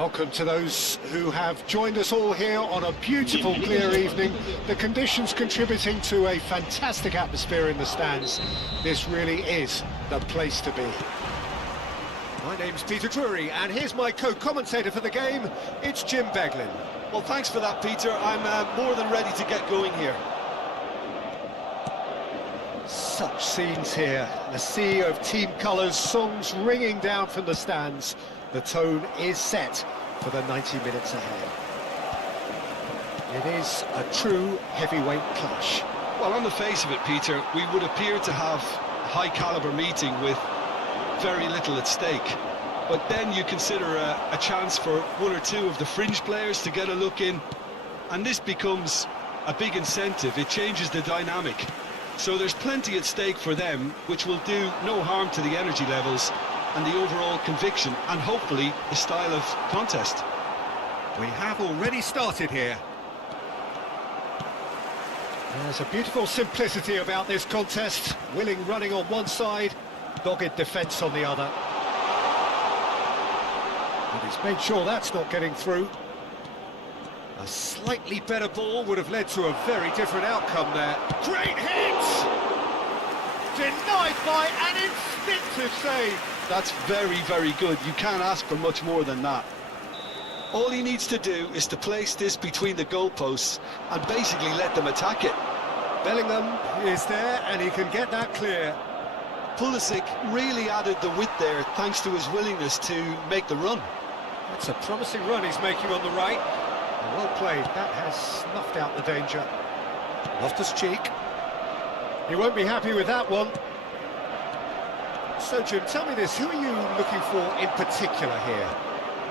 Welcome to those who have joined us all here on a beautiful, clear evening. The conditions contributing to a fantastic atmosphere in the stands. This really is the place to be. My name's Peter Drury, and here's my co-commentator for the game. It's Jim Beglin. Well, thanks for that, Peter. I'm more than ready to get going here. Such scenes here. A sea of team colours, songs ringing down from the stands. The tone is set for the 90 minutes ahead. It is a true heavyweight clash. Well, on the face of it, Peter, we would appear to have a high-caliber meeting with very little at stake. But then you consider a chance for one or two of the fringe players to get a look in, and this becomes a big incentive. It changes the dynamic. So there's plenty at stake for them, which will do no harm to the energy levels and the overall conviction, and hopefully the style of contest. We have already started here. There's a beautiful simplicity about this contest. Willing running on one side, dogged defence on the other. And he's made sure that's not getting through. A slightly better ball would have led to a very different outcome there. Great hit! Denied by an instinctive save. That's very, very good. You can't ask for much more than that. All he needs to do is to place this between the goalposts and basically let them attack it. Bellingham is there and he can get that clear. Pulisic really added the width there thanks to his willingness to make the run. That's a promising run he's making on the right. Well played. That has snuffed out the danger. Loftus-Cheek. He won't be happy with that one. So, Jim, tell me this, who are you looking for in particular here?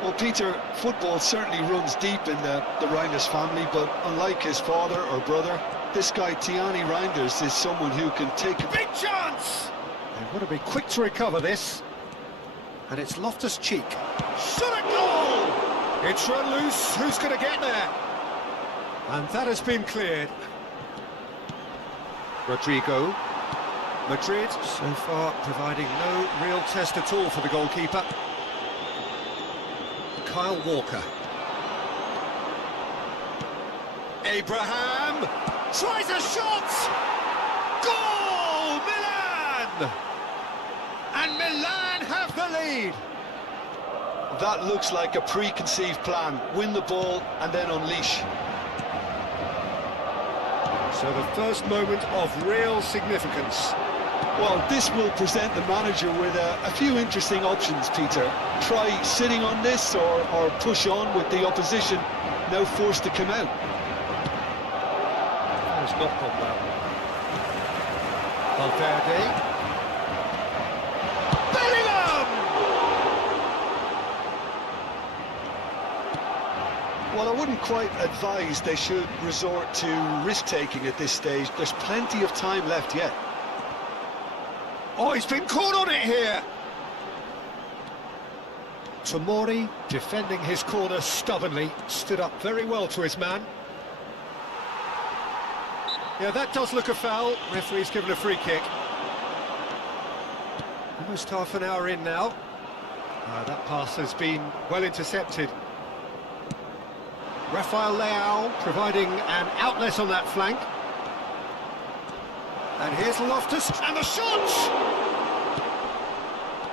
Well, Peter, football certainly runs deep in the Reinders family, but unlike his father or brother, this guy, Tiani Reinders, is someone who can take a big chance! They want to be quick to recover this. And it's Loftus-Cheek. Shot a goal! It's run loose, who's going to get there? And that has been cleared. Rodrigo. Madrid, so far, providing no real test at all for the goalkeeper. Kyle Walker. Abraham tries a shot! Goal! Milan! And Milan have the lead! That looks like a preconceived plan. Win the ball and then unleash. So the first moment of real significance. Well, this will present the manager with a few interesting options, Peter. Try sitting on this or push on with the opposition now forced to come out. That has not gone well. Valverde. Bellingham! Well, I wouldn't quite advise they should resort to risk-taking at this stage. There's plenty of time left yet. Oh, he's been caught on it here! Tomori, defending his corner stubbornly, stood up very well to his man. Yeah, that does look a foul. Referee's given a free kick. Almost half an hour in now. That pass has been well intercepted. Rafael Leao providing an outlet on that flank. And here's Loftus, and the shot!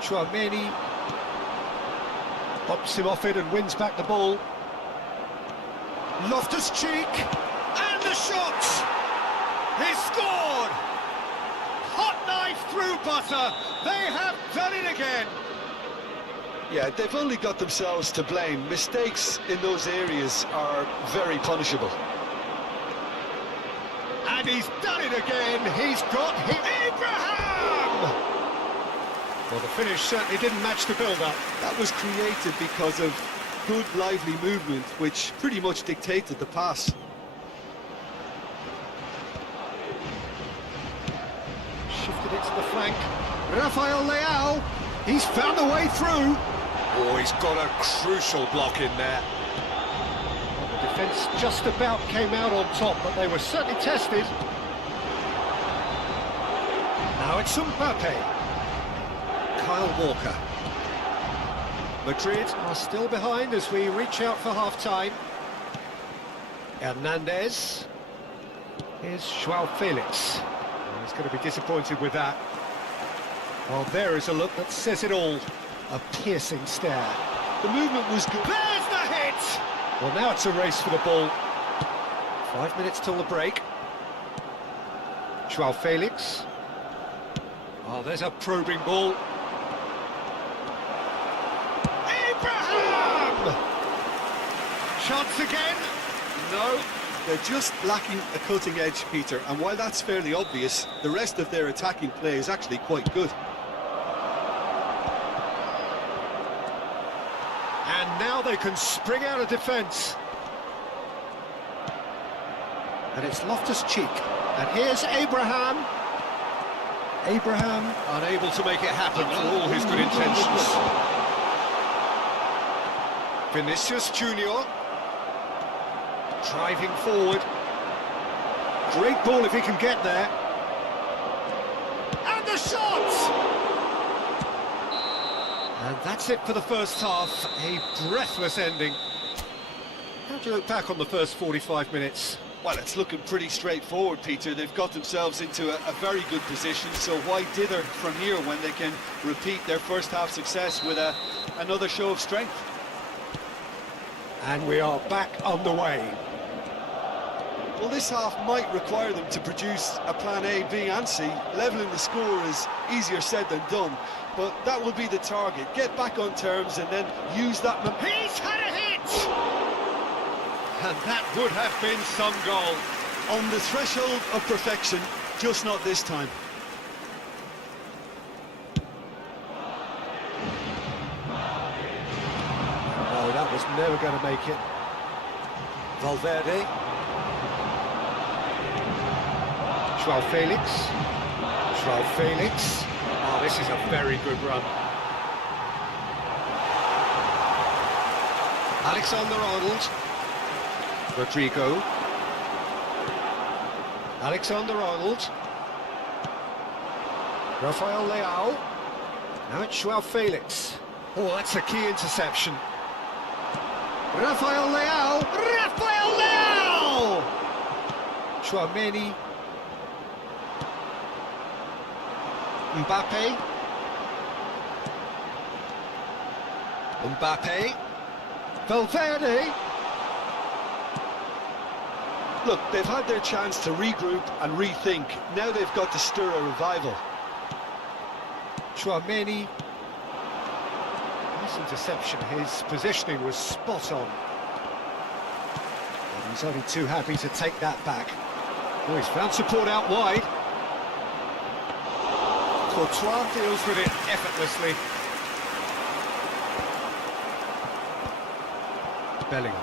Chouameni pops him off it and wins back the ball. Loftus-Cheek, and the shot! He's scored! Hot knife through butter, they have done it again! Yeah, they've only got themselves to blame. Mistakes in those areas are very punishable. And he's done it again, he's got him. Abraham! Well, the finish certainly didn't match the build-up. That was created because of good, lively movement, which pretty much dictated the pass. Shifted it to the flank. Rafael Leao, he's found a way through. Oh, he's got a crucial block in there. The defence just about came out on top, but they were certainly tested. Now it's Mbappe. Kyle Walker. Madrid are still behind as we reach out for half-time. Hernandez. Here's Joao Felix. He's going to be disappointed with that. Well, there is a look that says it all. A piercing stare. The movement was good. There's the hit! Well, now it's a race for the ball. 5 minutes till the break. Joao Felix. Oh, there's a probing ball. Abraham! Chance again? No. They're just lacking a cutting edge, Peter, and while that's fairly obvious, the rest of their attacking play is actually quite good. And now they can spring out of defence. And it's Loftus-Cheek. And here's Abraham. Abraham unable to make it happen for all his good intentions. Vinicius Junior driving forward. Great ball if he can get there. And the shot! And that's it for the first half. A breathless ending. How do you look back on the first 45 minutes? Well, it's looking pretty straightforward, Peter. They've got themselves into a very good position, so why dither from here when they can repeat their first half success with another show of strength? And we are back on the way. Well, this half might require them to produce a plan A, B and C. Levelling the score is easier said than done, but that will be the target. Get back on terms and then use that... He's had a hit! And that would have been some goal. On the threshold of perfection, just not this time. No, that was never going to make it. Valverde. Joao Felix. Joao Felix. Oh, this is a very good run. Alexander-Arnold. Rodrigo. Alexander-Arnold. Rafael Leao. Now it's Joao Felix. Oh, that's a key interception. Rafael Leao. Rafael Leao! Chouameni. Mbappe. Mbappe. Valverde. Look, they've had their chance to regroup and rethink. Now they've got to stir a revival. Chouameni. Nice interception. His positioning was spot on. And he's only too happy to take that back. Oh, he's found support out wide. Courtois deals with it effortlessly. Bellingham.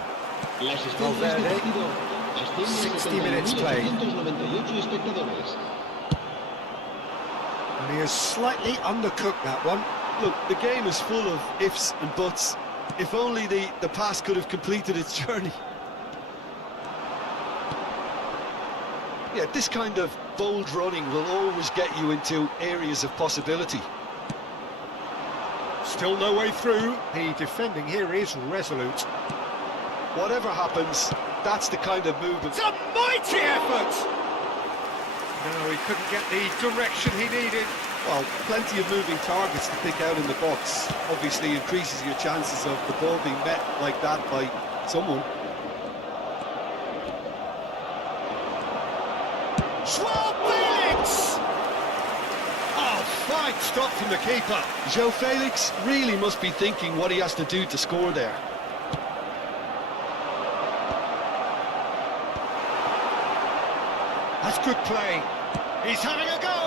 Valverde. 60 minutes played. And he has slightly undercooked that one. Look, the game is full of ifs and buts. If only the pass could have completed its journey. Yeah, this kind of bold running will always get you into areas of possibility. Still no way through. The defending here is resolute. Whatever happens, that's the kind of movement. It's a mighty effort! No, he couldn't get the direction he needed. Well, plenty of moving targets to pick out in the box. Obviously increases your chances of the ball being met like that by someone. Joao Felix! Oh, fine stop from the keeper. Joao Felix really must be thinking what he has to do to score there. That's good play. He's having a go!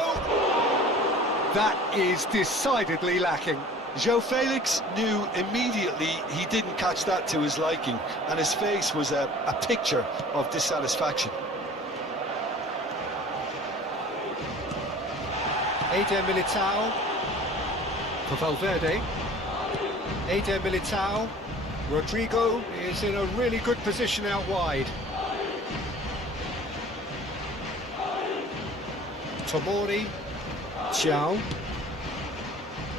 That is decidedly lacking. Joao Felix knew immediately he didn't catch that to his liking, and his face was a picture of dissatisfaction. Eder Militao for Valverde. Eder Militao. Rodrigo is in a really good position out wide. Tomori. Xiao.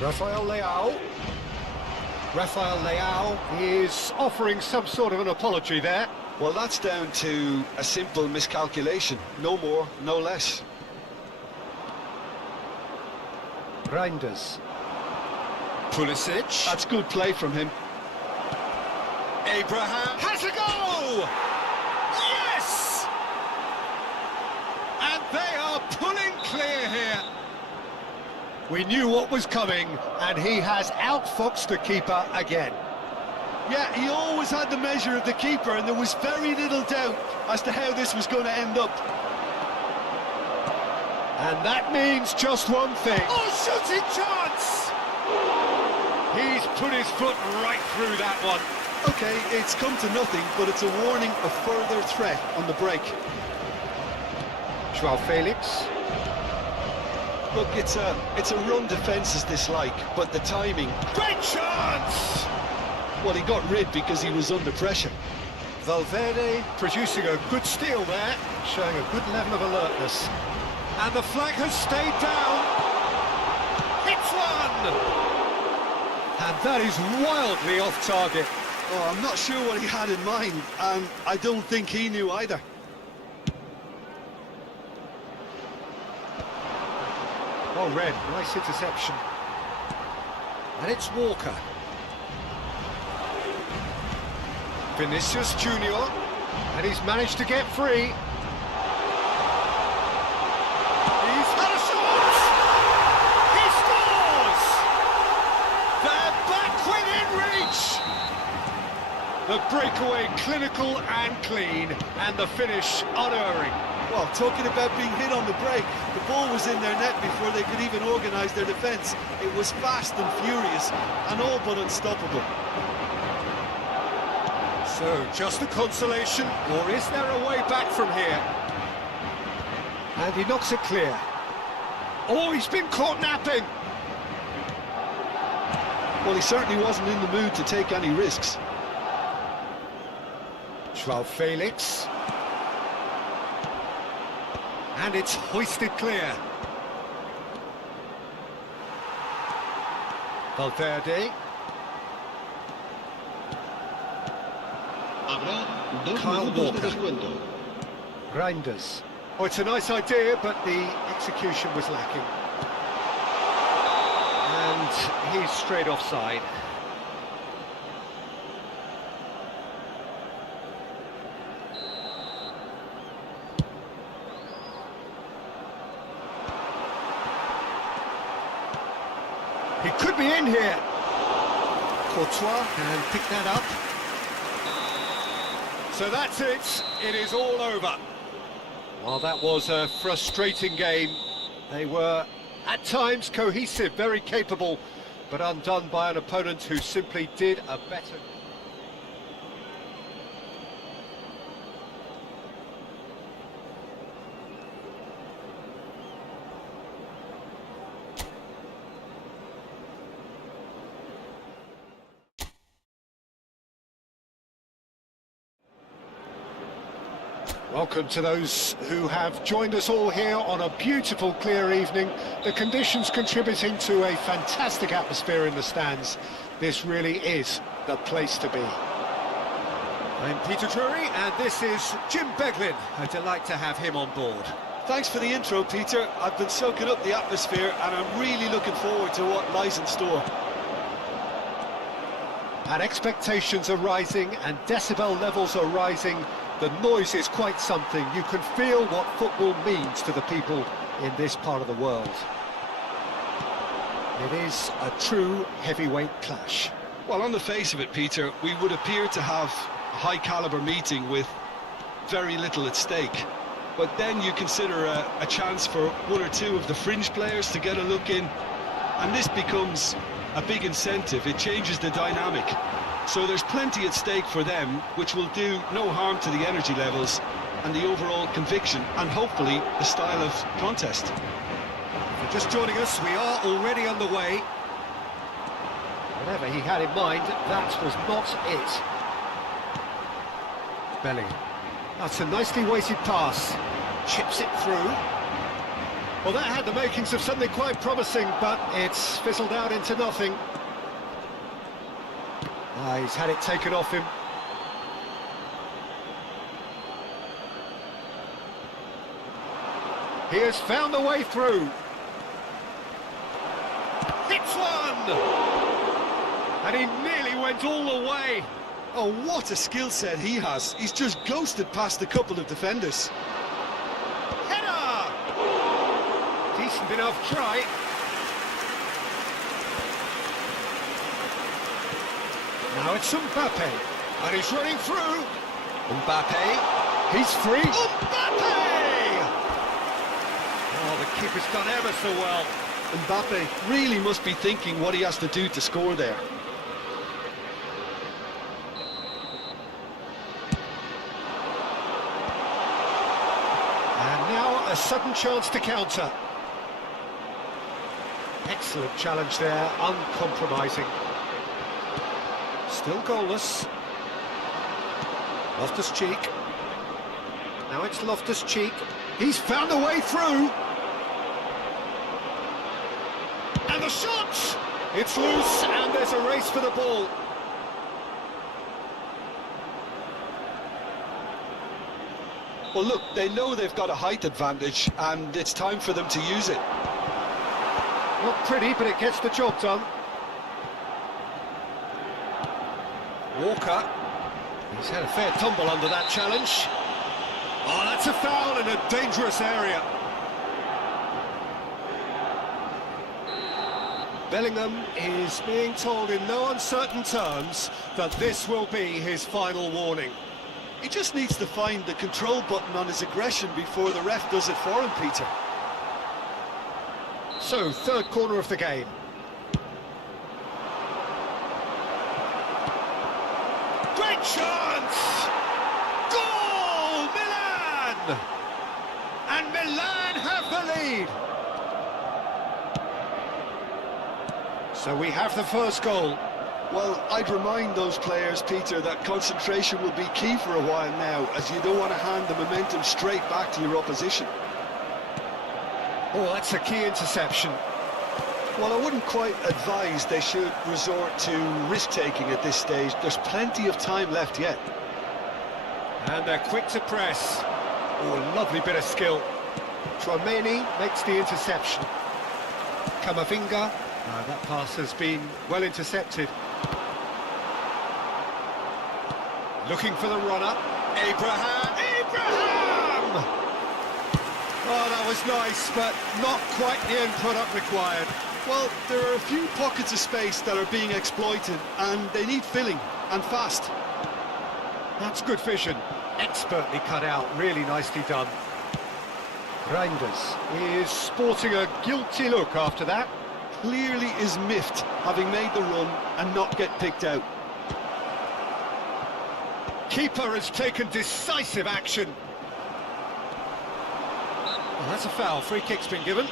Rafael Leao. Rafael Leao is offering some sort of an apology there. Well, that's down to a simple miscalculation. No more, no less. Reinders. Pulisic. That's good play from him. Abraham has a goal! Yes! And they are pulling clear here. We knew what was coming, and he has outfoxed the keeper again. Yeah, he always had the measure of the keeper, and there was very little doubt as to how this was going to end up. And that means just one thing. Oh, shooting chance! He's put his foot right through that one. Okay, it's come to nothing, but it's a warning of further threat on the break. Joao Felix. Look, it's a run defence is dislike, but the timing... Great chance! Well, he got rid because he was under pressure. Valverde producing a good steal there, showing a good level of alertness. And the flag has stayed down. Hits one! And that is wildly off target. Oh, I'm not sure what he had in mind, and I don't think he knew either. Oh, Red, nice interception. And it's Walker. Vinicius Junior, and he's managed to get free. He's had a shot! He scores! They're back within reach! The breakaway clinical and clean, and the finish unerring. Well, talking about being hit on the break, the ball was in their net before they could even organise their defence. It was fast and furious, and all but unstoppable. So, just a consolation, or is there a way back from here? And he knocks it clear. Oh, he's been caught napping! Well, he certainly wasn't in the mood to take any risks. Joao Felix. And it's hoisted clear. Valverde. Kyle Walker. Reinders. Oh, it's a nice idea, but the execution was lacking. And he's straight offside. He could be in here. Courtois can pick that up. So that's it. It is all over. Well, that was a frustrating game. They were, at times, cohesive, very capable, but undone by an opponent who simply did a better... Welcome to those who have joined us all here on a beautiful, clear evening. The conditions contributing to a fantastic atmosphere in the stands. This really is the place to be. I'm Peter Drury, and this is Jim Beglin. A delight to have him on board. Thanks for the intro, Peter. I've been soaking up the atmosphere, and I'm really looking forward to what lies in store. And expectations are rising, and decibel levels are rising. The noise is quite something. You can feel what football means to the people in this part of the world. It is a true heavyweight clash. Well, on the face of it, Peter, we would appear to have a high-caliber meeting with very little at stake. But then you consider a chance for one or two of the fringe players to get a look in, and this becomes a big incentive. It changes the dynamic. So there's plenty at stake for them, which will do no harm to the energy levels and the overall conviction and hopefully the style of contest. If you're just joining us, we are already underway. Whatever he had in mind, that was not it. BELIIN. That's a nicely weighted pass. Chips it through. Well, that had the makings of something quite promising, but it's fizzled out into nothing. He's had it taken off him. He has found the way through. Hits one! And he nearly went all the way. Oh, what a skill set he has. He's just ghosted past a couple of defenders. Header! Decent enough try. Now it's Mbappe, and he's running through. Mbappe, he's free. Mbappe! Oh, the keeper's done ever so well. Mbappe really must be thinking what he has to do to score there. And now a sudden chance to counter. Excellent challenge there, uncompromising. Still goalless. Loftus-Cheek. Now it's Loftus-Cheek. He's found a way through. And the shot! It's loose, and there's a race for the ball. Well, look, they know they've got a height advantage, and it's time for them to use it. Not pretty, but it gets the job done. Walker. He's had a fair tumble under that challenge. Oh, that's a foul in a dangerous area. Bellingham is being told in no uncertain terms that this will be his final warning. He just needs to find the control button on his aggression before the ref does it for him, Peter. So, third corner of the game. Great chance! Goal! Milan! And Milan have the lead. So we have the first goal. Well, I'd remind those players, Peter, that concentration will be key for a while now, as you don't want to hand the momentum straight back to your opposition. Oh, that's a key interception. Well, I wouldn't quite advise they should resort to risk-taking at this stage. There's plenty of time left yet. And they're quick to press. Oh, lovely bit of skill. Tchouameni makes the interception. Camavinga. That pass has been well intercepted. Looking for the runner. Abraham! Oh, that was nice, but not quite the end product required. Well, there are a few pockets of space that are being exploited, and they need filling, and fast. That's good vision. Expertly cut out, really nicely done. Reinders is sporting a guilty look after that. Clearly is miffed, having made the run and not get picked out. Keeper has taken decisive action. Well, that's a foul. Free kick's been given.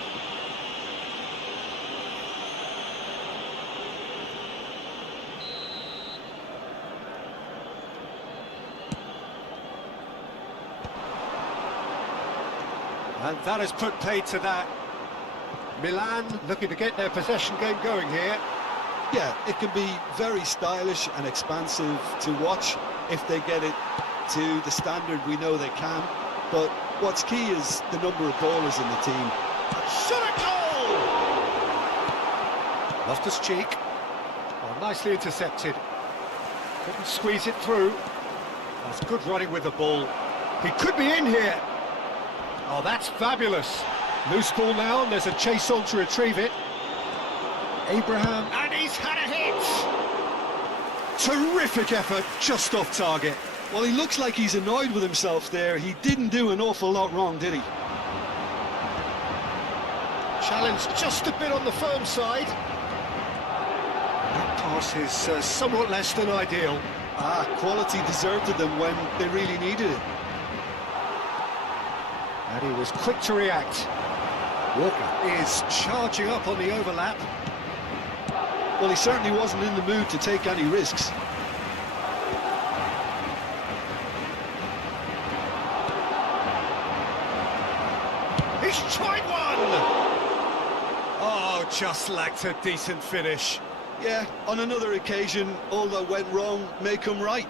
And that has put paid to that. Milan looking to get their possession game going here. Yeah, it can be very stylish and expansive to watch if they get it to the standard we know they can. But what's key is the number of ballers in the team. Shot a goal! Loftus-Cheek. Oh, nicely intercepted. Couldn't squeeze it through. That's good running with the ball. He could be in here. Oh, that's fabulous. Loose ball now, and there's a chase on to retrieve it. Abraham, and he's had a hit! Terrific effort, just off target. Well, he looks like he's annoyed with himself there. He didn't do an awful lot wrong, did he? Challenge just a bit on the firm side. That pass is somewhat less than ideal. Quality deserted them when they really needed it. And he was quick to react. Walker is charging up on the overlap. Well, he certainly wasn't in the mood to take any risks. He's tried one! Oh, just lacked a decent finish. Yeah, on another occasion, all that went wrong may come right.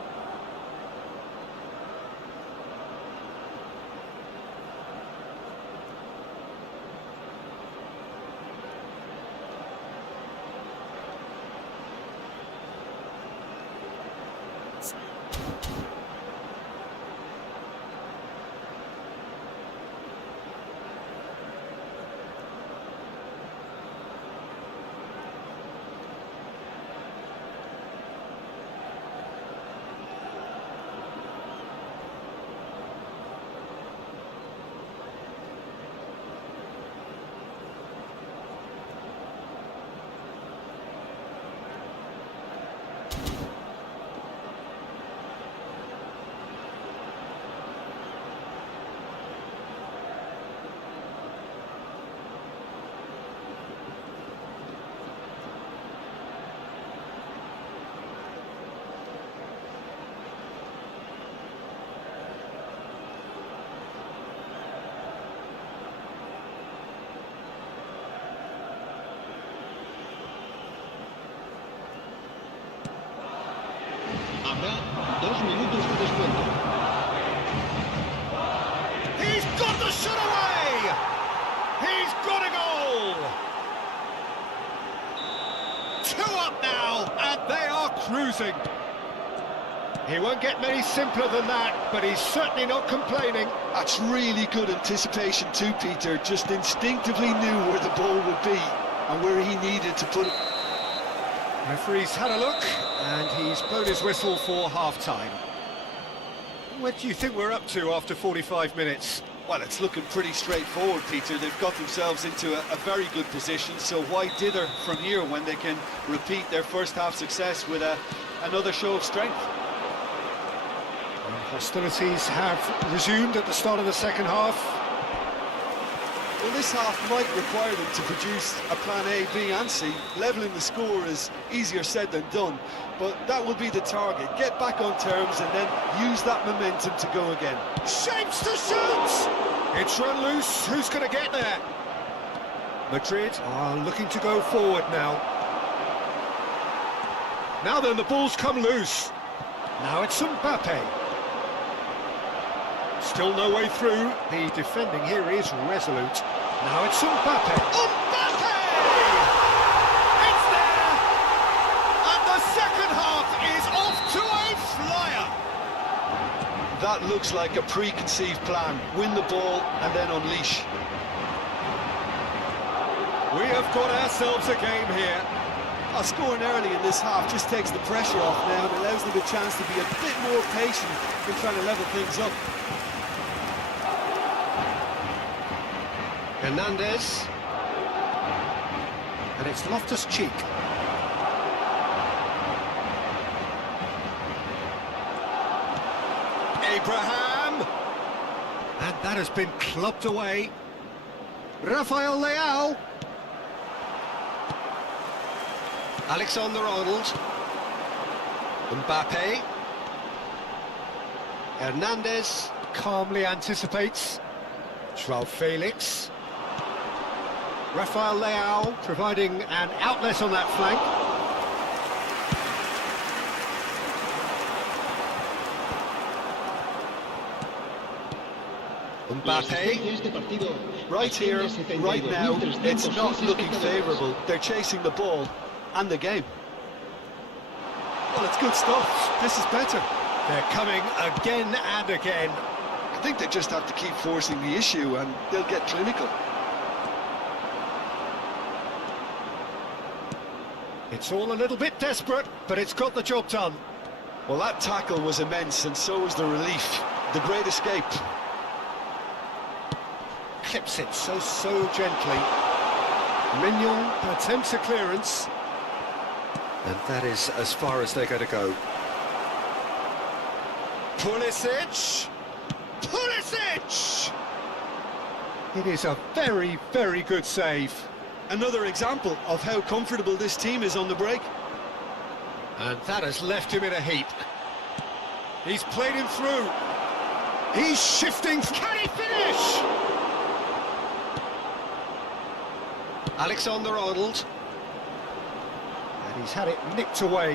Habrá 2 minutos de descuento. He's got the shot away! He's got a goal! 2 up now, and they are cruising. He won't get many simpler than that, but he's certainly not complaining. That's really good anticipation too, Peter. Just instinctively knew where the ball would be and where he needed to put it. Referee's had a look, and he's blown his whistle for half-time. What do you think we're up to after 45 minutes? Well, it's looking pretty straightforward, Peter. They've got themselves into a very good position, so why dither from here when they can repeat their first half success with another show of strength? Hostilities have resumed at the start of the second half. Well, this half might require them to produce a plan A, B and C. Levelling the score is easier said than done, but that will be the target. Get back on terms and then use that momentum to go again. Shapes to shoot! It's run loose. Who's going to get there? Madrid are looking to go forward now. Now then, the ball's come loose. Now it's Mbappe. Still no way through. The defending here is resolute. Now it's Mbappe. Mbappe! It's there! And the second half is off to a flyer. That looks like a preconceived plan. Win the ball and then unleash. We have got ourselves a game here. Scoring early in this half just takes the pressure off now and allows them a chance to be a bit more patient in trying to level things up. Hernandez. And it's Loftus-Cheek. Abraham. And that has been clubbed away. Rafael Leao. Alexander-Arnold. Mbappe. Hernandez calmly anticipates. João Felix. Rafael Leao providing an outlet on that flank. Mbappe, right here, right now, it's not looking favourable. They're chasing the ball and the game. Well, it's good stuff. This is better. They're coming again and again. I think they just have to keep forcing the issue and they'll get clinical. It's all a little bit desperate, but it's got the job done. Well, that tackle was immense, and so was the relief. The great escape. Clips it so gently. Mignon attempts a clearance. And that is as far as they're going to go. Pulisic! Pulisic! It is a very good save. Another example of how comfortable this team is on the break. And that has left him in a heap. He's played him through. He's shifting. Can he finish? Alexander-Arnold. And He's had it nicked away.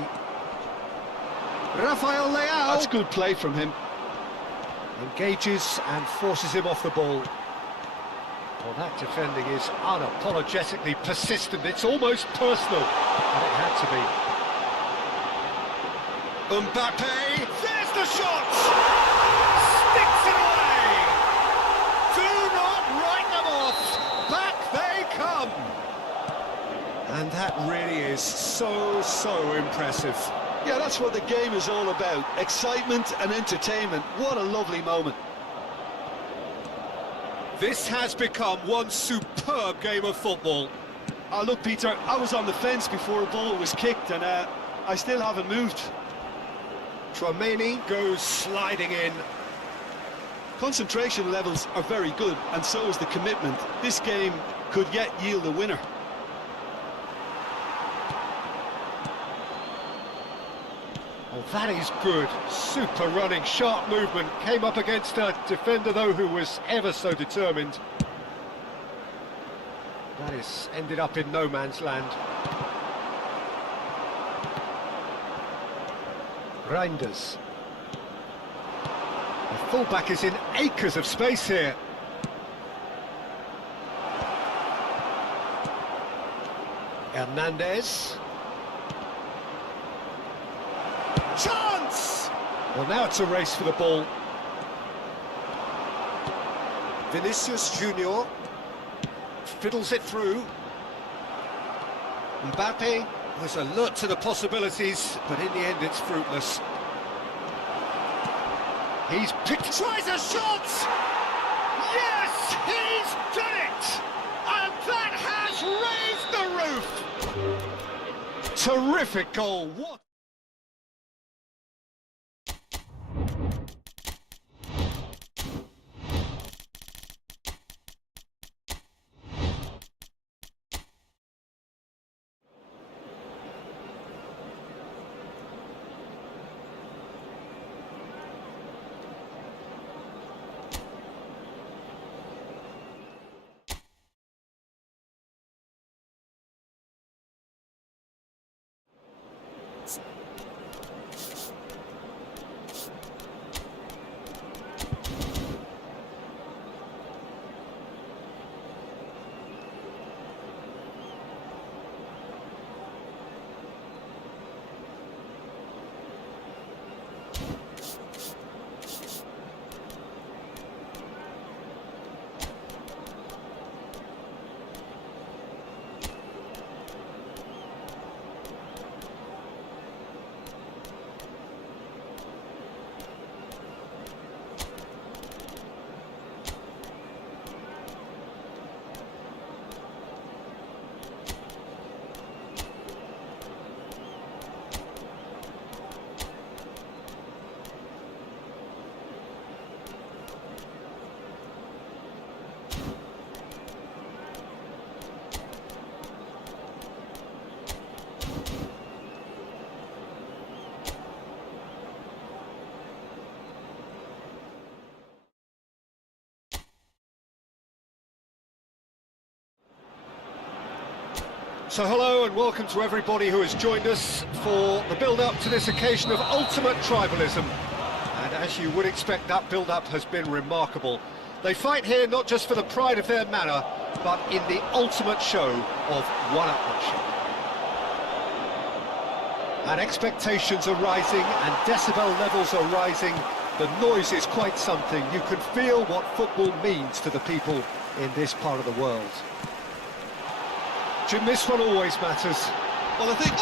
Rafael Leao That's good play from him. engages and forces him off the ball. Well, that defending is unapologetically persistent. It's almost personal, and it had to be. Mbappe, there's the shot! Sticks it away! Do not write them off! Back they come! And that really is so impressive. Yeah, that's what the game is all about. Excitement and entertainment. What a lovely moment. This has become one superb game of football. Oh, look, Peter, I was on the fence before a ball was kicked, and I still haven't moved. Tchouaméni goes sliding in. Concentration levels are very good, and so is the commitment. This game could yet yield a winner. Oh, that is good. Super running, sharp movement. Came up against a defender, though, who was ever so determined. That is ended up in no man's land. Reinders. The fullback is in acres of space here. Hernandez. Chance! Well, now it's a race for the ball. Vinicius Junior fiddles it through. Mbappe was alert to the possibilities, but in the end it's fruitless. He's picked, tries a shot! Yes, he's done it! And that has raised the roof! Terrific goal, what? So hello and welcome to everybody who has joined us for the build-up to this occasion of ultimate tribalism. And as you would expect, that build-up has been remarkable. They fight here not just for the pride of their manor, but in the ultimate show of one-upmanship. And expectations are rising and decibel levels are rising. The noise is quite something. You can feel what football means to the people in this part of the world. Jim, this one always matters. Well, I think...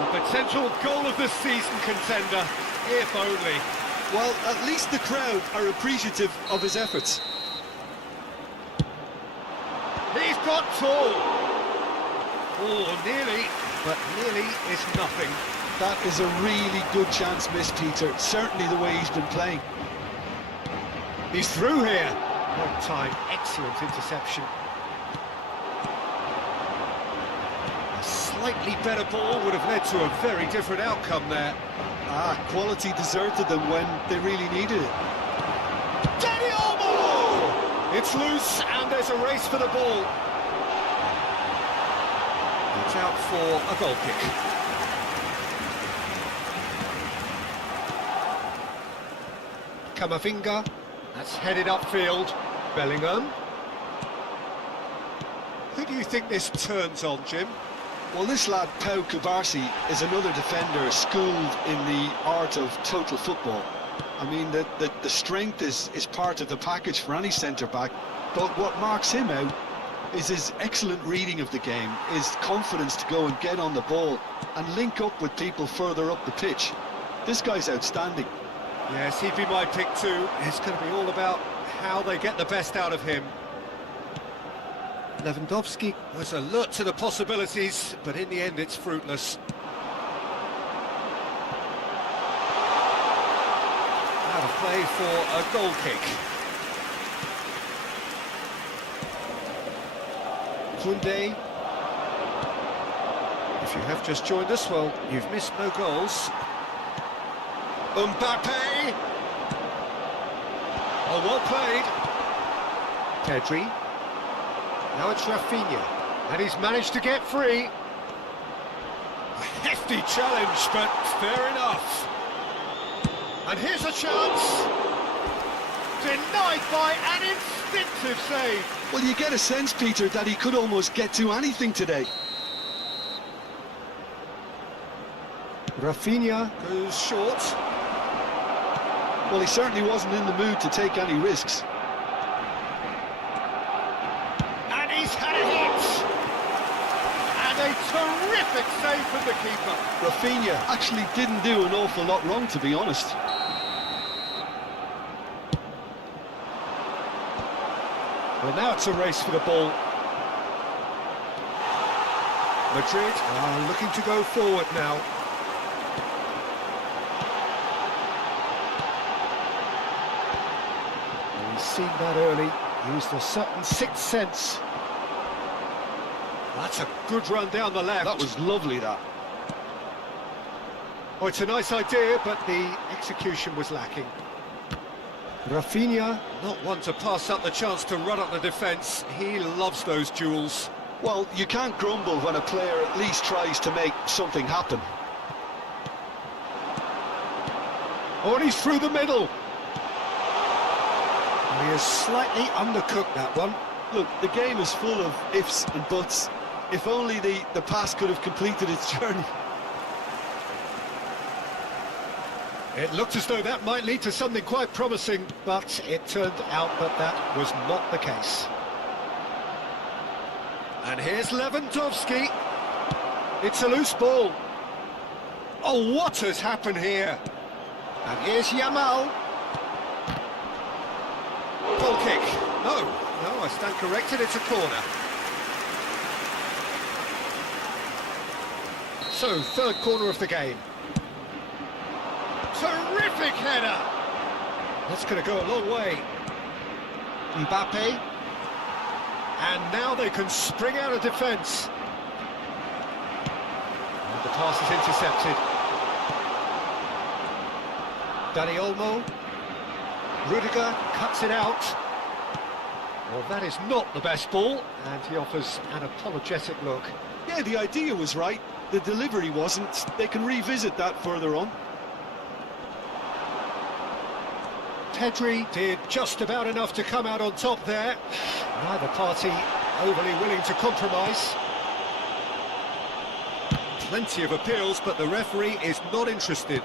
A potential goal of the season contender, if only. Well, at least the crowd are appreciative of his efforts. He's got tall. Oh, nearly, but nearly is nothing. That is a really good chance missed, Peter. Certainly the way he's been playing. He's through here. Long time, excellent interception. A slightly better ball would have led to a very different outcome there. Quality deserted them when they really needed it. Danny Olmo! It's loose and there's a race for the ball. It's out for a goal kick. Kamavinga, that's headed upfield. Bellingham. Who do you think this turns on, Jim? Well, this lad, Pau Kubarsi, is another defender schooled in the art of total football. I mean, the strength is part of the package for any centre-back, but what marks him out is his excellent reading of the game, his confidence to go and get on the ball and link up with people further up the pitch. This guy's outstanding. Yes, he'd be my pick too. It's going to be all about how they get the best out of him. Lewandowski was alert to the possibilities, but in the end it's fruitless. Out of play for a goal kick. Koundé. If you have just joined us, well, you've missed no goals. Mbappe! Oh, well played. Pedri. Now it's Rafinha, and he's managed to get free. A hefty challenge, but fair enough. And here's a chance. Denied by an instinctive save. Well, you get a sense, Peter, that he could almost get to anything today. Rafinha goes short. Well, he certainly wasn't in the mood to take any risks. And he's had a hit! And a terrific save from the keeper. Rafinha actually didn't do an awful lot wrong, to be honest. Well, now it's a race for the ball. Madrid are looking to go forward now. He's seen that early, used a certain sixth sense. That's a good run down the left. That was lovely, that. Oh, it's a nice idea, but the execution was lacking. Rafinha, not one to pass up the chance to run up the defence. He loves those duels. Well, you can't grumble when a player at least tries to make something happen. Oh, and he's through the middle. He has slightly undercooked that one. Look, the game is full of ifs and buts. If only the pass could have completed its journey. It looked as though that might lead to something quite promising, but it turned out that that was not the case. And here's Lewandowski. It's a loose ball. Oh, what has happened here? And here's Yamal. Goal kick. No, I stand corrected, it's a corner. So, third corner of the game. Terrific header! That's going to go a long way. Mbappe. And now they can spring out of defence. And the pass is intercepted. Danny Olmo. Rudiger cuts it out. Well, that is not the best ball, and he offers an apologetic look. Yeah, the idea was right. The delivery wasn't. They can revisit that further on. Pedri did just about enough to come out on top there. Neither party overly willing to compromise. Plenty of appeals, but the referee is not interested.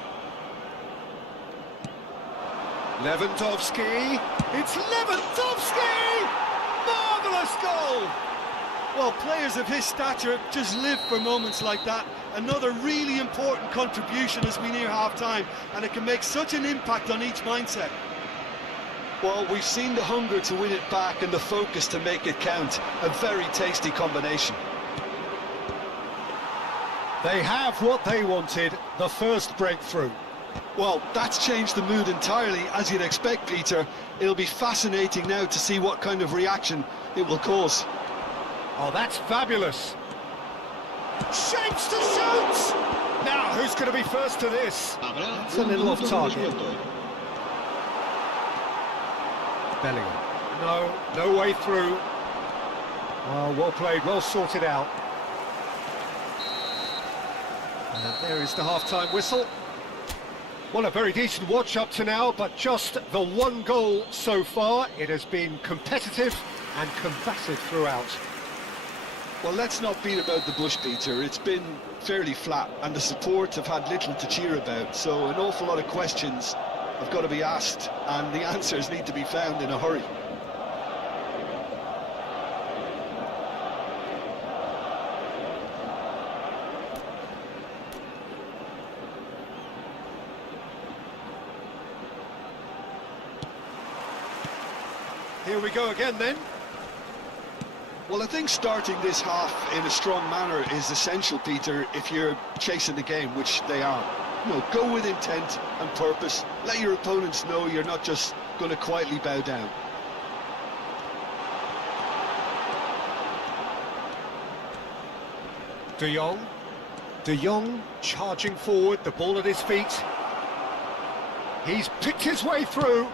Lewandowski. It's Lewandowski! Marvellous goal! Well, players of his stature just live for moments like that. Another really important contribution as we near half-time, and it can make such an impact on each mindset. Well, we've seen the hunger to win it back and the focus to make it count. A very tasty combination. They have what they wanted, the first breakthrough. Well, that's changed the mood entirely, as you'd expect, Peter. It'll be fascinating now to see what kind of reaction it will cause. Oh, that's fabulous. Shapes to shoot! Now, who's going to be first to this? Habrá It's a little off target. Bellingham. No way through. Oh, well played, well sorted out. And there is the half-time whistle. Well, a very decent watch up to now, but just the one goal so far. It has been competitive and combative throughout. Well, let's not beat about the bush, Peter. It's been fairly flat, and the support have had little to cheer about, so an awful lot of questions have got to be asked, and the answers need to be found in a hurry. Here we go again then. Well, I think starting this half in a strong manner is essential, Peter, if you're chasing the game, which they are. You know, go with intent and purpose. Let your opponents know you're not just going to quietly bow down. De Jong. De Jong charging forward, the ball at his feet. He's picked his way through.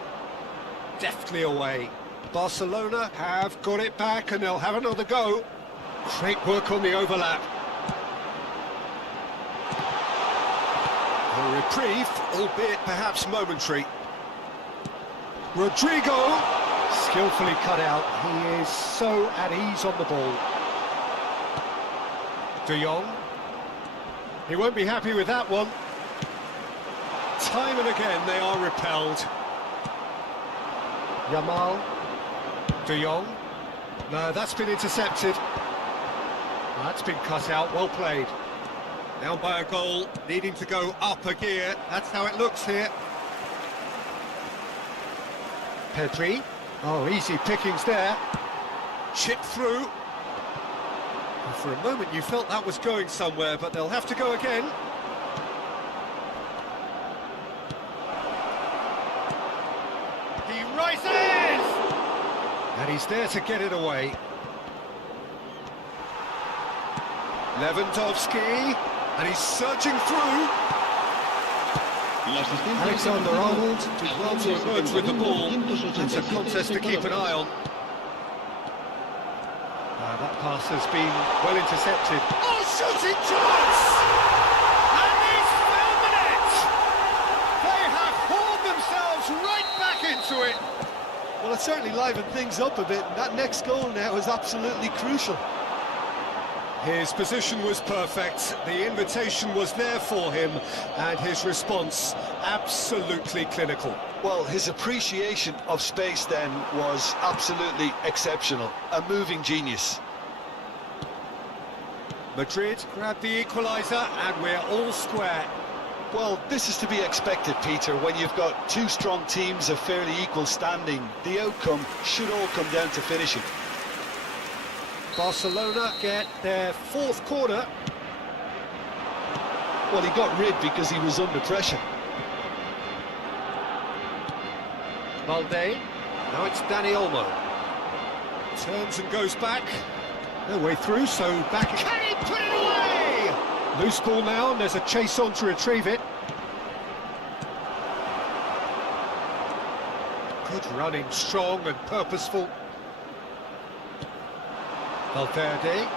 Deftly away. Barcelona have got it back and they'll have another go. Great work on the overlap. A reprieve, albeit perhaps momentary. Rodrigo, skillfully cut out. He is so at ease on the ball. De Jong. He won't be happy with that one. Time and again they are repelled. Yamal. De Jong. No, that's been intercepted. That's been cut out, well played. Down by a goal, needing to go up a gear. That's how it looks here. Pedri. Oh, easy pickings there. Chip through. And for a moment you felt that was going somewhere, but they'll have to go again. He rises! And he's there to get it away. Lewandowski, and he's surging through. Alexander-Arnold did well to emerge with the ball. It's a contest to keep an eye on. That pass has been well intercepted. Oh, shooting chance! And he's filming it! They have hauled themselves right back into it. Well, it certainly livened things up a bit, and that next goal now is absolutely crucial. His position was perfect, the invitation was there for him, and his response absolutely clinical. Well, his appreciation of space then was absolutely exceptional. A moving genius. Madrid grabbed the equaliser, and we're all square. Well, this is to be expected, Peter. When you've got two strong teams of fairly equal standing, the outcome should all come down to finishing. Barcelona get their fourth corner. Well, he got rid because he was under pressure. Valde. Now it's Dani Olmo. Turns and goes back. No way through, so back. Can he put it away? Loose ball now, and there's a chase on to retrieve it. Good running, strong and purposeful. Valverde.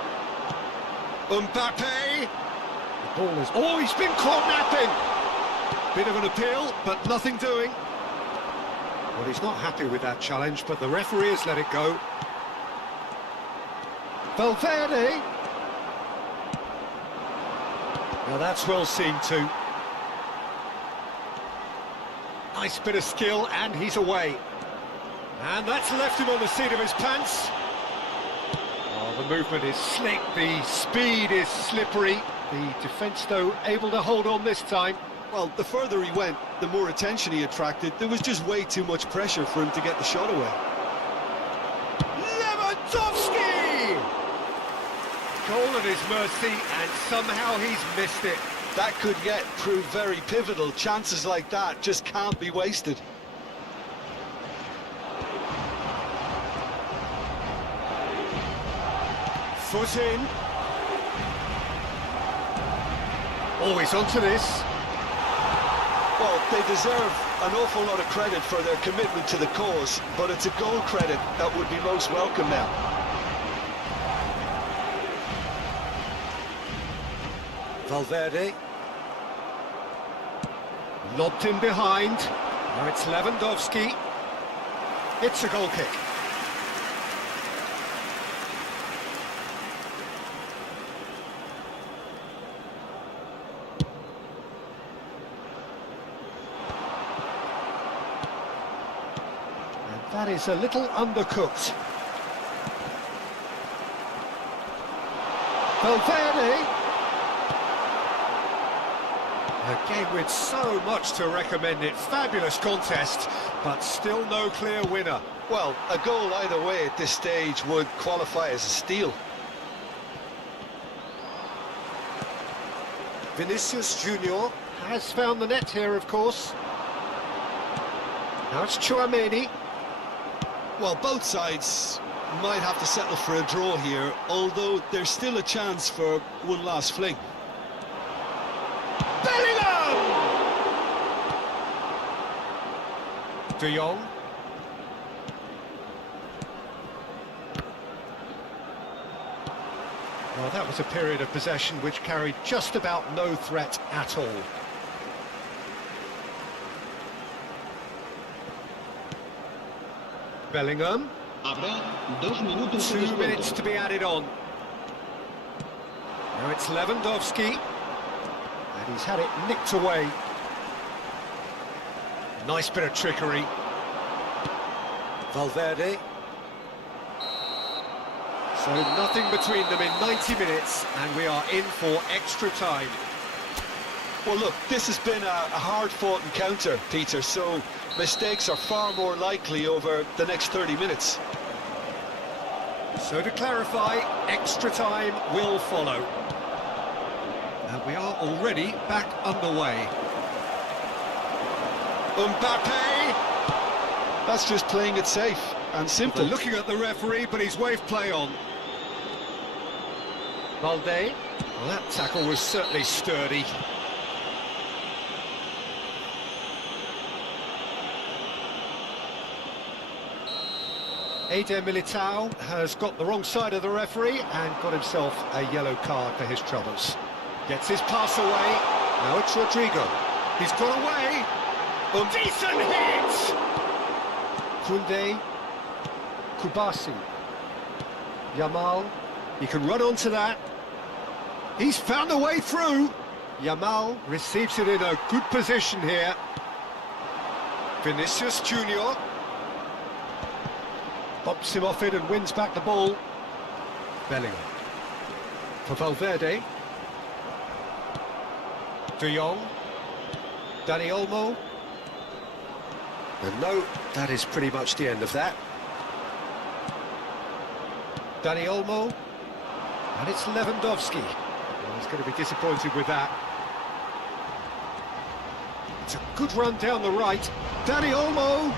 Mbappe. The ball is... Oh, he's been caught napping! Bit of an appeal, but nothing doing. Well, he's not happy with that challenge, but the referee has let it go. Valverde. Now that's well seen too. Nice bit of skill, and he's away. And that's left him on the seat of his pants. Oh, the movement is slick, the speed is slippery. The defence, though, able to hold on this time. Well, the further he went, the more attention he attracted. There was just way too much pressure for him to get the shot away. Lewandowski! Goal at his mercy, and somehow he's missed it. That could yet prove very pivotal. Chances like that just can't be wasted. Foot in. Always onto this. Well, they deserve an awful lot of credit for their commitment to the cause, but it's a goal credit that would be most welcome now. Valverde. Lobbed in behind. Now it's Lewandowski. It's a goal kick. And that is a little undercooked. Valverde. A game with so much to recommend it. Fabulous contest, but still no clear winner. Well, a goal either way at this stage would qualify as a steal. Vinicius Junior has found the net here, of course. Now it's Chouameni. Well, both sides might have to settle for a draw here, although there's still a chance for one last fling. Bellingham! De Jong. Well, that was a period of possession which carried just about no threat at all. Bellingham. Habrá 2 minutos de 2 descuento. minutes to be added on. Now it's Lewandowski. And he's had it nicked away. Nice bit of trickery. Valverde. So nothing between them in 90 minutes, and we are in for extra time. Well, look, this has been a hard-fought encounter, Peter, so mistakes are far more likely over the next 30 minutes. So to clarify, extra time will follow. And we are already back underway. Mbappe! That's just playing it safe and simple. Looking at the referee, but he's waved play on. Valde. Well, that tackle was certainly sturdy. Eder Militao has got the wrong side of the referee and got himself a yellow card for his troubles. Gets his pass away. Now it's Rodrigo. He's got away. Decent hit! Koundé. Kubasi. Yamal. He can run onto that. He's found a way through. Yamal receives it in a good position here. Vinicius Junior. Bumps him off it and wins back the ball. Bellingham. For Valverde. De Jong. Dani Olmo. And no, that is pretty much the end of that. Dani Olmo. And it's Lewandowski. Well, he's going to be disappointed with that. It's a good run down the right. Dani Olmo.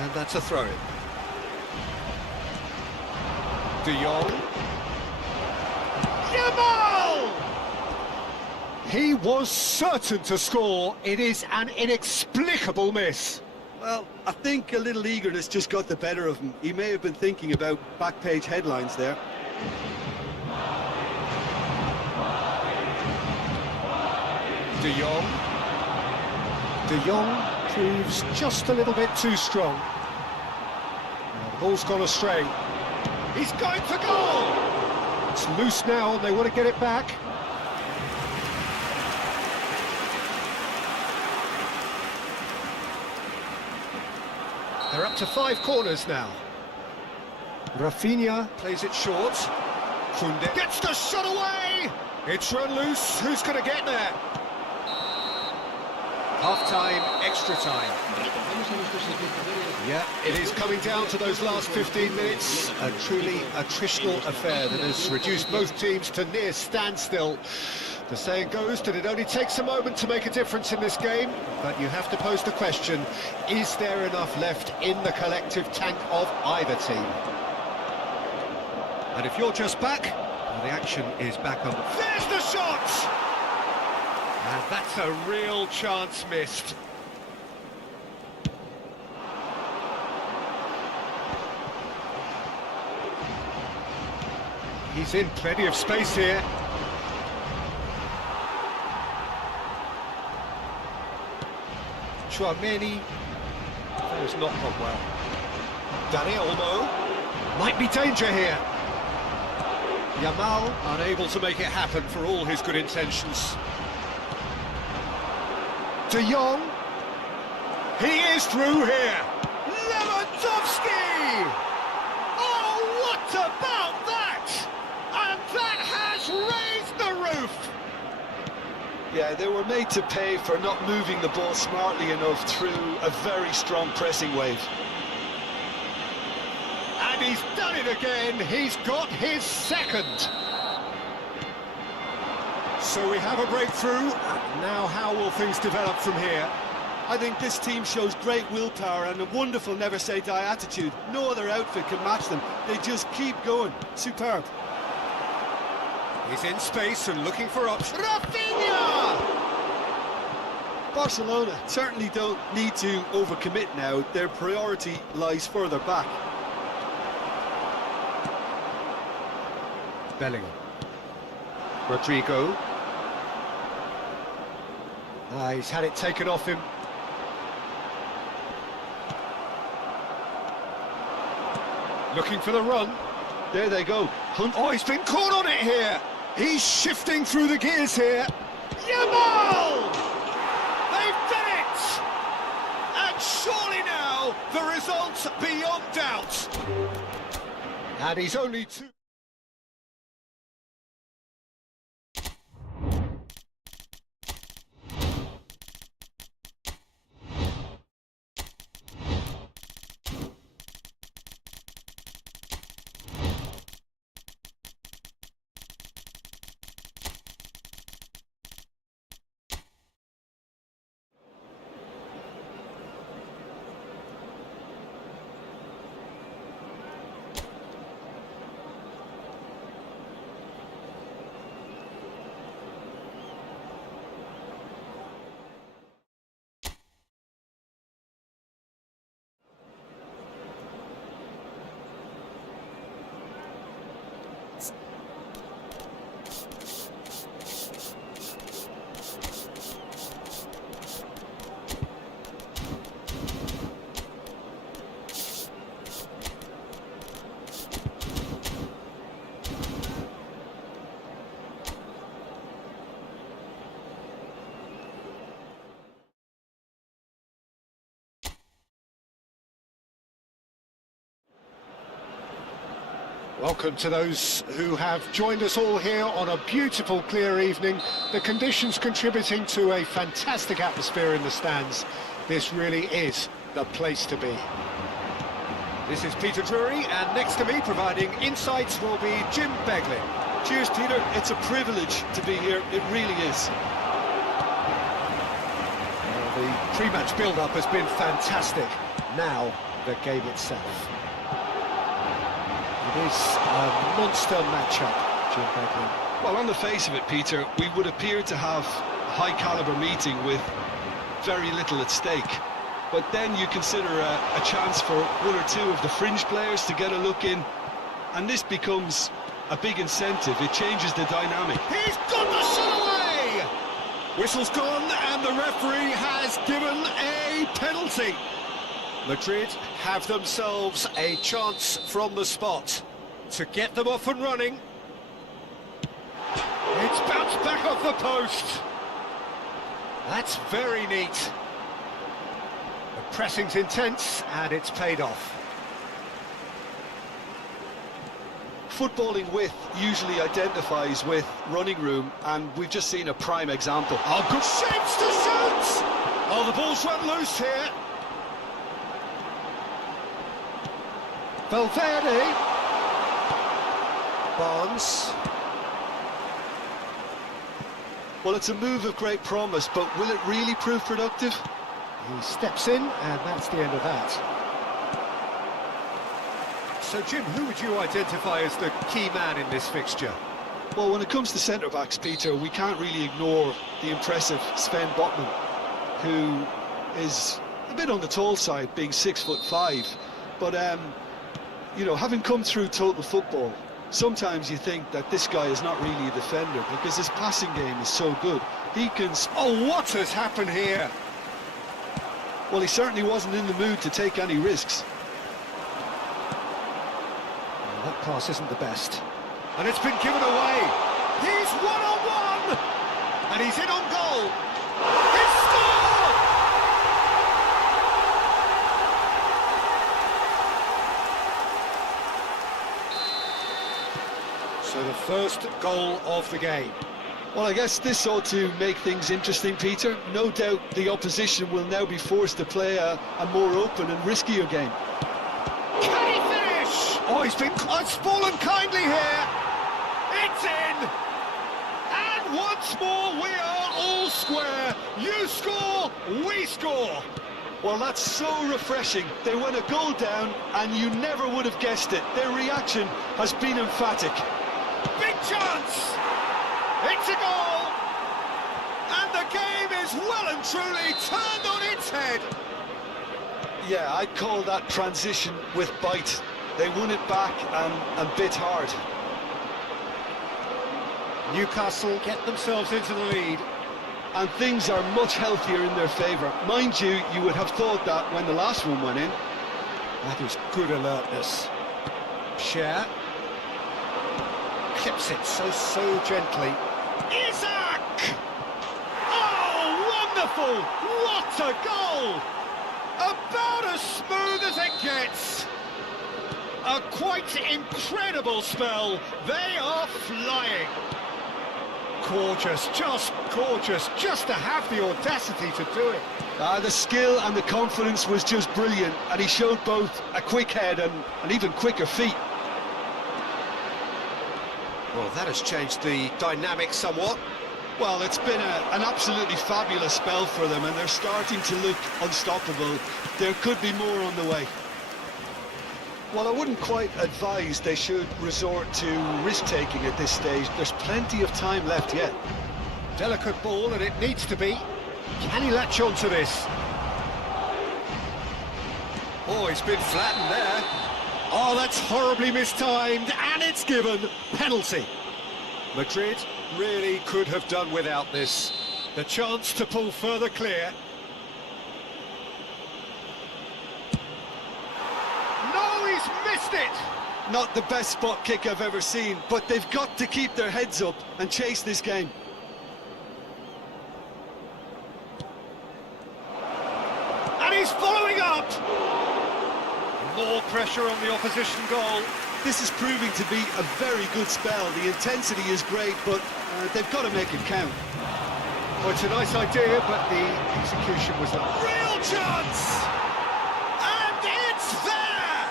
And that's a throw-in. De Jong. Yamal! He was certain to score. It is an inexplicable miss. Well, I think a little eagerness just got the better of him. He may have been thinking about back-page headlines there. De Jong. De Jong proves just a little bit too strong. Now, the ball's gone astray. He's going for goal! It's loose now and they want to get it back. They're up to 5 corners now. Rafinha plays it short. Koundé gets the shot away! It's run loose. Who's going to get there? Half-time, extra time. Recordamos a nuestros espectadores. Yeah, it is coming down to those last 15 minutes. A truly attritional affair that has reduced both teams to near standstill. The saying goes that it only takes a moment to make a difference in this game, but you have to pose the question, is there enough left in the collective tank of either team? And if you're just back, Well, the action is back on. There's the shot! And that's a real chance missed. He's in plenty of space here. Chouameni. That has not gone well. Dani Olmo. Might be danger here. Yamal unable to make it happen for all his good intentions. De Jong. He is through here. Lewandowski! Oh, what about that? And that has raised the roof! Yeah, they were made to pay for not moving the ball smartly enough through a very strong pressing wave. And he's done it again. He's got his second. So we have a breakthrough. Now how will things develop from here? I think this team shows great willpower and a wonderful never-say-die attitude. No other outfit can match them. They just keep going. Superb. He's in space and looking for options. Rafinha! Barcelona certainly don't need to overcommit now. Their priority lies further back. Bellingham. Rodrigo. He's had it taken off him. Looking for the run. There they go. Hunt. Oh, he's been caught on it here. He's shifting through the gears here. Yamal! They've done it! And surely now, the result's beyond doubt. And he's only two... Welcome to those who have joined us all here on a beautiful, clear evening. The conditions contributing to a fantastic atmosphere in the stands. This really is the place to be. This is Peter Drury, and next to me, providing insights, will be Jim Beglin. Cheers, Peter. It's a privilege to be here. It really is. Well, the pre-match build-up has been fantastic. Now, the game itself. It is a monster matchup, Jim Beglin. Well, on the face of it, Peter, we would appear to have a high-caliber meeting with very little at stake. But then you consider a chance for one or two of the fringe players to get a look in, and this becomes a big incentive. It changes the dynamic. He's got the shot away! Whistle's gone, and the referee has given a penalty. Madrid have themselves a chance from the spot to get them off and running. It's bounced back off the post. That's very neat. The pressing's intense, and it's paid off. Footballing width usually identifies with running room, and we've just seen a prime example. Oh, good shapes to shoot! Oh, the ball's run loose here. Valverde. Barnes. Well, it's a move of great promise, but will it really prove productive? He steps in, and that's the end of that. So, Jim, who would you identify as the key man in this fixture? Well, when it comes to centre-backs, Peter, we can't really ignore the impressive Sven Botman, who is a bit on the tall side, being 6'5". But, you know, having come through total football, sometimes you think that this guy is not really a defender because his passing game is so good. He can... Oh, what has happened here? Well, he certainly wasn't in the mood to take any risks. Well, that pass isn't the best. And it's been given away. He's one-on-one! And he's in on goal. He's scored! So the first goal of the game. Well, I guess this ought to make things interesting, Peter. No doubt the opposition will now be forced to play a more open and riskier game. Can he finish? Oh, it's fallen kindly here. It's in. And once more, we are all square. You score, we score. Well, that's so refreshing. They went a goal down, and you never would have guessed it. Their reaction has been emphatic. Big chance. It's a goal. And the game is well and truly turned on its head. Yeah, I'd call that transition with bite. They won it back and bit hard. Newcastle get themselves into the lead. And things are much healthier in their favour. Mind you, you would have thought that when the last one went in. That is good alertness. Cher clips it so gently. Isaac! Oh, wonderful! What a goal! About as smooth as it gets. A quite incredible spell. They are flying. Gorgeous, just to have the audacity to do it. The skill and the confidence was just brilliant, and he showed both a quick head and even quicker feet. Well, that has changed the dynamic somewhat. Well, it's been an absolutely fabulous spell for them, and they're starting to look unstoppable. There could be more on the way. Well, I wouldn't quite advise they should resort to risk-taking at this stage. There's plenty of time left yet. Delicate ball, and it needs to be. Can he latch on to this? Oh, he's been flattened there. Oh, that's horribly mistimed, and it's given. Penalty. Madrid really could have done without this. The chance to pull further clear. No, he's missed it! Not the best spot kick I've ever seen, but they've got to keep their heads up and chase this game. And he's following up! More pressure on the opposition goal. This is proving to be a very good spell. The intensity is great, but they've got to make it count. Well, it's a nice idea, but the execution was not. Real chance! And it's there!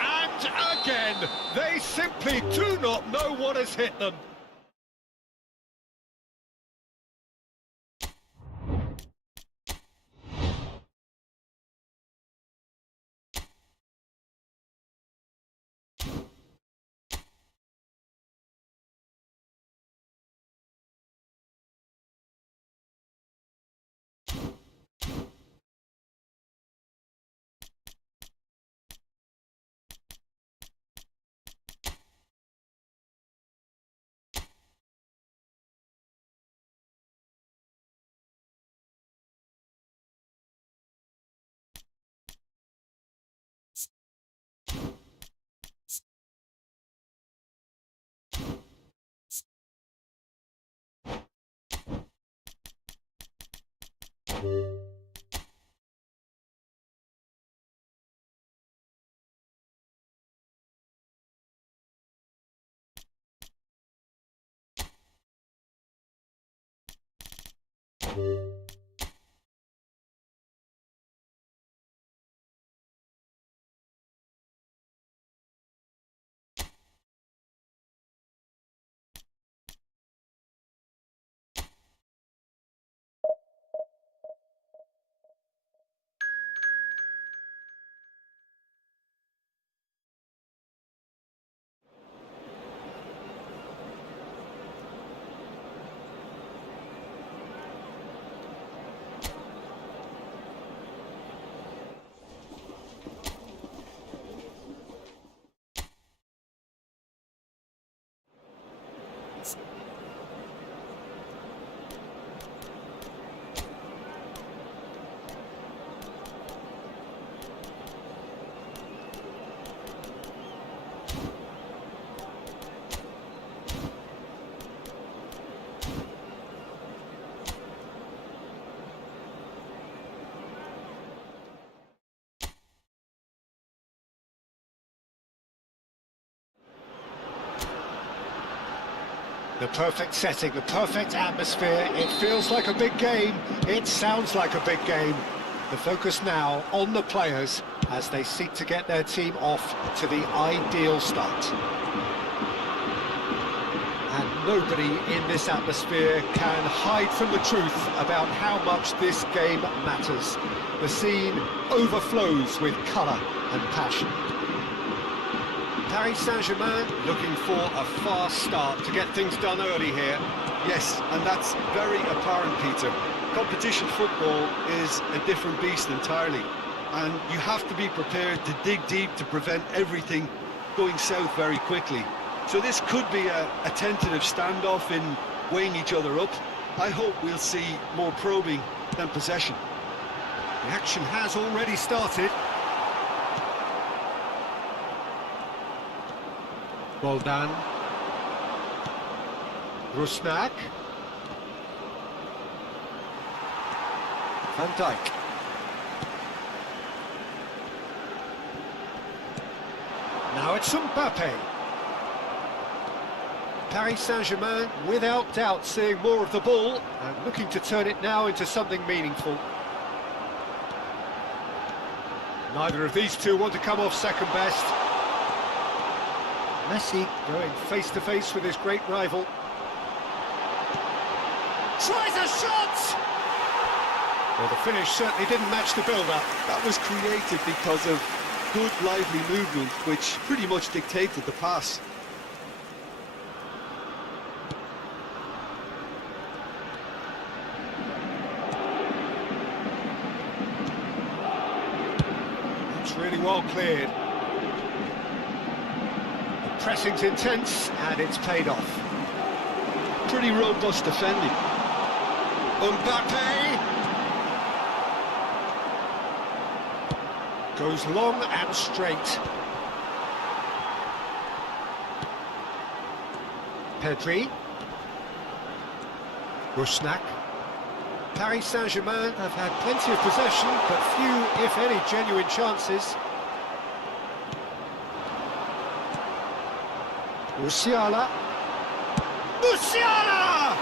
And again, they simply do not know what has hit them. The perfect setting, the perfect atmosphere. It feels like a big game. It sounds like a big game. The focus now on the players as they seek to get their team off to the ideal start. And nobody in this atmosphere can hide from the truth about how much this game matters. The scene overflows with colour and passion. Paris Saint-Germain looking for a fast start to get things done early here. Yes, and that's very apparent, Peter. Competition football is a different beast entirely, and you have to be prepared to dig deep to prevent everything going south very quickly. So this could be a tentative standoff in weighing each other up. I hope we'll see more probing than possession. The action has already started. Roldan. Rusnak. Van Dijk. Now it's Mbappe. Paris Saint-Germain, without doubt, seeing more of the ball and looking to turn it now into something meaningful. Neither of these two want to come off second best. Messi going face-to-face with his great rival. Tries a shot! Well, the finish certainly didn't match the build-up. That was created because of good, lively movement, which pretty much dictated the pass. It's really well cleared. The pressing's intense, and it's paid off. Pretty robust defending. Mbappe! Goes long and straight. Pedri. Rusnak. Paris Saint-Germain have had plenty of possession, but few, if any, genuine chances. Musiala. Musiala!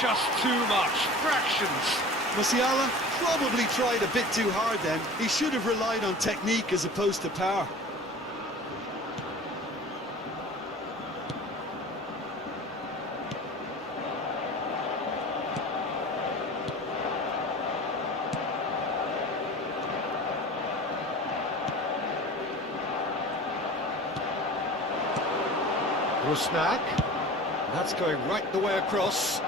Just too much. Fractions. Musiala probably tried a bit too hard then. He should have relied on technique as opposed to power. Rusnak. That's going right the way across.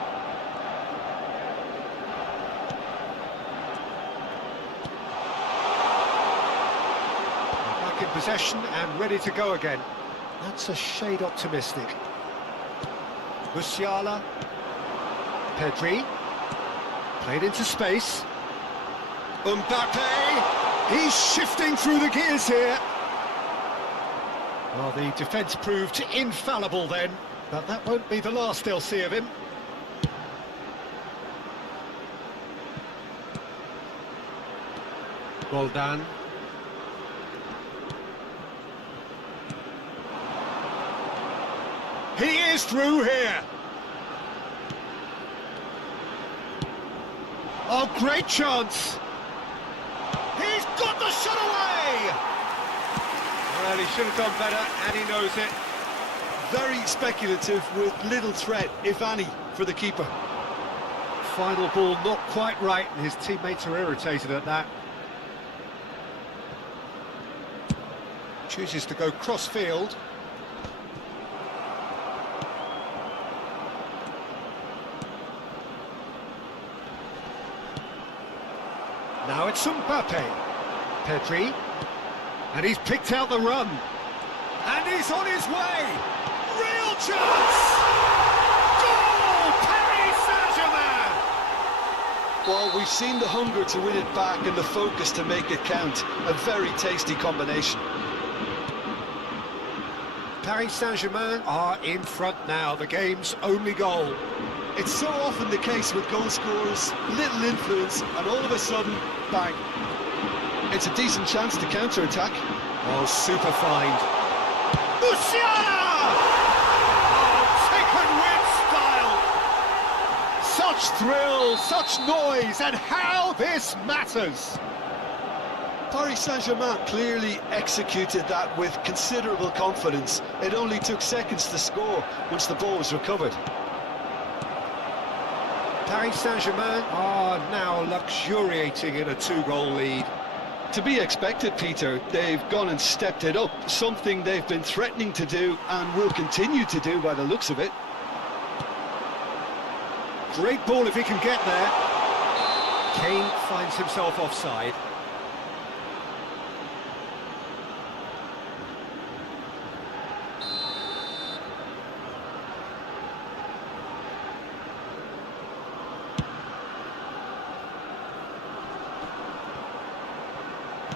Back in possession and ready to go again. That's a shade optimistic. Musiala. Pedri. Played into space. Mbappe. He's shifting through the gears here. Well, the defence proved infallible then, but that won't be the last they'll see of him. Roldan. He is through here. Oh, great chance. He's got the shot away. Well, he should have done better, and he knows it. Very speculative with little threat, if any, for the keeper. Final ball not quite right, and his teammates are irritated at that. Chooses to go cross-field. Now it's Mbappe. Pedri. And he's picked out the run. And he's on his way. Real chance! Goal! Paris Saint-Germain! Well, we've seen the hunger to win it back and the focus to make it count. A very tasty combination. Paris Saint-Germain are in front now, the game's only goal. It's so often the case with goal scorers, little influence, and all of a sudden, bang. It's a decent chance to counter-attack. Oh, super find. Musiala! Oh, take Such thrill, such noise, and how this matters! Paris Saint-Germain clearly executed that with considerable confidence. It only took seconds to score once the ball was recovered. Paris Saint-Germain are now luxuriating in a 2-goal lead. To be expected, Peter. They've gone and stepped it up, something they've been threatening to do and will continue to do by the looks of it. Great ball if he can get there. Kane finds himself offside.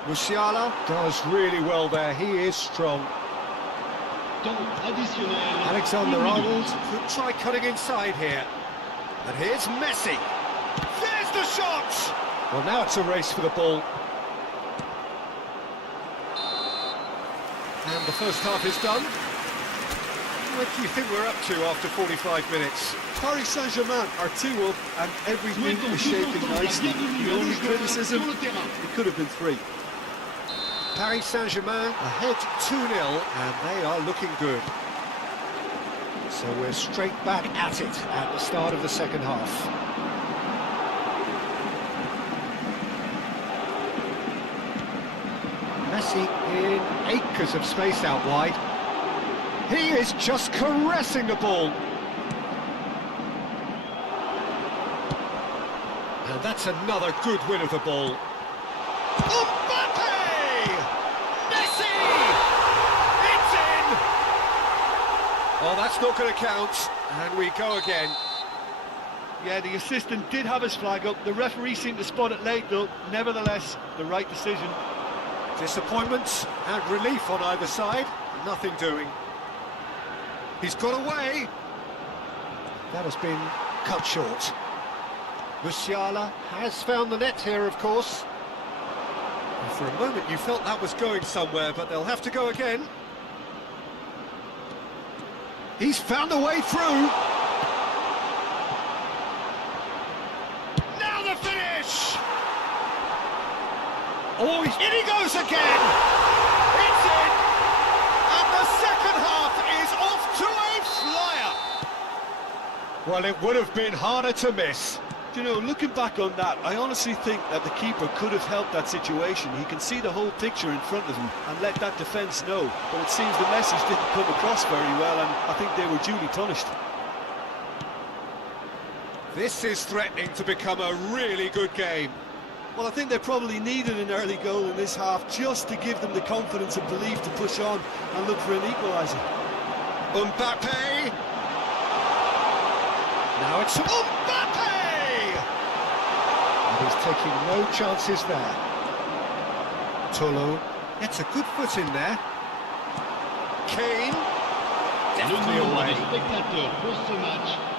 Musiala does really well there, he is strong. Temps additionnel. Alexander-Arnold could try cutting inside here. And here's Messi. There's the shot! Well, now it's a race for the ball. And the first half is done. What do you think we're up to after 45 minutes? Paris Saint-Germain are 2 up and everything is shaping nicely. The only criticism, it could have been 3. Paris Saint-Germain ahead 2-0, and they are looking good. So we're straight back at it at the start of the second half. Messi in acres of space out wide. He is just caressing the ball. And that's another good win of the ball. Oh, that's not going to count, and we go again. Yeah, the assistant did have his flag up. The referee seemed to spot it late, though. Nevertheless, the right decision. Disappointment and relief on either side. Nothing doing. He's got away. That has been cut short. Musiala has found the net here, of course. And for a moment you felt that was going somewhere, but they'll have to go again. He's found a way through. Now the finish! Oh, in he goes again! It's in! And the second half is off to a flyer! Well, it would have been harder to miss. You know, looking back on that, I honestly think that the keeper could have helped that situation. He can see the whole picture in front of him and let that defence know. But it seems the message didn't come across very well, and I think they were duly punished. This is threatening to become a really good game. Well, I think they probably needed an early goal in this half just to give them the confidence and belief to push on and look for an equaliser. Mbappe! Now it's Mbappe! He's taking no chances there. Tolo gets a good foot in there. Kane, definitely away.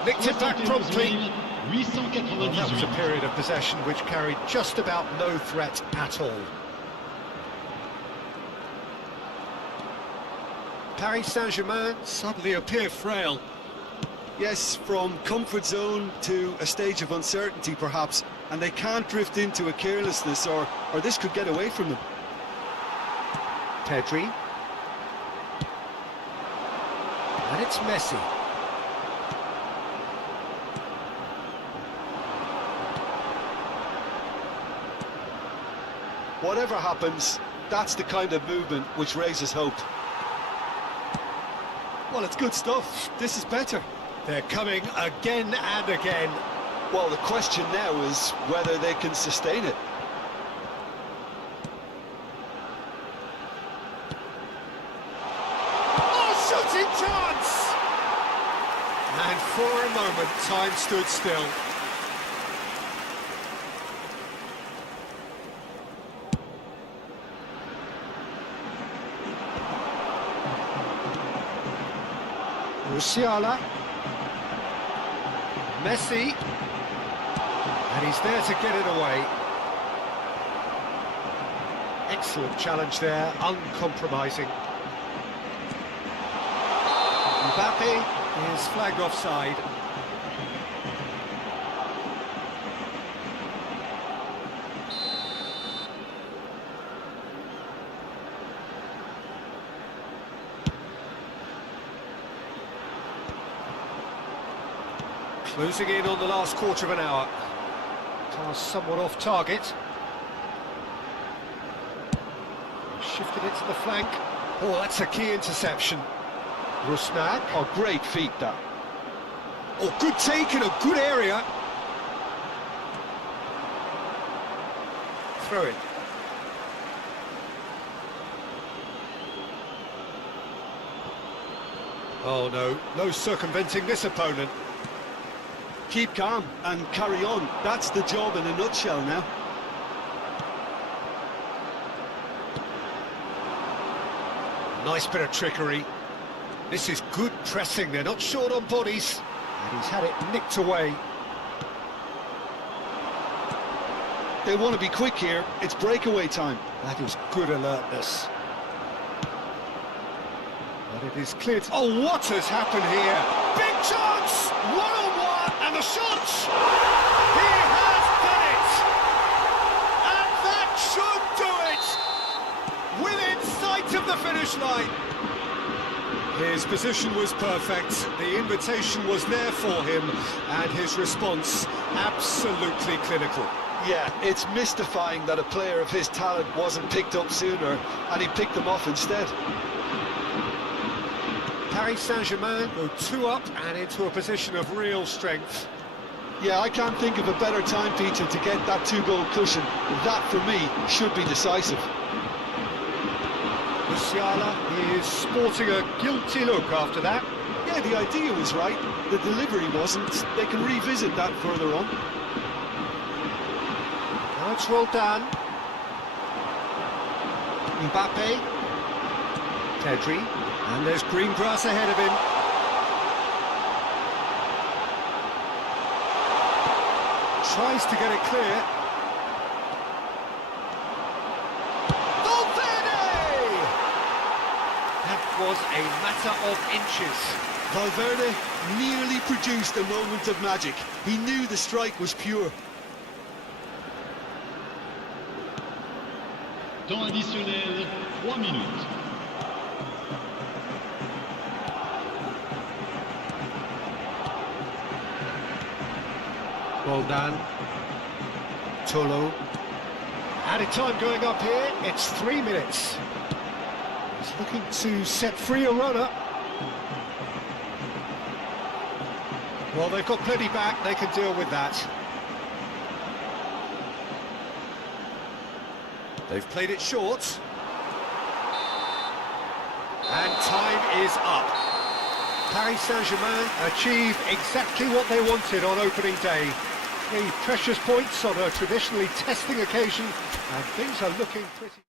Nicked it back promptly. Well, that was a period of possession which carried just about no threat at all. Paris Saint-Germain suddenly appear frail. Yes, from comfort zone to a stage of uncertainty perhaps, and they can't drift into a carelessness or this could get away from them. Pedri. And it's Messi. Whatever happens, that's the kind of movement which raises hope. Well, it's good stuff. This is better. They're coming again and again. Well, the question now is whether they can sustain it. Oh, shooting chance! And for a moment, time stood still. Musiala. Messi. And he's there to get it away. Excellent challenge there, uncompromising. Mbappe is flagged offside. Closing in on the last quarter of an hour. Pass somewhat off target. Shifted it to the flank. Oh, that's a key interception. Rusnak. Oh, great feat, that. Oh, good take in a good area. Throw it. Oh no, no circumventing this opponent. Keep calm and carry on. That's the job in a nutshell now. Nice bit of trickery. This is good pressing, they're not short on bodies. And he's had it nicked away. They want to be quick here. It's breakaway time. That is good alertness. But it is clear. Oh, what has happened here? Big chance! One-on-one, and the shot! He has done it! And that should do it! Within sight of the finish line. His position was perfect, the invitation was there for him, and his response absolutely clinical. Yeah, it's mystifying that a player of his talent wasn't picked up sooner, and he picked them off instead. Paris Saint-Germain go 2 up and into a position of real strength. Yeah, I can't think of a better time, Peter, to get that 2-goal cushion. That, for me, should be decisive. Musiala is sporting a guilty look after that. Yeah, the idea was right. The delivery wasn't. They can revisit that further on. Now it's rolled down. Mbappe. Pedri. And there's green grass ahead of him. Tries to get it clear. Valverde! That was a matter of inches. Valverde nearly produced a moment of magic. He knew the strike was pure. Temps additionnel, 3 minutes. Well done. Tolo. Added time going up here. It's 3 minutes. He's looking to set free a runner. Well, they've got plenty back. They can deal with that. They've played it short. And time is up. Paris Saint-Germain achieve exactly what they wanted on opening day. 3 precious points on a traditionally testing occasion, and things are looking pretty...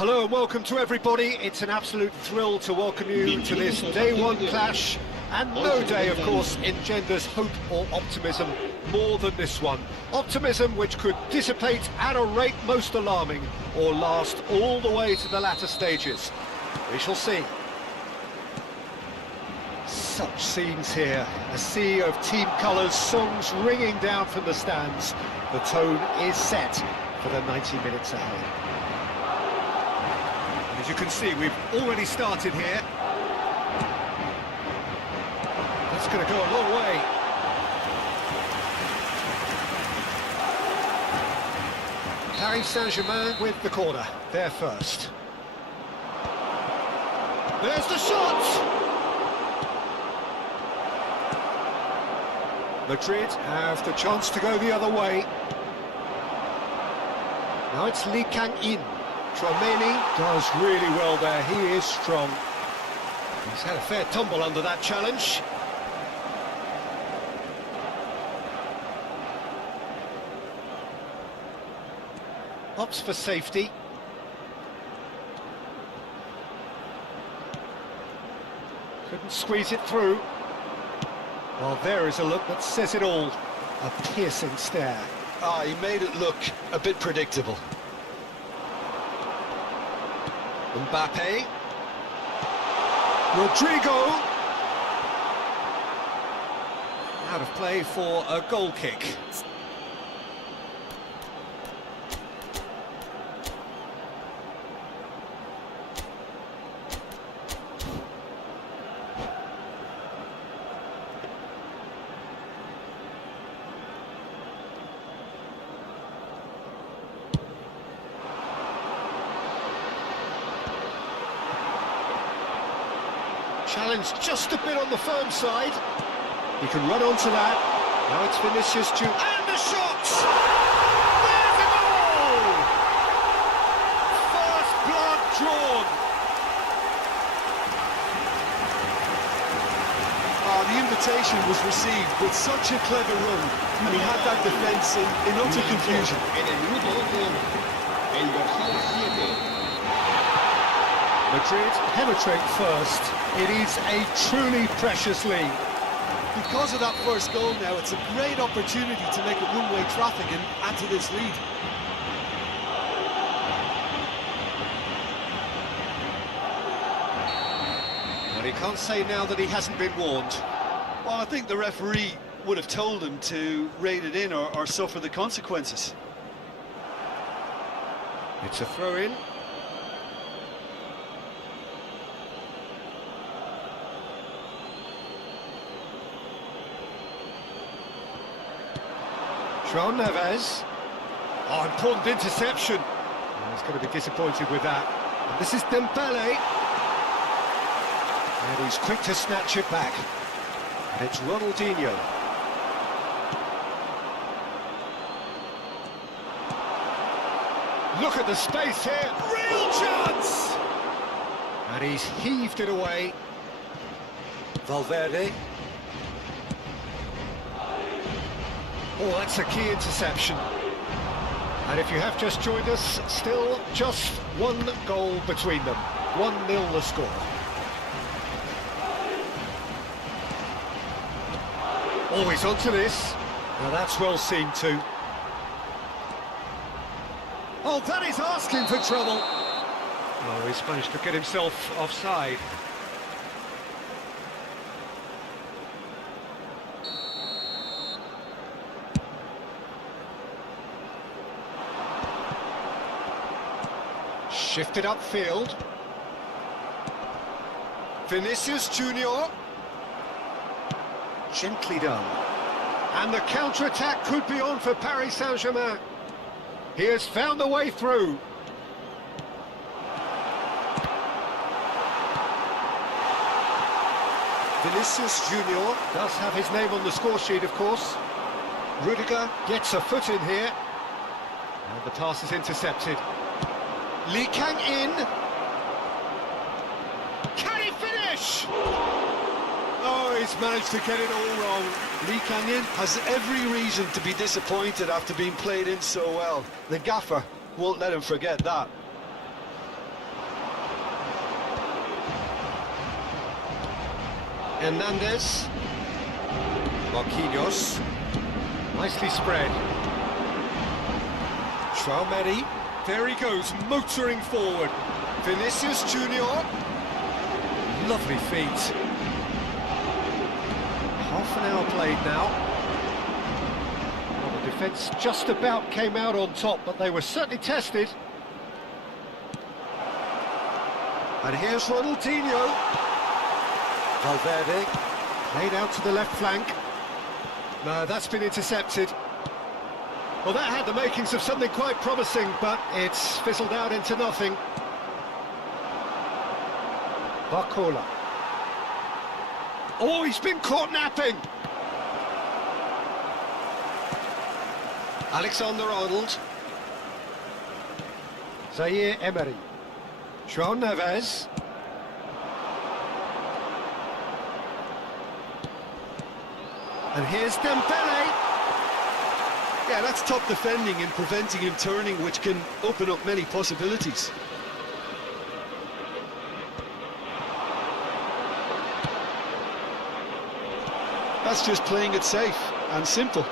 Hello and welcome to everybody. It's an absolute thrill to welcome you to this day one clash. And no day, of course, engenders hope or optimism more than this one. Optimism which could dissipate at a rate most alarming or last all the way to the latter stages. We shall see. Such scenes here. A sea of team colours, songs ringing down from the stands. The tone is set for the 90 minutes ahead. As you can see, we've already started here. That's going to go a long way. Paris Saint-Germain with the corner. They're first. There's the shot! Madrid have the chance to go the other way. Now it's Lee Kang-in. Tromeni does really well there, he is strong. He's had a fair tumble under that challenge. Opts for safety. Couldn't squeeze it through. Well, there is a look that says it all. A piercing stare. Ah, he made it look a bit predictable. Mbappe. Rodrigo. Out of play for a goal kick. Challenge just a bit on the firm side. He can run onto that. Now it's Vinicius Junior. And the shot! There's the goal! First blood drawn. The invitation was received with such a clever run, and he had that defence in utter confusion. En el minuto 12, el dorsal 7. Madrid penetrate first. It is a truly precious lead. Because of that first goal now, it's a great opportunity to make it one-way traffic and add to this lead. Well, he can't say now that he hasn't been warned. Well, I think the referee would have told him to rein it in or suffer the consequences. It's a throw-in. João Neves. Oh, important interception. Oh, he's going to be disappointed with that. And this is Dembele. And he's quick to snatch it back. And it's Ronaldinho. Look at the space here. Real chance! And he's heaved it away. Valverde. Oh, that's a key interception. And if you have just joined us, still just one goal between them. 1-0 the score. Always onto this. Now that's well seen too. Oh, that is asking for trouble. Oh, he's managed to get himself offside. Shifted upfield. Vinicius Junior. Gently done. And the counter-attack could be on for Paris Saint-Germain. He has found a way through. Vinicius Junior does have his name on the score sheet, of course. Rudiger gets a foot in here. And the pass is intercepted. Lee Kang-in. Can he finish? Oh, he's managed to get it all wrong. Lee Kang-in has every reason to be disappointed after being played in so well. The gaffer won't let him forget that. Hernandez. Marquinhos. Nicely spread. Traumeri. There he goes, motoring forward. Vinicius Junior. Lovely feet. Half an hour played now. Well, the defence just about came out on top, but they were certainly tested. And here's Ronaldinho. Valverde. Played out to the left flank. No, that's been intercepted. Well, that had the makings of something quite promising, but it's fizzled out into nothing. Barcola. Oh, he's been caught napping! Alexander-Arnold. Zaire Emery. João Neves. And here's Dembele. Yeah, that's top defending and preventing him turning, which can open up many possibilities. That's just playing it safe and simple.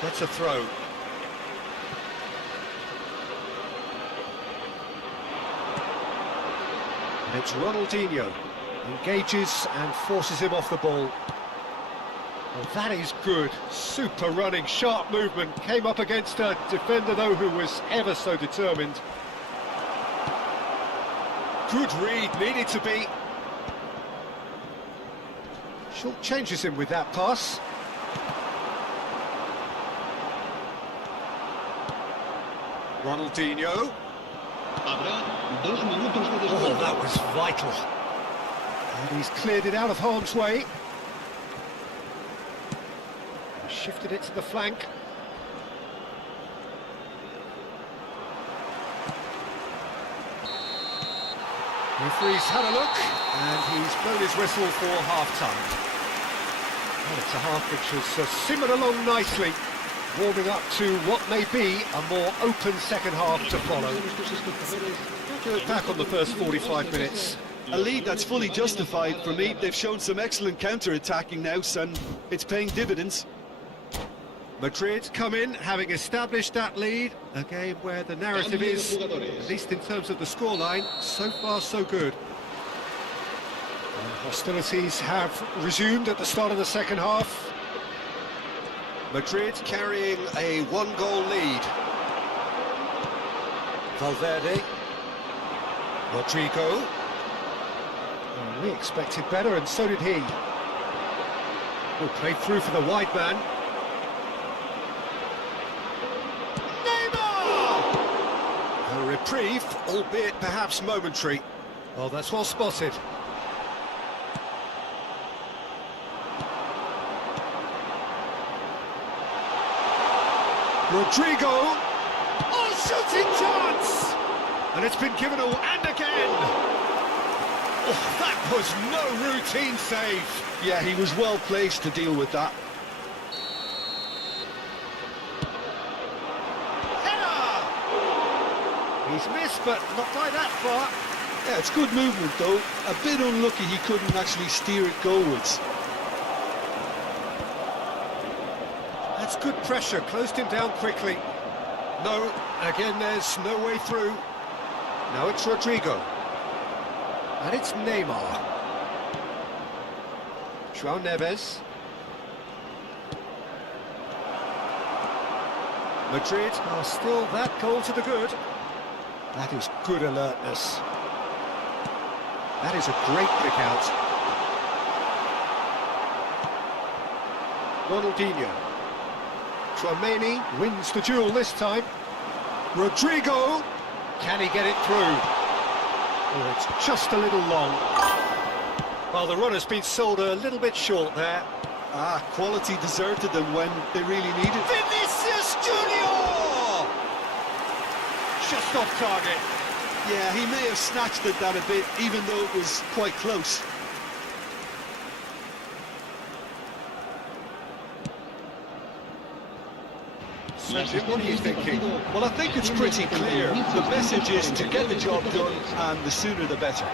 That's a throw. And it's Ronaldinho. Engages and forces him off the ball. Well, that is good. Super running, sharp movement. Came up against a defender, though, who was ever so determined. Good read, needed to be. Short changes him with that pass. Ronaldinho. Habrá 2 minutos de Oh, descuento. that was vital. And he's cleared it out of harm's way. Shifted it to the flank. Referee's had a look, and he's blown his whistle for half-time. Well, it's a half which has simmered along nicely, warming up to what may be a more open second half to follow. Look back on the first 45 minutes. A lead that's fully justified for me. They've shown some excellent counter-attacking now, and it's paying dividends. Madrid come in, having established that lead, a game where the narrative is, at least in terms of the scoreline, so far so good. And hostilities have resumed at the start of the second half. Madrid carrying a one-goal lead. Valverde. Rodrigo. Well, we expected better, and so did he. Oh, played through for the wide man. A reprieve, albeit perhaps momentary. Well, that's well spotted. Rodrigo! Oh, shooting chance! And it's been given away, and again! Oh, that was no routine save. Yeah, he was well placed to deal with that. He's missed, but not by that far. Yeah, it's good movement though. A bit unlucky he couldn't actually steer it goalwards. That's good pressure, closed him down quickly. No, again there's no way through. Now it's Rodrigo. And it's Neymar. João Neves. Madrid are still that goal to the good. That is good alertness. That is a great pick out. Ronaldinho. Traumeri wins the duel this time. Rodrigo. Can he get it through? Oh, it's just a little long. Well, the runner's been sold a little bit short there. Ah, quality deserted them when they really needed. Vinicius Junior! Just off target. Yeah, he may have snatched at that a bit, even though it was quite close. What are you thinking? Well, I think it's pretty clear. The message is to get the job done, and the sooner the better.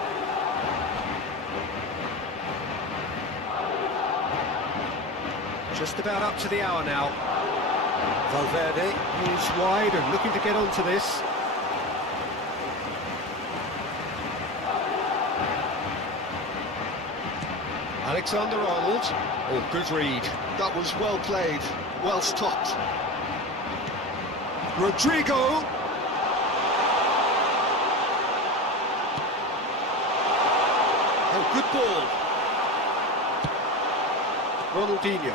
Just about up to the hour now. Valverde is wide and looking to get onto this. Alexander-Arnold. Oh, good read. That was well played, well stopped. Rodrigo. Oh, good ball. Ronaldinho.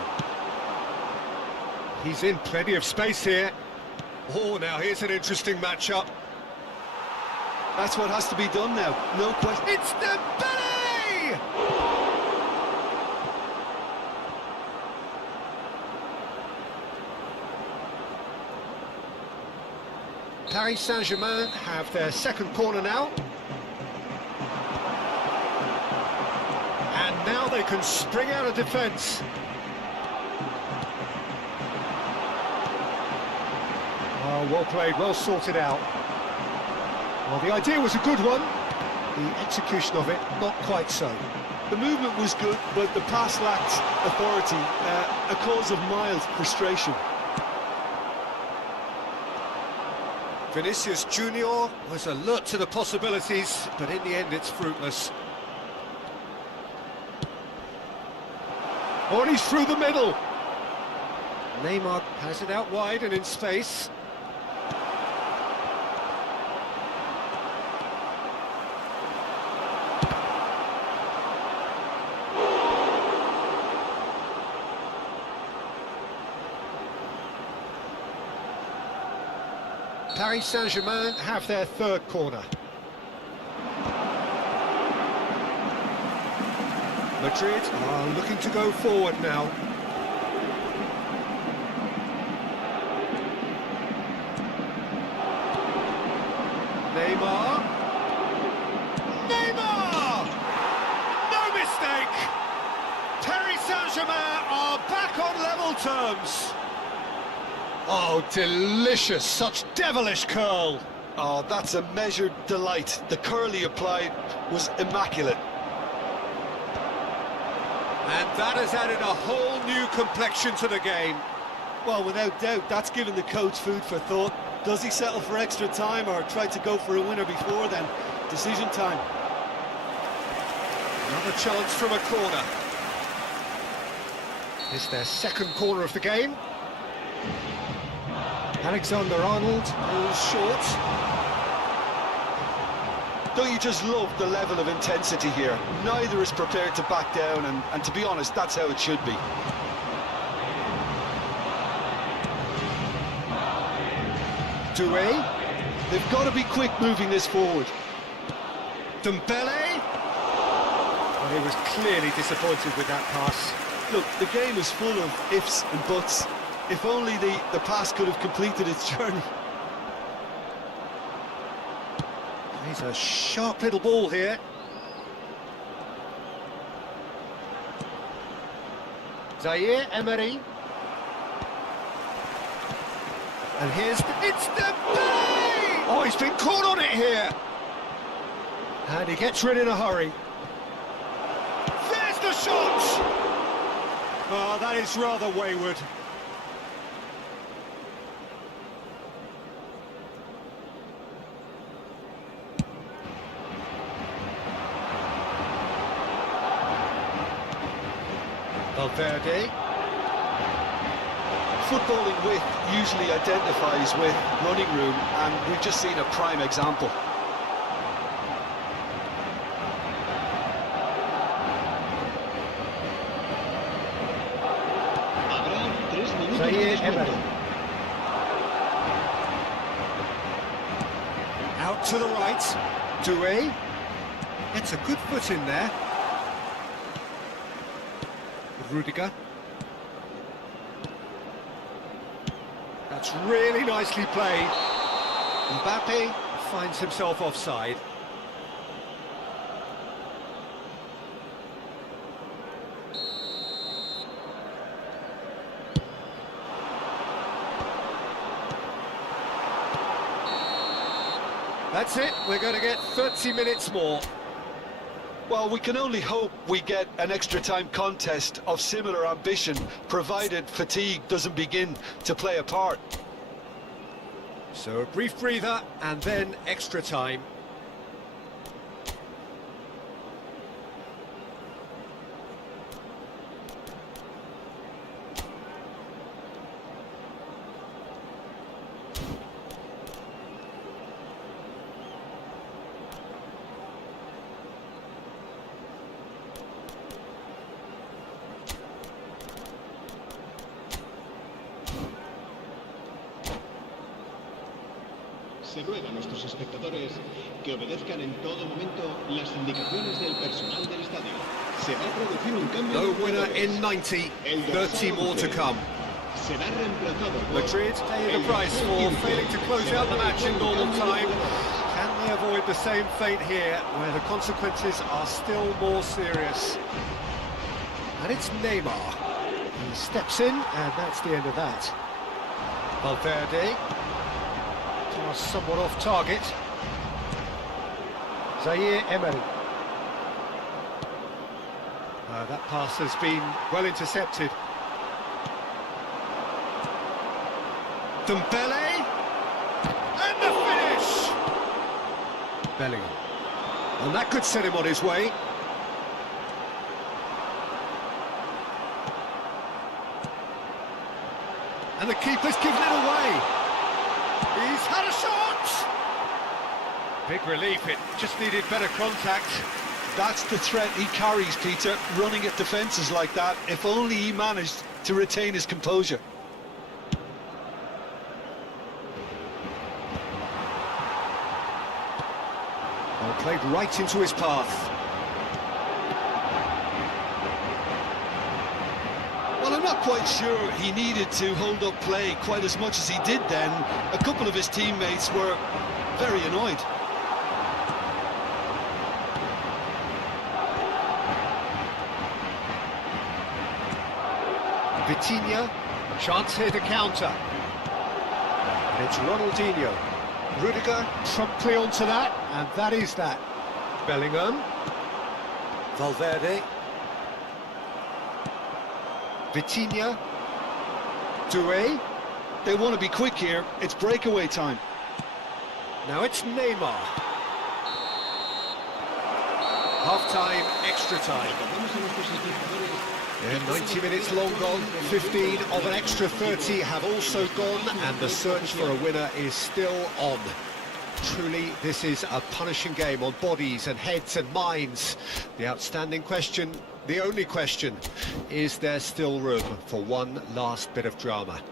He's in plenty of space here. Oh, now here's an interesting matchup. That's what has to be done now, no question. It's the belly! Paris Saint-Germain have their second corner now. And now they can spring out of defence. Oh, well played, well sorted out. Well, the idea was a good one. The execution of it, not quite so. The movement was good, but the pass lacked authority, a cause of mild frustration. Vinicius Junior was alert to the possibilities, but in the end it's fruitless. Oh, and he's through the middle. Neymar has it out wide and in space. Paris Saint-Germain have their third corner. Madrid are looking to go forward now. Neymar. Neymar! No mistake! Paris Saint-Germain are back on level terms. Oh, delicious, such devilish curl. Oh, that's a measured delight. The curl he applied was immaculate. And that has added a whole new complexion to the game. Well, without doubt, that's given the coach food for thought. Does he settle for extra time or try to go for a winner before then? Decision time. Another chance from a corner. It's their second corner of the game. Alexander-Arnold is short. Don't you just love the level of intensity here? Neither is prepared to back down, and to be honest, that's how it should be. Duel. They've got to be quick moving this forward. Dembele. Well, he was clearly disappointed with that pass. Look, the game is full of ifs and buts. If only the pass could have completed its journey. He's a sharp little ball here. Zaire Emery. And it's the play! Oh, he's been caught on it here. And he gets rid in a hurry. There's the shot! Oh, that is rather wayward. Valverde. Footballing width usually identifies with running room, and we've just seen a prime example. Zaire Emery. Out to the right. Duel. It's a good foot in there. Rudiger. That's really nicely played. Mbappe finds himself offside. That's it, we're going to get 30 minutes more. Well, we can only hope we get an extra time contest of similar ambition, provided fatigue doesn't begin to play a part. So a brief breather and then extra time. Se ruega a nuestros espectadores que obedezcan en todo momento las indicaciones del personal del estadio. Se va a producir un cambio No de winner jugadores. in 90, El 30 more to come. Será reemplazado por Madrid pay the el price for dorsal failing to 15. close Se va out the a match in producir un normal cambio de time. jugadores. Can they avoid the same fate here, where the consequences are still more serious? And it's Neymar. He steps in, and that's the end of that. Valverde. Pass somewhat off target. Zaire Emery. That pass has been well intercepted. Dembele. And the finish! Bellingham. And that could set him on his way. And the keeper's given it away. He's had a shot! Big relief, it just needed better contact. That's the threat he carries, Peter, running at defences like that. If only he managed to retain his composure. Well, played right into his path. Well, I'm not quite sure he needed to hold up play quite as much as he did then. A couple of his teammates were very annoyed. Vitinha, chance here to counter. And it's Ronaldinho. Rudiger promptly onto that, and that is that. Bellingham. Valverde. Vitinha. Duel. They want to be quick here. It's breakaway time. Now it's Neymar. Half-time, extra time. Recordamos a nuestros espectadores Yeah, 90 minutes long gone, 15 of an extra 30 have also gone, and the search for a winner is still on. Truly, this is a punishing game on bodies and heads and minds. The outstanding question, the only question, is there still room for one last bit of drama?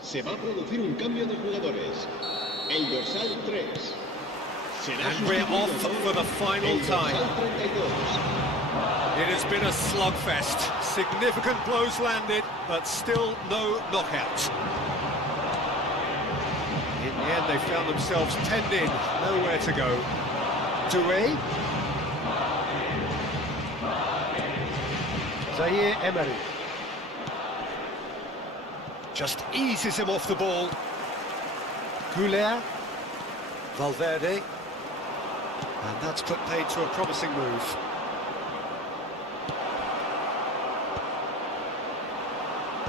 Se va a producir un cambio de jugadores. El dorsal 3. Será And we're sustituido off por for the final el dorsal time. 32. It has been a slugfest. Significant blows landed, but still no knockout. In the end, they found themselves penned in, nowhere to go. Duel. Zaire Emery. Just eases him off the ball. Goulet. Valverde. And that's put paid to a promising move.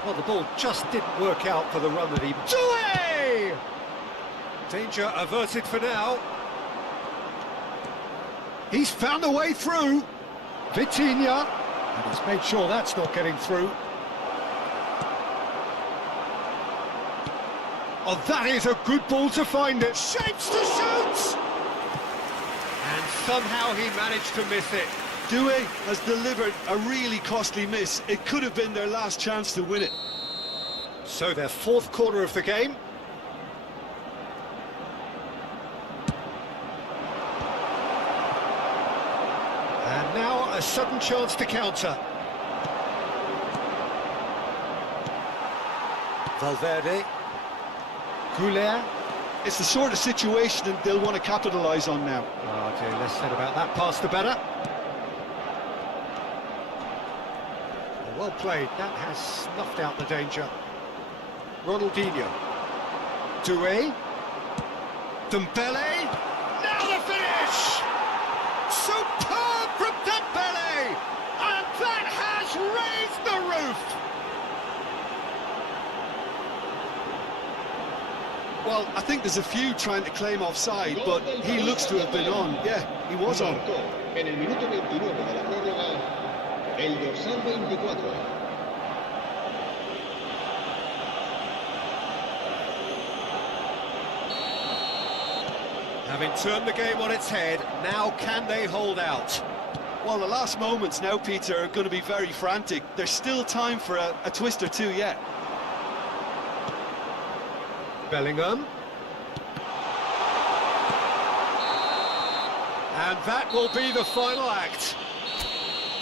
Well, the ball just didn't work out for the run that he... Duel! Danger averted for now. He's found a way through. Vitinha. And he's made sure that's not getting through. Oh, that is a good ball to find it. Shapes to shoot! And somehow he managed to miss it. Duel has delivered a really costly miss. It could have been their last chance to win it. So their fourth corner of the game. And now a sudden chance to counter. Valverde. Goulet. It's the sort of situation that they'll want to capitalise on now. Oh dear, less said about that pass the better. Well played, that has snuffed out the danger. Ronaldinho. Duel. Dembele. Now the finish! Superb! Well, I think there's a few trying to claim offside, but he looks to have been on. Yeah, he was on. Marcó en el minuto 29 de la prórroga el dorsal 24. Having turned the game on its head, now can they hold out? Well, the last moments now, Peter, are going to be very frantic. There's still time for a twist or two yet. Bellingham. And that will be the final act.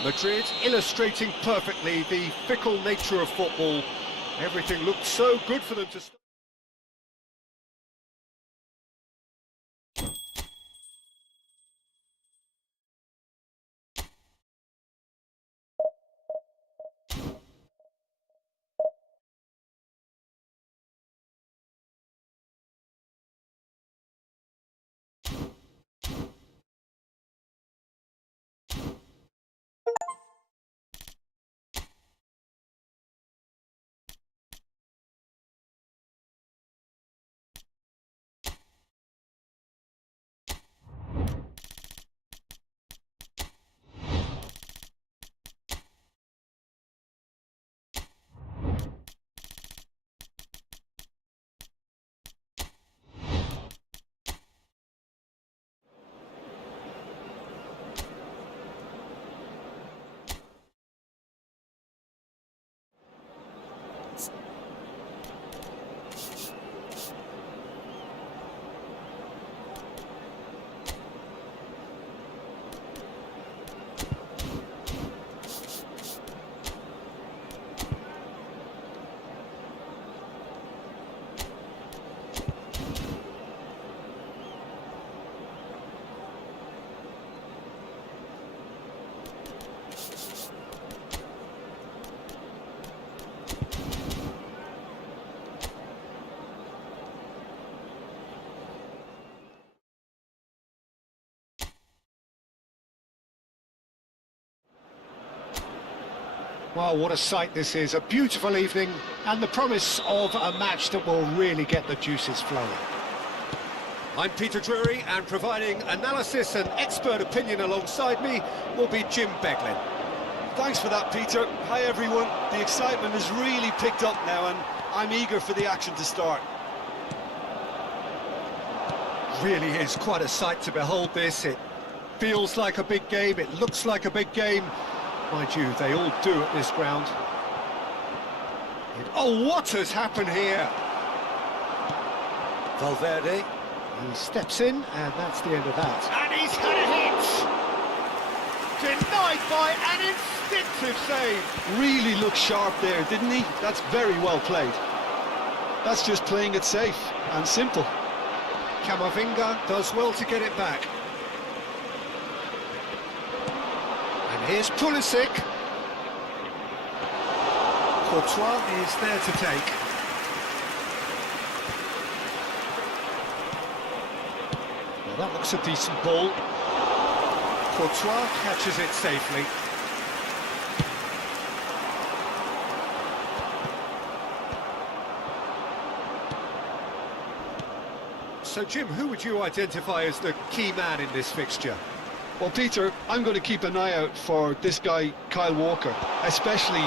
Madrid illustrating perfectly the fickle nature of football. Everything looked so good for them to start. Well, what a sight this is. A beautiful evening and the promise of a match that will really get the juices flowing. I'm Peter Drury, and providing analysis and expert opinion alongside me will be Jim Beglin. Thanks for that, Peter. Hi, everyone. The excitement has really picked up now, and I'm eager for the action to start. Really is quite a sight to behold this. It feels like a big game, it looks like a big game. Mind you, they all do at this ground. Oh, what has happened here? Valverde. He steps in, and that's the end of that. And he's had a hit! Denied by an instinctive save. Really looked sharp there, didn't he? That's very well played. That's just playing it safe and simple. Camavinga does well to get it back. And here's Pulisic. Courtois is there to take. Well, that looks a decent ball. Courtois catches it safely. So, Jim, who would you identify as the key man in this fixture? Well, Peter, I'm going to keep an eye out for this guy, Kyle Walker, especially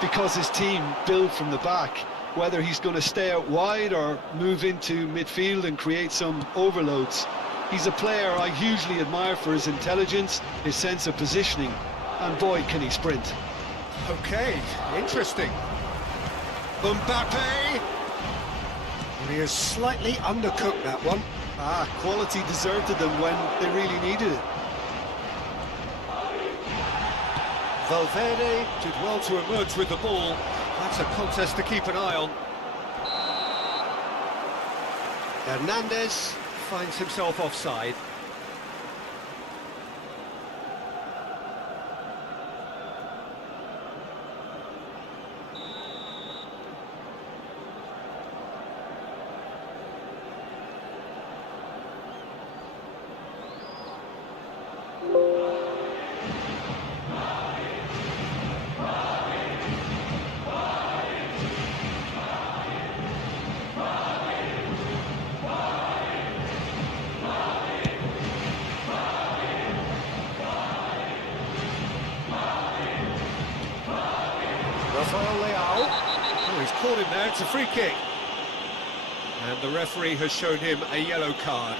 because his team build from the back, whether he's going to stay out wide or move into midfield and create some overloads. He's a player I hugely admire for his intelligence, his sense of positioning, and boy, can he sprint. Okay, interesting. Mbappe! And he has slightly undercooked that one. Quality deserted them when they really needed it. Valverde did well to emerge with the ball. That's a contest to keep an eye on. Hernandez finds himself offside. caught him there, it's a free kick. And the referee has shown him a yellow card.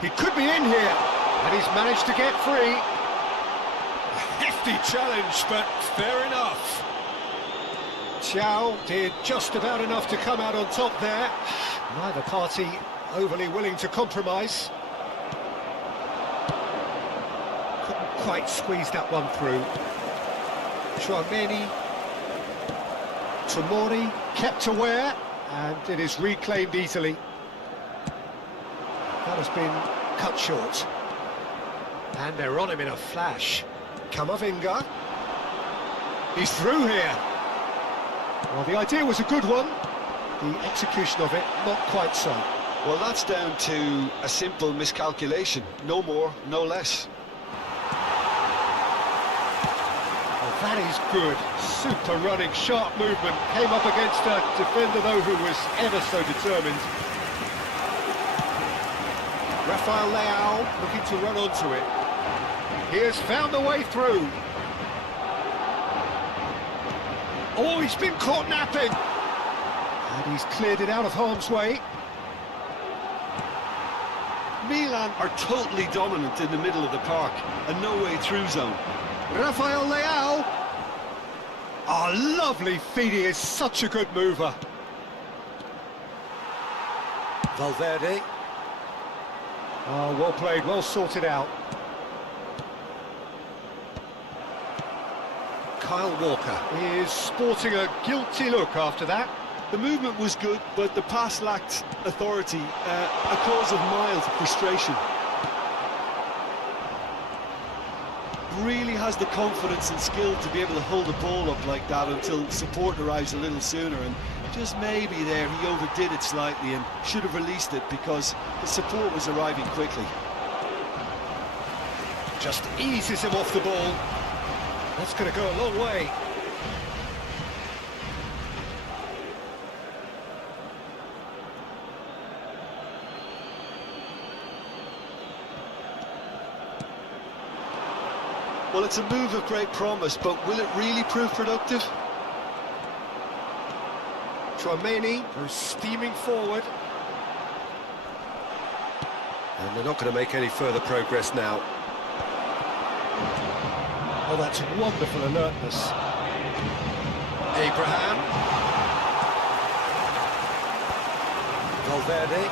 He could be in here, and he's managed to get free. A hefty challenge, but fair enough. Chow did just about enough to come out on top there. Neither party overly willing to compromise. Couldn't quite squeeze that one through. Chouameni, Tomori kept aware, and it is reclaimed easily. That has been cut short. And they're on him in a flash. Kamavinga. He's through here. Well, the idea was a good one. The execution of it, not quite so. Well, that's down to a simple miscalculation. No more, no less. Well, that is good. Super running, sharp movement. Came up against a defender, though, who was ever so determined. Rafael Leao looking to run onto it. He has found a way through. Oh, he's been caught napping. And he's cleared it out of harm's way. Milan are totally dominant in the middle of the park, a no-way-through zone. Rafael Leao. Oh, lovely feed, he is such a good mover. Valverde. Oh, well played, well sorted out. Kyle Walker is sporting a guilty look after that. The movement was good, but the pass lacked authority, a cause of mild frustration. Really has the confidence and skill to be able to hold the ball up like that until support arrives a little sooner, and just maybe there he overdid it slightly and should have released it because the support was arriving quickly. Just eases him off the ball. That's going to go a long way. Well, it's a move of great promise, but will it really prove productive? Chouameni goes steaming forward. And they're not going to make any further progress now. Oh, that's wonderful alertness. Abraham. Valverde.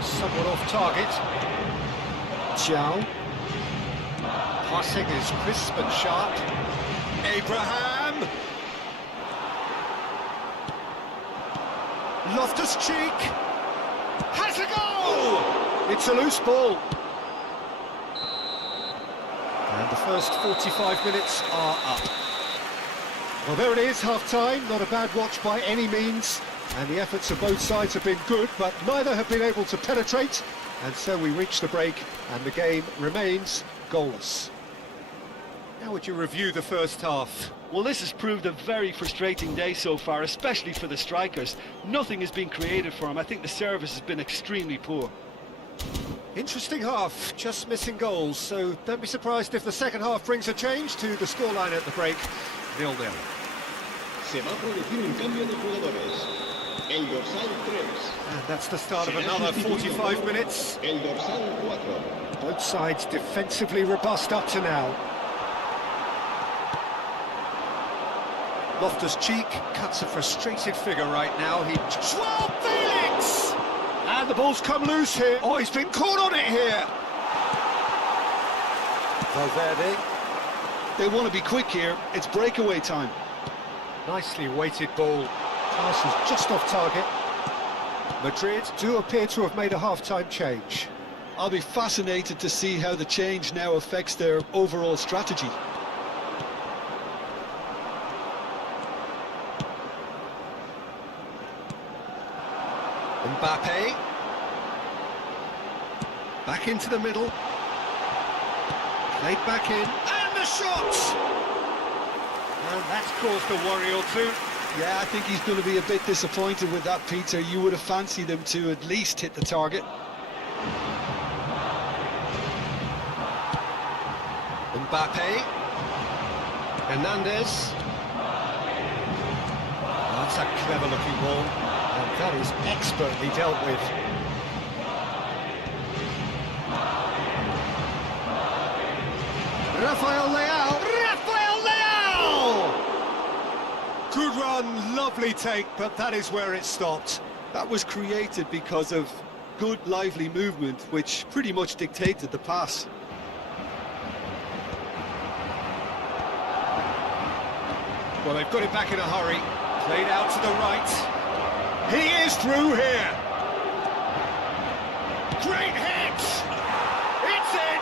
Somewhat off target. Chow. Passing is crisp and sharp. Abraham. Loftus-Cheek. Has a goal! It's a loose ball. And the first 45 minutes are up. Well, there it is, half-time. Not a bad watch by any means. And the efforts of both sides have been good, but neither have been able to penetrate. And so we reach the break, and the game remains goalless. How would you review the first half? Well, this has proved a very frustrating day so far, especially for the strikers. Nothing has been created for them. I think the service has been extremely poor. Interesting half, just missing goals, so don't be surprised if the second half brings a change to the scoreline at the break. 0-0. Se va a producir un cambio de jugadores. El dorsal 3. And that's the start of another 45 minutes. El dorsal 4. Both sides defensively robust up to now. Loftus-Cheek cuts a frustrated figure right now. Joao Felix! And the ball's come loose here. Oh, he's been caught on it here. Valverde. They want to be quick here. It's breakaway time. Nicely weighted ball. Pass is just off target. Madrid do appear to have made a half-time change. I'll be fascinated to see how the change now affects their overall strategy. Mbappe. Back into the middle. Played back in. And the shot! And that's caused a worry or two. Yeah, I think he's going to be a bit disappointed with that, Peter. You would have fancied him to at least hit the target. Mbappe. Hernandez. That's a clever-looking ball, and that is expertly dealt with. Rafael Leao! Rafael Leao! Good run, lovely take, but that is where it stopped. That was created because of good, lively movement, which pretty much dictated the pass. Well, they've got it back in a hurry. Played out to the right. He is through here. Great hit! It's in!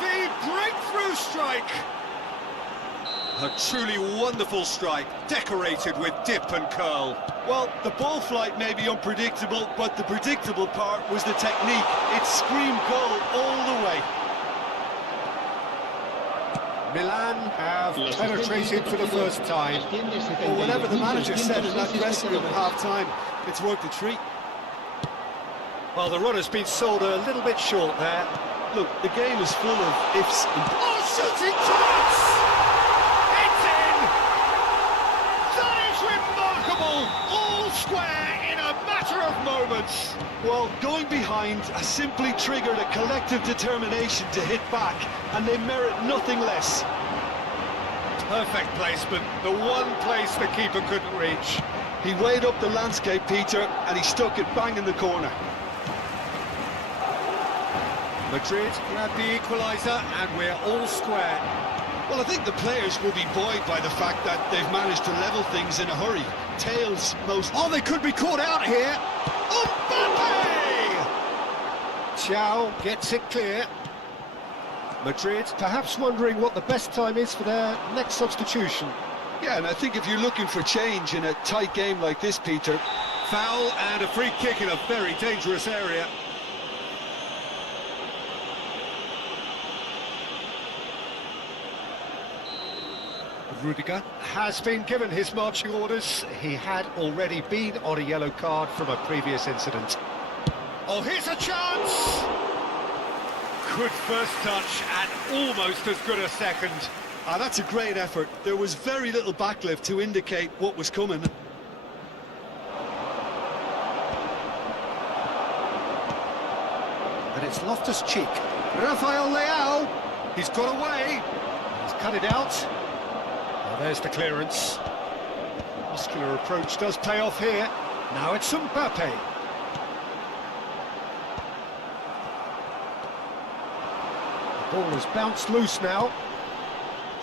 The breakthrough strike! A truly wonderful strike, decorated with dip and curl. Well, the ball flight may be unpredictable, but the predictable part was the technique. It screamed goal all the way. Milan have penetrated for the first time. Or whatever the manager said in that dressing room at half-time, it's worked a treat. Well, the run has been sold a little bit short there. Look, the game is full of ifs and... Oh, shooting chance! It's in! That is remarkable! All square in a matter of moments. Well, going behind has simply triggered a collective determination to hit back, and they merit nothing less. Perfect placement, the one place the keeper couldn't reach. He weighed up the landscape, Peter, and he stuck it bang in the corner. Madrid grabbed the equaliser, and we're all square. Well, I think the players will be buoyed by the fact that they've managed to level things in a hurry. Tails most... Oh, they could be caught out here. Mbappe! Chow gets it clear. Madrid perhaps wondering what the best time is for their next substitution. Yeah, and I think if you're looking for change in a tight game like this, Peter... Foul and a free kick in a very dangerous area. Rudiger has been given his marching orders. He had already been on a yellow card from a previous incident. Oh, here's a chance! Good first touch and almost as good a second. Ah, that's a great effort. There was very little backlift to indicate what was coming. And it's Loftus-Cheek. Rafael Leao! He's got away. He's cut it out. Well, there's the clearance. Muscular approach does pay off here. Now it's Mbappe. The ball has bounced loose now.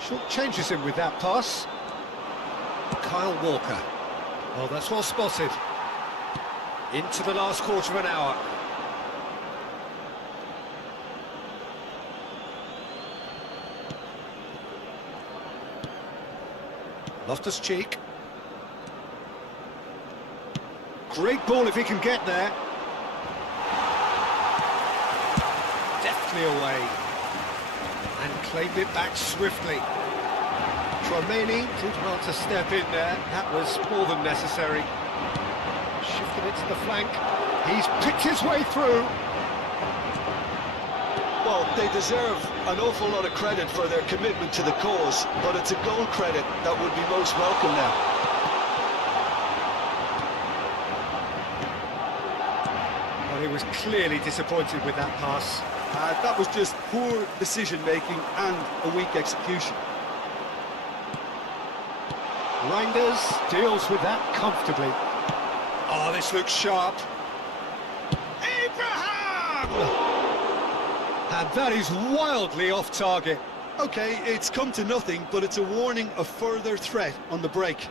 Short changes him with that pass. Kyle Walker. Well, that's well spotted. Into the last quarter of an hour. Loftus-Cheek. Great ball if he can get there. Deftly away. And claimed it back swiftly. Tromeni did well to step in there. That was more than necessary. Shifted it to the flank. He's picked his way through. Well, they deserve an awful lot of credit for their commitment to the cause, but it's a goal credit that would be most welcome now. Well, he was clearly disappointed with that pass. That was just poor decision-making and a weak execution. Reinders deals with that comfortably. Oh, this looks sharp. Abraham! And that is wildly off target. Okay, it's come to nothing, but it's a warning of further threat on the break.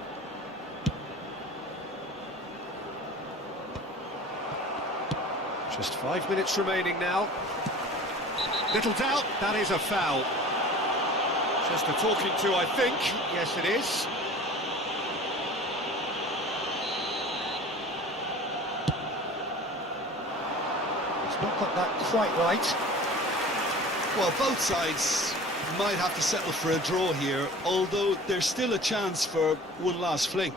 Just 5 minutes remaining now. Little doubt, that is a foul. Just a talking to, I think. Yes, it is. He's not got that quite right. Well, both sides might have to settle for a draw here, although there's still a chance for one last fling.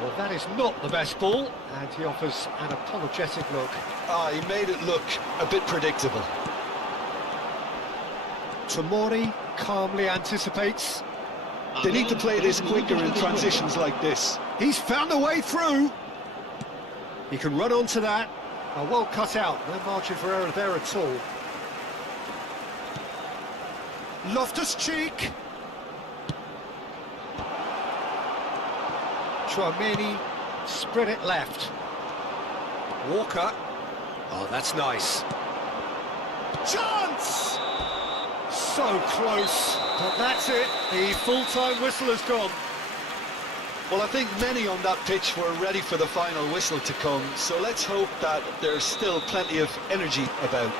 Well, that is not the best ball, and he offers an apologetic look. He made it look a bit predictable. Tomori calmly anticipates. They need to play this quicker in transitions like this. He's found a way through. He can run onto that. Well cut out, no margin for error there at all. Loftus-Cheek. Chouameni spread it left. Walker. Oh, that's nice. Chance! So close, but that's it. The full-time whistle has gone. Well, I think many on that pitch were ready for the final whistle to come, so let's hope that there's still plenty of energy about.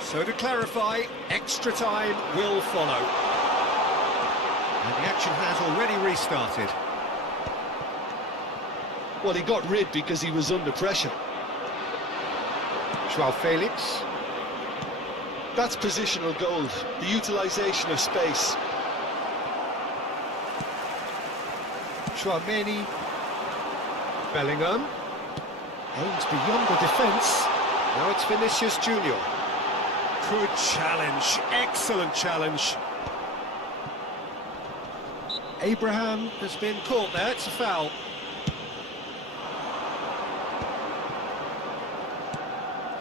So to clarify, extra time will follow. And the action has already restarted. Well, he got rid because he was under pressure. Joao Felix. That's positional gold, the utilisation of space. Chouameni. Bellingham. Aims beyond the defence. Now it's Vinicius Junior. Good challenge, excellent challenge. Abraham has been caught there, it's a foul.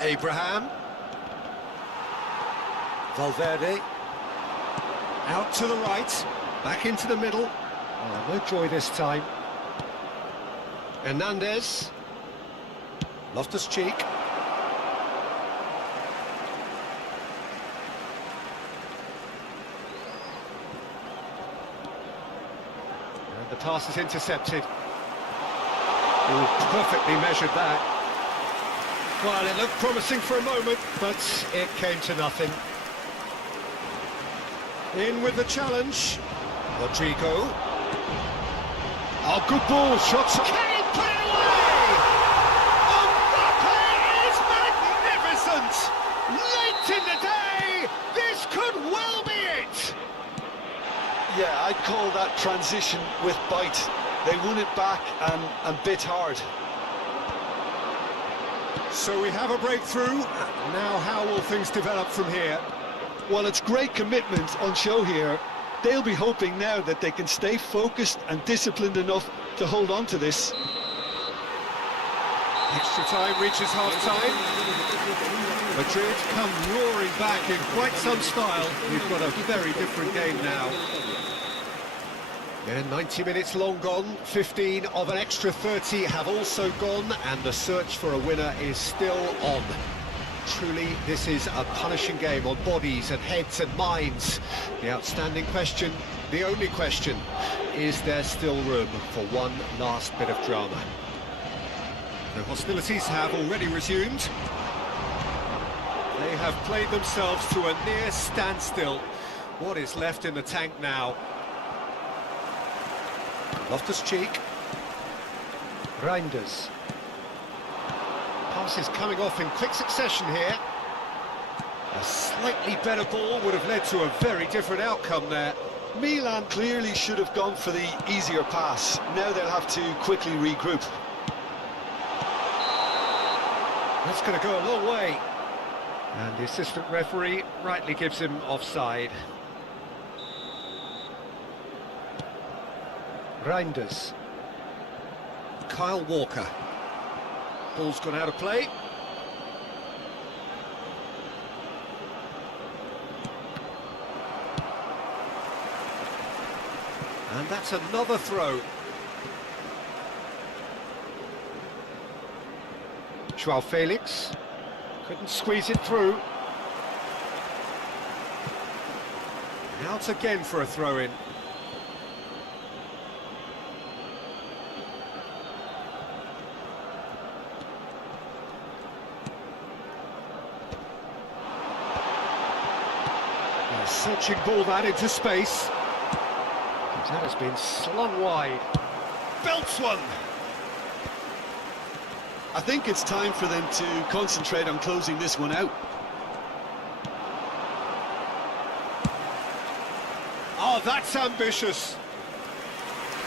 Abraham. Valverde. Out to the right, back into the middle. Oh, no joy this time. Hernandez. Loftus-Cheek. And the pass is intercepted. Oh, perfectly measured that. Well, it looked promising for a moment, but it came to nothing. In with the challenge. Rodrigo. Oh, good ball, shots. Can he put it away? Mbappe is magnificent! Late in the day, this could well be it! Yeah, I'd call that transition with bite. They won it back and bit hard. So we have a breakthrough. Now how will things develop from here? Well, it's great commitment on show here. They'll be hoping now that they can stay focused and disciplined enough to hold on to this. Extra time reaches half-time. Madrid come roaring back in quite some style. We've got a very different game now. Yeah, 90 minutes long gone, 15 of an extra 30 have also gone, and the search for a winner is still on. Truly, this is a punishing game on bodies and heads and minds. The outstanding question, the only question, is there still room for one last bit of drama? The hostilities have already resumed. They have played themselves to a near standstill. What is left in the tank now? Loftus-Cheek. Reinders. Passes coming off in quick succession here. A slightly better ball would have led to a very different outcome there. Milan clearly should have gone for the easier pass. Now they'll have to quickly regroup. That's going to go a long way. And the assistant referee rightly gives him offside. Reinders. Kyle Walker. Ball's gone out of play. And that's another throw. Joao Felix. Couldn't squeeze it through. Out again for a throw-in. Searching ball that into space. That has been slung wide. Belts one. I think it's time for them to concentrate on closing this one out. Oh, that's ambitious.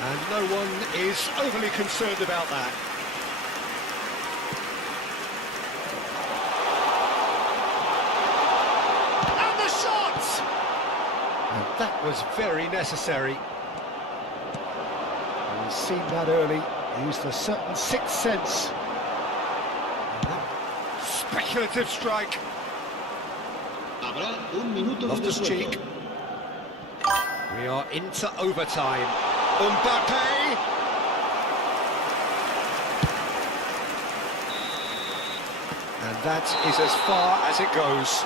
And no one is overly concerned about that. And the shot! And that was very necessary. And he's seen that early, used a certain sixth sense. Speculative strike. Habrá un minuto de Loftus-Cheek. descuento. We are into overtime. Mbappe! And that is as far as it goes.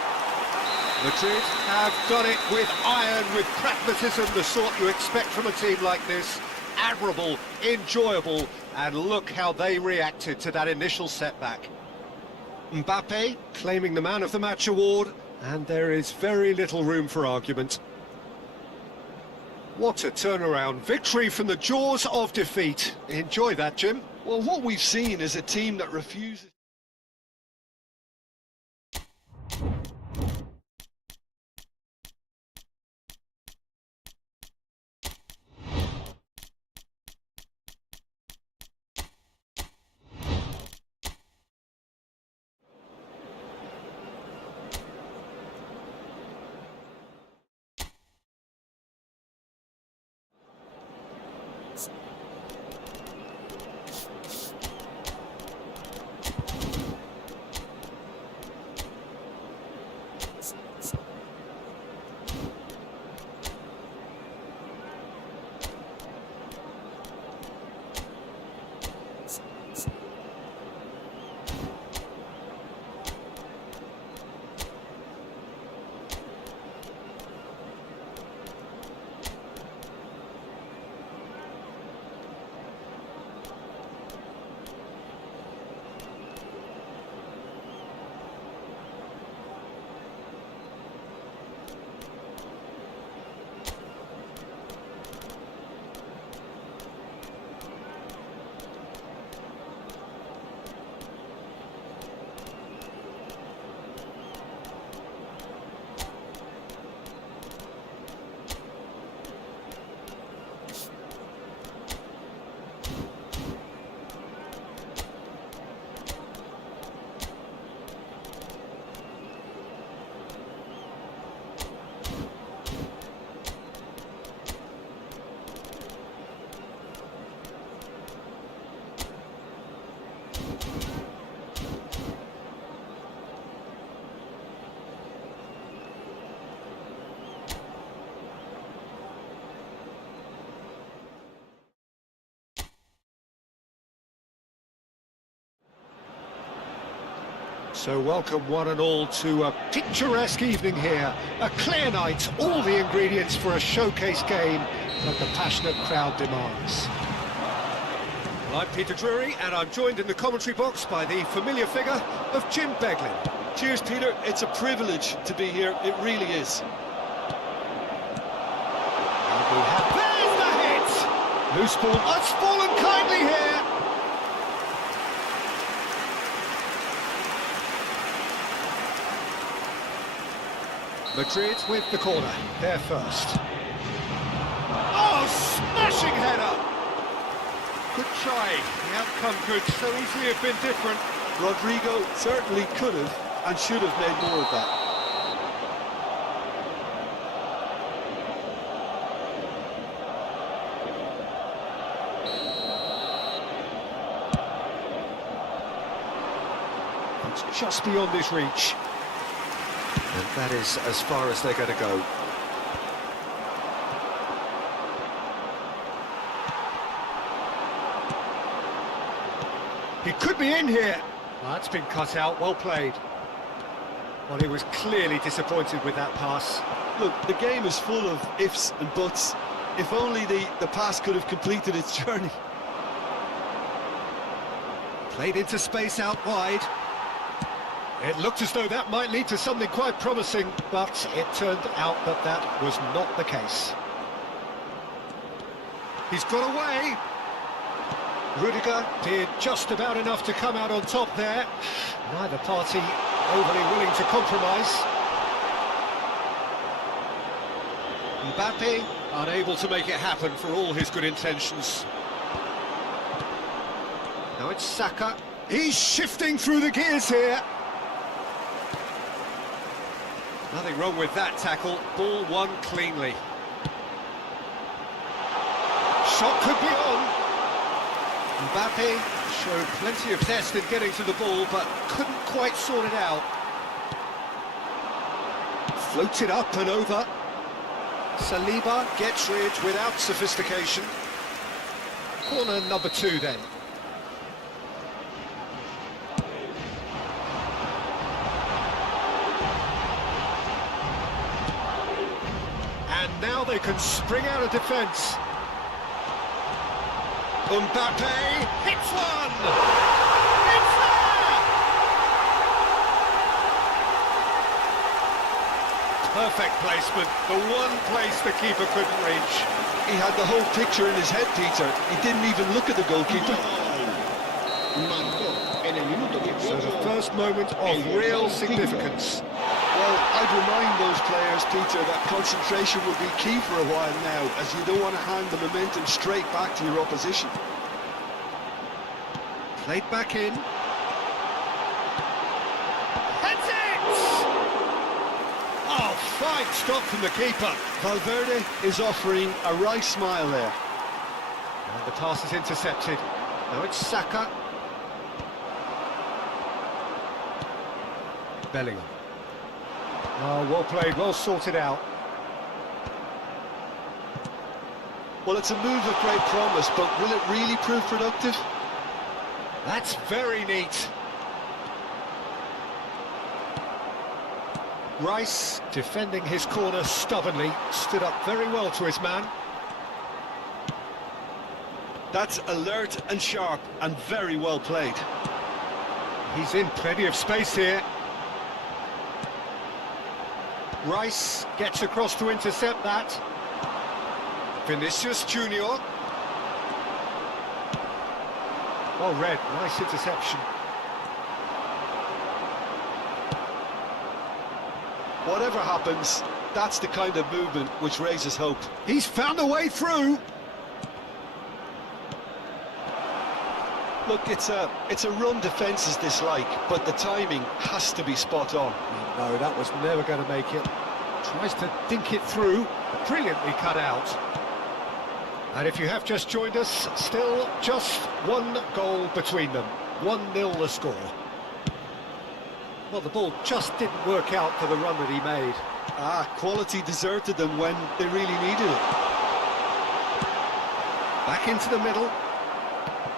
Madrid have done it with iron, with pragmatism, the sort you expect from a team like this. Admirable, enjoyable, and look how they reacted to that initial setback. Mbappe claiming the Man of the Match award, and there is very little room for argument. What a turnaround. Victory from the jaws of defeat. Enjoy that, Jim. Well, what we've seen is a team that refuses... So welcome one and all to a picturesque evening here. A clear night, all the ingredients for a showcase game that the passionate crowd demands. Well, I'm Peter Drury, and I'm joined in the commentary box by the familiar figure of Jim Beglin. Cheers, Peter. It's a privilege to be here. It really is. And we have... There's the hit! Loose ball. Oh, it's fallen kindly here. Madrid with the corner, there first. Oh, smashing header! Good try, the outcome could so easily have been different. Rodrigo certainly could have and should have made more of that. It's just beyond his reach. And that is as far as they're going to go. He could be in here. Well, that's been cut out, well played. Well, he was clearly disappointed with that pass. Look, the game is full of ifs and buts. If only the pass could have completed its journey. Played into space out wide. It looked as though that might lead to something quite promising, but it turned out that that was not the case. He's got away. Rudiger did just about enough to come out on top there. Neither party overly willing to compromise. Mbappe unable to make it happen for all his good intentions. Now it's Saka. He's shifting through the gears here. Nothing wrong with that tackle. Ball won cleanly. Shot could be on. Mbappe showed plenty of zest in getting to the ball, but couldn't quite sort it out. Floated up and over. Saliba gets rid without sophistication. Corner number 2 then. And now they can spring out of defence. Mbappe hits one! It's there! Perfect placement, the one place the keeper couldn't reach. He had the whole picture in his head, Peter. He didn't even look at the goalkeeper. So the first moment of real significance. Well, I'd remind those players, Peter, that concentration will be key for a while now, as you don't want to hand the momentum straight back to your opposition. Played back in. Heads it! Oh, fine stop from the keeper. Valverde is offering a right smile there. And the pass is intercepted. Now it's Saka. Bellingham. Oh, well played, well sorted out. Well, it's a move of great promise, but will it really prove productive? That's very neat. Rice, defending his corner stubbornly, stood up very well to his man. That's alert and sharp and very well played. He's in plenty of space here. Rice gets across to intercept that. Vinicius Junior. Well read, nice interception. Whatever happens, that's the kind of movement which raises hope. He's found a way through. Look, it's a run defence's dislike, but the timing has to be spot on. No, that was never going to make it. Tries to dink it through, brilliantly cut out. And if you have just joined us, still just one goal between them. 1-0 the score. Well, the ball just didn't work out for the run that he made. Quality deserted them when they really needed it. Back into the middle.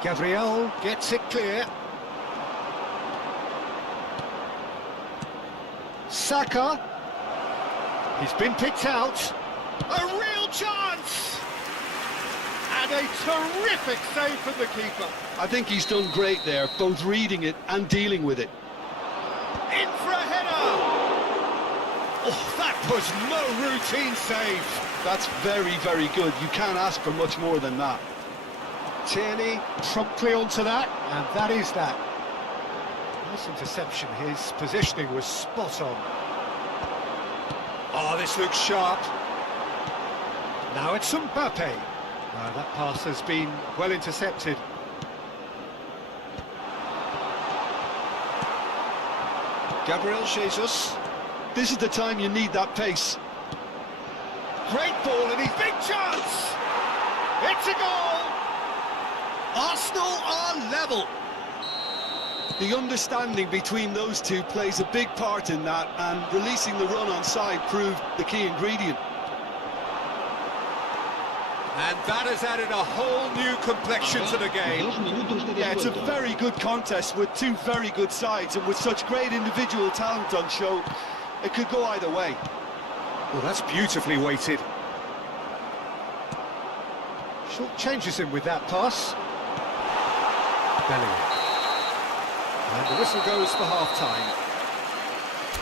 Gabriel gets it clear. Saka. He's been picked out. A real chance! And a terrific save from the keeper. I think he's done great there, both reading it and dealing with it. In for a header! Oh, that was no routine save. That's very, very good. You can't ask for much more than that. Tierney promptly onto that, and that is that. Nice interception. His positioning was spot on. Oh, this looks sharp. Now it's Mbappe. That pass has been well intercepted. Gabriel Jesus. This is the time you need that pace. Great ball and his big chance! It's a goal! Arsenal are level. The understanding between those two plays a big part in that, and releasing the run on side proved the key ingredient. And that has added a whole new complexion to the game. Yeah, it's a very good contest with two very good sides, and with such great individual talent on show, it could go either way. Well, that's beautifully weighted. Short changes him with that pass. Bellingham. And the whistle goes for half-time.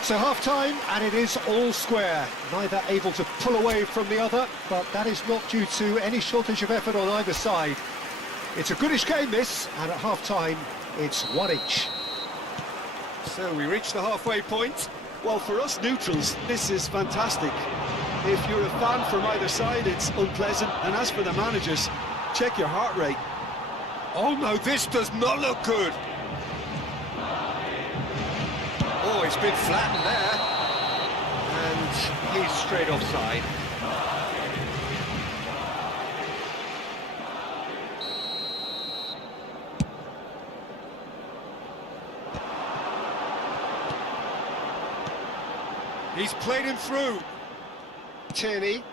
So half-time, and it is all square. Neither able to pull away from the other, but that is not due to any shortage of effort on either side. It's a goodish game, this, and at half-time, it's one each. So we reach the halfway point. Well, for us neutrals, this is fantastic. If you're a fan from either side, it's unpleasant. And as for the managers, check your heart rate. Oh no, this does not look good. Oh, he's been flattened there. And he's straight offside. He's played him through. Tierney.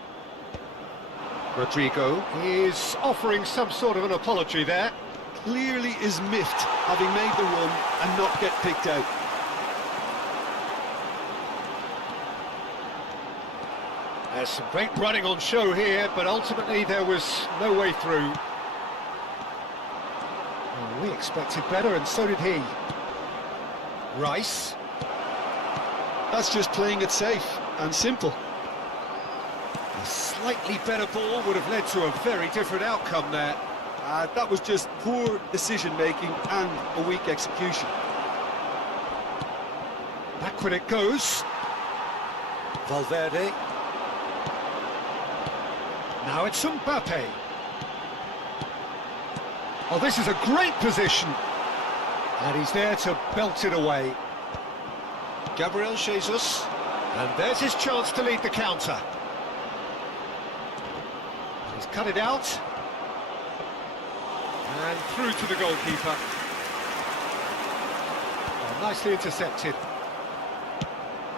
Rodrigo is offering some sort of an apology there. Clearly is miffed, having made the run and not get picked out. There's some great running on show here, but ultimately there was no way through. Well, we expected better, and so did he. Rice. That's just playing it safe and simple. A slightly better ball would have led to a very different outcome there. That was just poor decision-making and a weak execution. Back when it goes. Valverde. Now it's Mbappe. Oh, this is a great position. And he's there to belt it away. Gabriel Jesus. And there's his chance to lead the counter. He's cut it out. And through to the goalkeeper. Oh, nicely intercepted.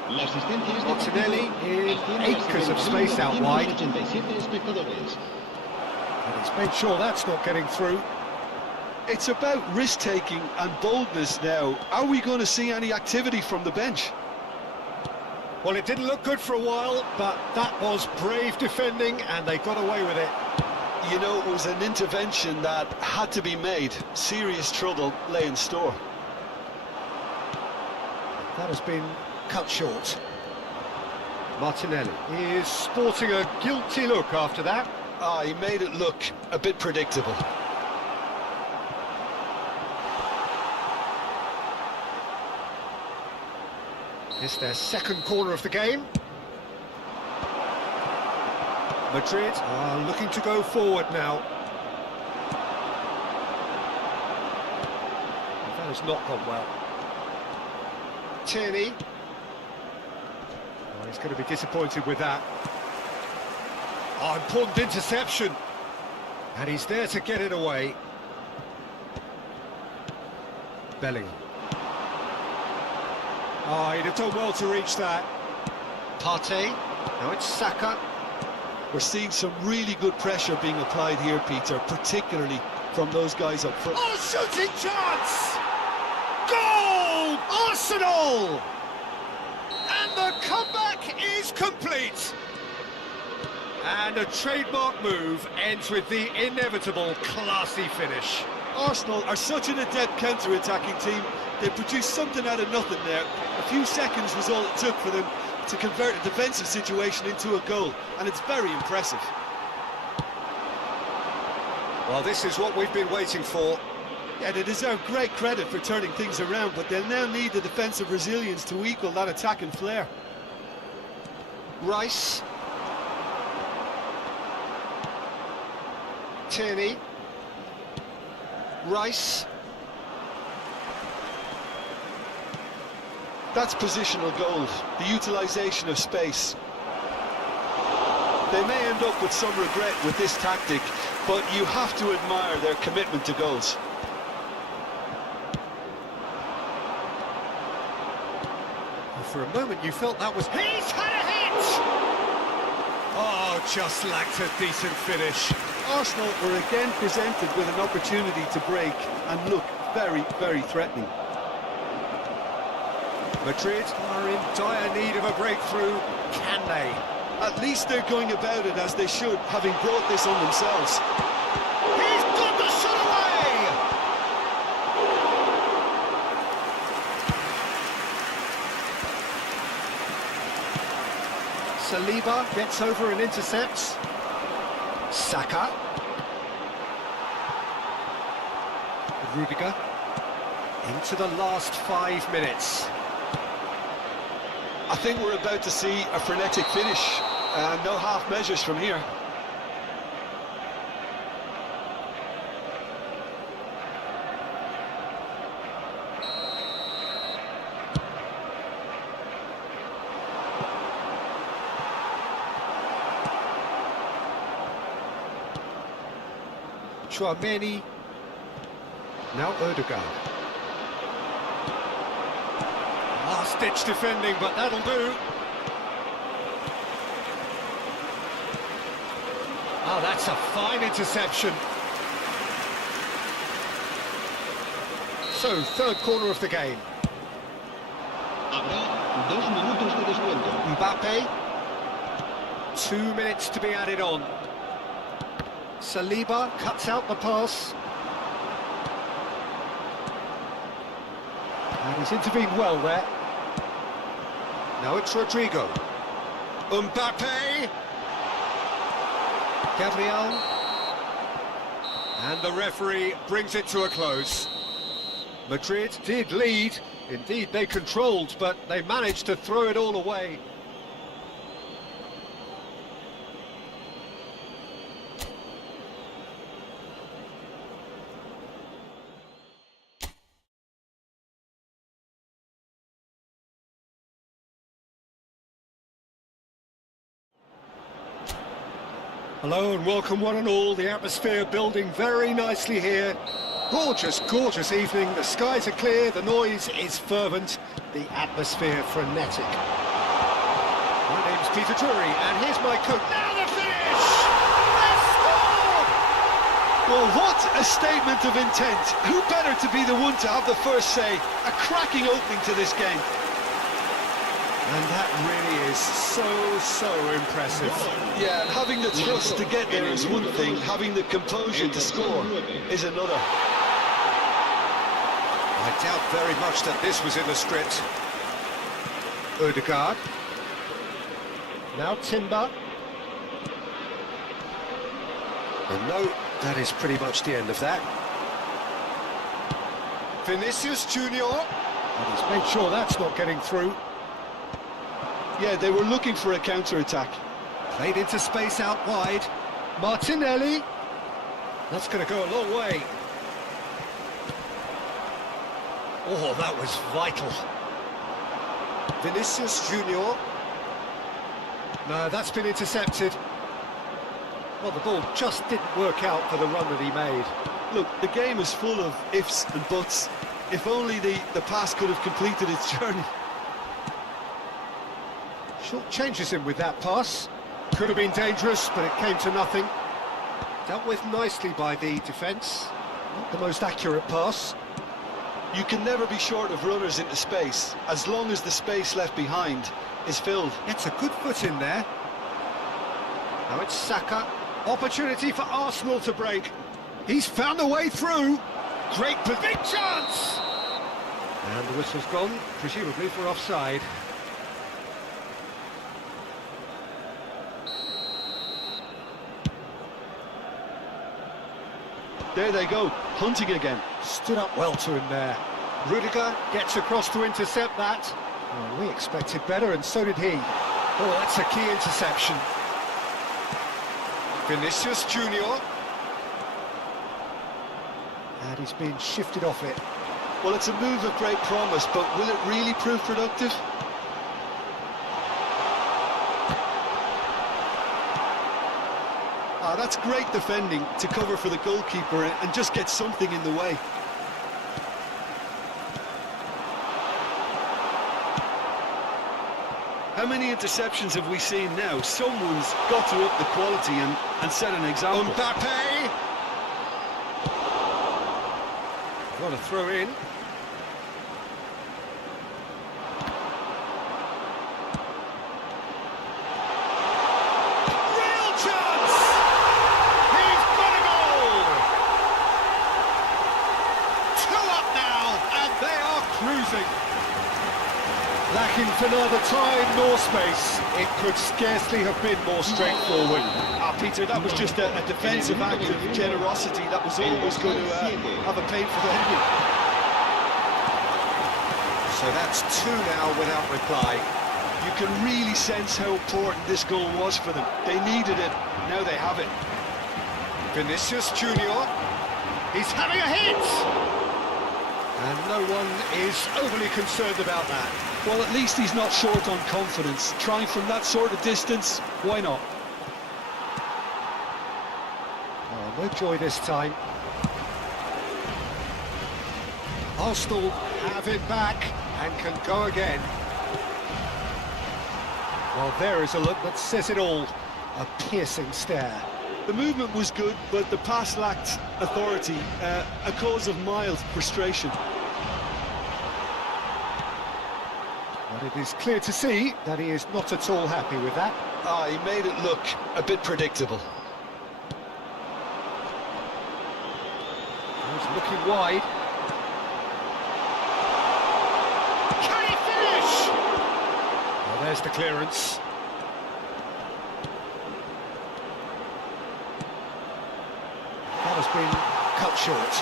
La asistencia es de Martinelli in acres of space out wide. And he's made sure that's not getting through. It's about risk-taking and boldness now. Are we going to see any activity from the bench? Well, it didn't look good for a while, but that was brave defending, and they got away with it. You know, it was an intervention that had to be made. Serious trouble lay in store. That has been cut short. Martinelli is sporting a guilty look after that. He made it look a bit predictable. It's their second corner of the game. Madrid are looking to go forward now. That has not gone well. Tierney. Oh, he's going to be disappointed with that. Oh, important interception. And he's there to get it away. BELIIN. Oh, he'd have done well to reach that. Partey. Now it's Saka. We're seeing some really good pressure being applied here, Peter, particularly from those guys up front. Oh, shooting chance! Goal! Arsenal! And the comeback is complete. And a trademark move ends with the inevitable classy finish. Arsenal are such an adept counter-attacking team. They produced something out of nothing there. A few seconds was all it took for them to convert a defensive situation into a goal, and it's very impressive. Well, this is what we've been waiting for. Yeah, they deserve great credit for turning things around, but they'll now need the defensive resilience to equal that attacking flair. Rice. Tierney. Rice. That's positional gold, the utilisation of space. They may end up with some regret with this tactic, but you have to admire their commitment to goals. For a moment you felt that was... He's had a hit! Oh, just lacked a decent finish. Arsenal were again presented with an opportunity to break and look very, very threatening. Madrid are in dire need of a breakthrough. Can they? At least they're going about it as they should, having brought this on themselves. He's got the shot away! Saliba gets over and intercepts. Saka. Rudiger. Into the last 5 minutes. I think we're about to see a frenetic finish. No half measures from here. Chouameni. Now Odegaard. Last-ditch defending, but that'll do. Oh, that's a fine interception. So, third corner of the game. Habrá 2 minutos de descuento. Mbappe. 2 minutes to be added on. Saliba cuts out the pass. And he's intervened well there. Now it's Rodrigo. Mbappe. Gabriel. And the referee brings it to a close. Madrid did lead. Indeed, they controlled, but they managed to throw it all away. Hello and welcome one and all. The atmosphere building very nicely here. Gorgeous, gorgeous evening. The skies are clear, the noise is fervent, the atmosphere frenetic. My name's Peter Drury and here's my coach. Now the finish! They scored! Well, what a statement of intent. Who better to be the one to have the first say? A cracking opening to this game. And that really is so impressive. Yeah, and having the thrust to get there is one thing, having the composure to score is another. I doubt very much that this was in the script. Odegaard. Now Timber. And no, that is pretty much the end of that. Vinicius Junior. And he's made sure that's not getting through. Yeah, they were looking for a counter-attack. Played into space out wide. Martinelli. That's going to go a long way. Oh, that was vital. Vinicius Junior. No, that's been intercepted. Well, the ball just didn't work out for the run that he made. Look, the game is full of ifs and buts. If only the pass could have completed its journey. Short changes him with that pass. Could have been dangerous, but it came to nothing. Dealt with nicely by the defence. Not the most accurate pass. You can never be short of runners into space, as long as the space left behind is filled. Gets a good foot in there. Now it's Saka. Opportunity for Arsenal to break. He's found a way through. Great big chance! And the whistle's gone, presumably for offside. There they go, hunting again. Stood up well to him there. Rudiger gets across to intercept that. Well, we expected better, and so did he. Oh, that's a key interception. Vinicius Junior. And he's been shifted off it. Well, it's a move of great promise, but will it really prove productive? That's great defending to cover for the goalkeeper and just get something in the way. How many interceptions have we seen now? Someone's got to up the quality and set an example. Mbappe! Got to throw in. Lacking for neither time nor space. It could scarcely have been more straightforward. Peter, that was just a defensive act of generosity that was always going to have a painful ending. So that's two now without reply. You can really sense how important this goal was for them. They needed it, now they have it. Vinicius Junior, he's having a hit! And no one is overly concerned about that. Well, at least he's not short on confidence. Trying from that sort of distance, why not? Oh, no joy this time. Arsenal have it back and can go again. Well, there is a look that says it all. A piercing stare. The movement was good, but the pass lacked authority, a cause of mild frustration. But it is clear to see that he is not at all happy with that. He made it look a bit predictable. He's looking wide. Can he finish? Well, there's the clearance. That has been cut short.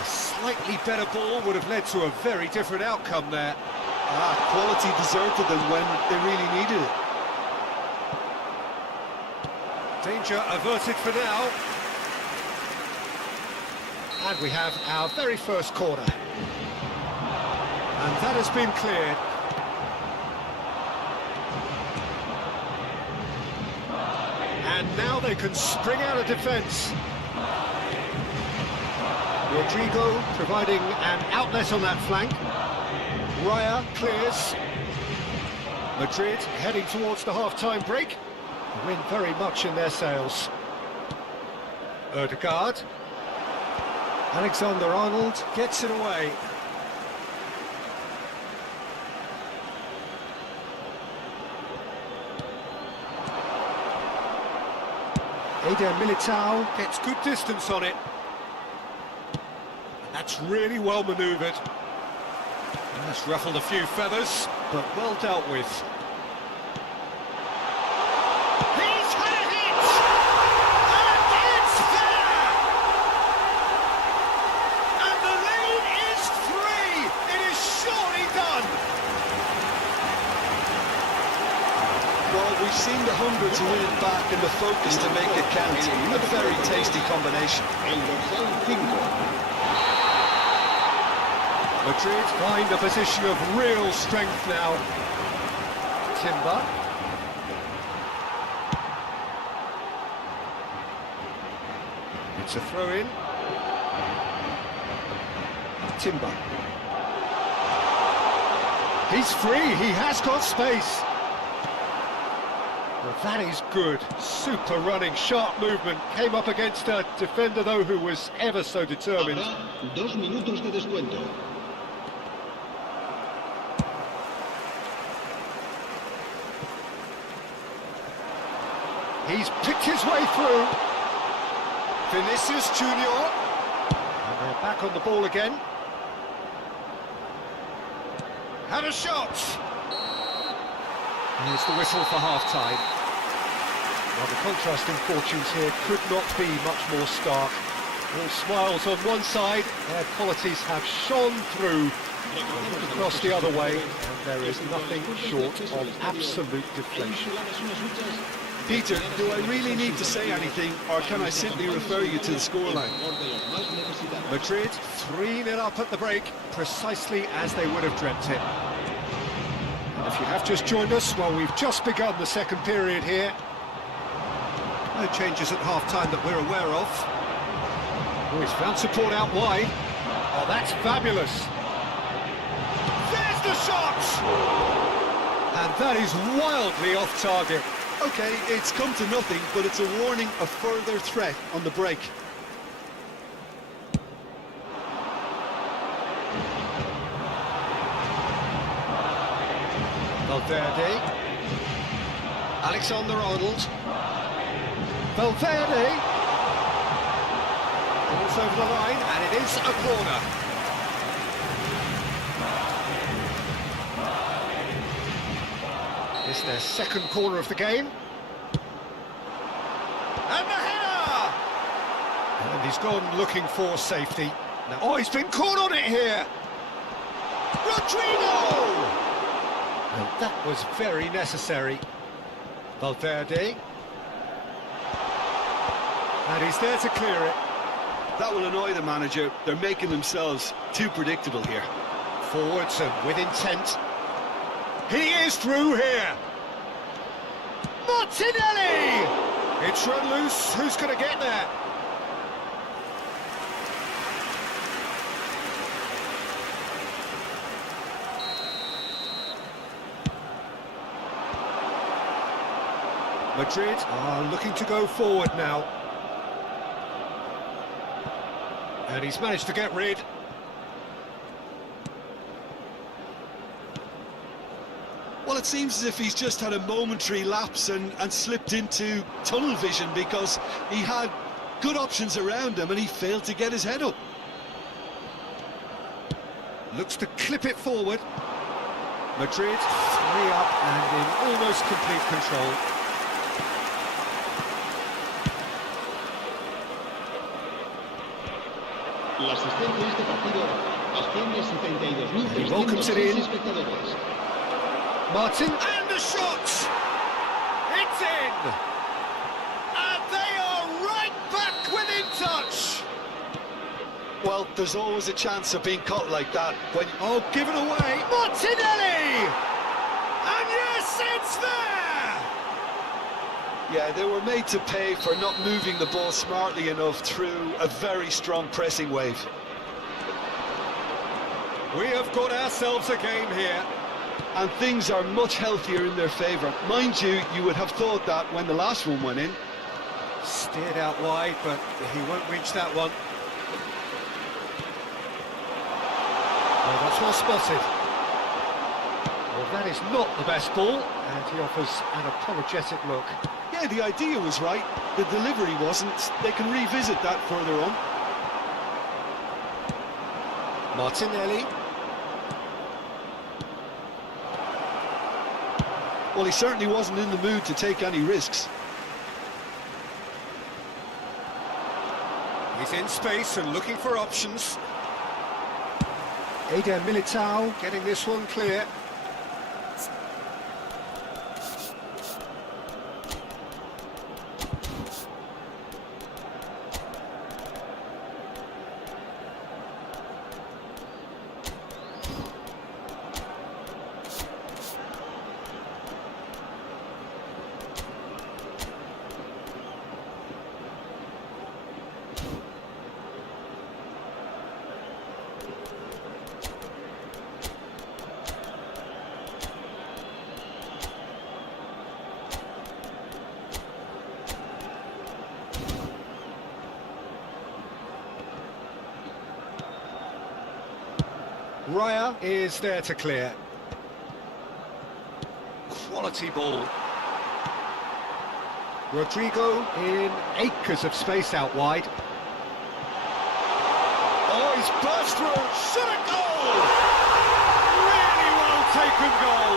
A slightly better ball would have led to a very different outcome there. Quality deserted them when they really needed it. Danger averted for now. And we have our very first corner. And that has been cleared. And now they can spring out of defence. Rodrigo providing an outlet on that flank. Raya clears. Madrid heading towards the half-time break. The wind very much in their sails. Ødegaard. Alexander-Arnold gets it away. Eder Militao gets good distance on it. That's really well manoeuvred. That's ruffled a few feathers, but well dealt with. He's had a hit! And it's there! And the lead is 3! It is surely done! Well, we've seen the hunger to win it back and the focus to make it count. A very tasty combination. El dorsal 5. Madrid find a position of real strength now. Timber. It's a throw-in. Timber. He's free, he has got space. Well, that is good. Super running, sharp movement. Came up against a defender, though, who was ever so determined. Habrá 2 minutos de descuento. He's picked his way through. Vinicius Junior. And they're back on the ball again. Had a shot. Here's the whistle for half-time. Well, the contrasting fortunes here could not be much more stark. All smiles on one side, their qualities have shone through. Across the other way, and there is nothing short of absolute deflation. Peter, do I really need to say anything, or can I simply refer you to the scoreline? Madrid 3-0 up at the break, precisely as they would have dreamt it. And if you have just joined us, well, we've just begun the second period here. No changes at half-time that we're aware of. Oh, he's found support out wide. Oh, that's fabulous. There's the shot! And that is wildly off target. Okay, it's come to nothing, but it's a warning of further threat on the break. Valverde. Alexander-Arnold. Valverde. Balls over the line, and it is a corner. It's their second corner of the game. And the header! And he's gone looking for safety. Now, oh, he's been caught on it here! Rodrigo! And that was very necessary. Valverde. And he's there to clear it. That will annoy the manager. They're making themselves too predictable here. Forwards and with intent. He is through here. Martinelli! It's run loose. Who's going to get there? Madrid are looking to go forward now. And he's managed to get rid. Well, it seems as if he's just had a momentary lapse and slipped into tunnel vision, because he had good options around him and he failed to get his head up. Looks to clip it forward. Madrid 3 up and in almost complete control. La asistencia a este partido asciende a 72.306 espectadores. Martin, and the shot! It's in! And they are right back within touch! Well, there's always a chance of being caught like that when... Oh, given away! Martinelli! And yes, it's there! Yeah, they were made to pay for not moving the ball smartly enough through a very strong pressing wave. We have got ourselves a game here. And things are much healthier in their favour. Mind you, you would have thought that when the last one went in. Steered out wide, but he won't reach that one. Oh, that's well spotted. Well, that is not the best ball, and he offers an apologetic look. Yeah, the idea was right, the delivery wasn't. They can revisit that further on. Martinelli. Well, he certainly wasn't in the mood to take any risks. He's in space and looking for options. Eder Militao getting this one clear. Raya is there to clear. Quality ball. Rodrigo in acres of space out wide. Oh, he's burst through. Shot a goal! Really well taken goal.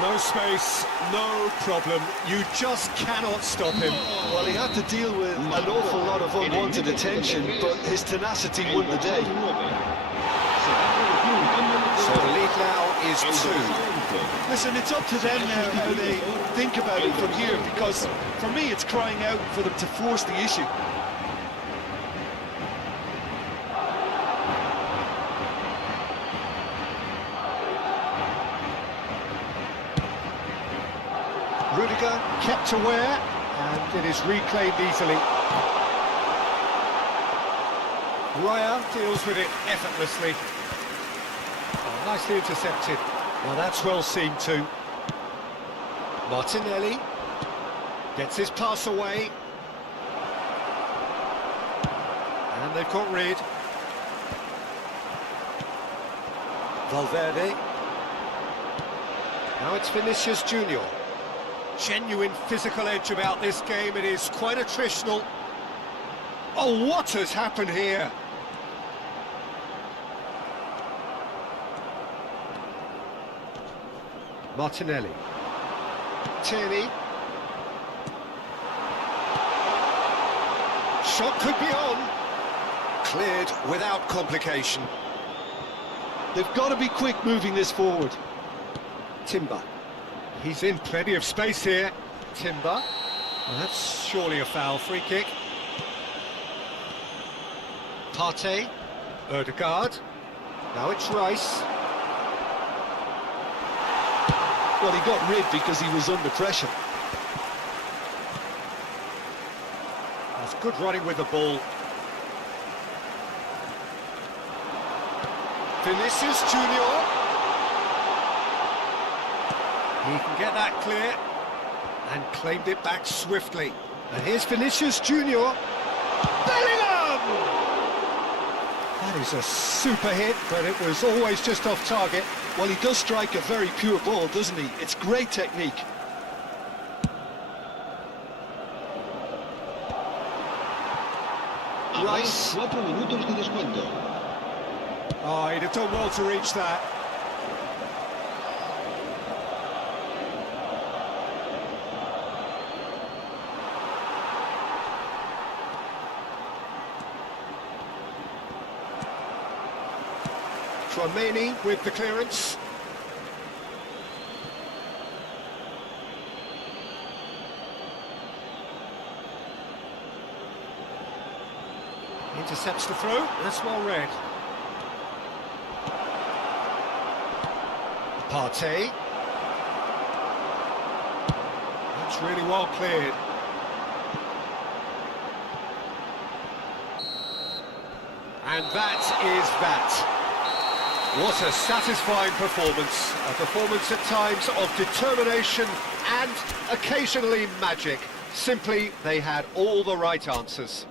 No space, no problem. You just cannot stop him. Well, he had to deal with an awful lot of unwanted attention, but his tenacity won the day. So the lead now is 2. Listen, it's up to them now how they think about it from here, because for me it's crying out for them to force the issue. Rudiger kept aware, and it is reclaimed easily. Raya deals with it effortlessly. Oh, nicely intercepted. Well, that's well seen too. Martinelli gets his pass away. And they've got rid. Valverde. Now it's Vinicius Junior. Genuine physical edge about this game. It is quite attritional. Oh, what has happened here? Martinelli. Tierney. Shot could be on. Cleared without complication. They've got to be quick moving this forward. Timber. He's in plenty of space here. Timber. Well, that's surely a foul. Free kick. Partey. Ødegaard. Now it's Rice. Well, he got rid because he was under pressure. That's good running with the ball. Vinicius Junior. He can get that clear and claimed it back swiftly. And here's Vinicius Junior. Bellingham! That is a super hit, but it was always just off target. Well, he does strike a very pure ball, doesn't he? It's great technique. Rice. 4 minutos de descuento. Oh, he'd have done well to reach that. Tchouaméni with the clearance. Intercepts the throw, that's well read. Partey. That's really well cleared. And that is that. What a satisfying performance. A performance at times of determination and occasionally magic. Simply, they had all the right answers.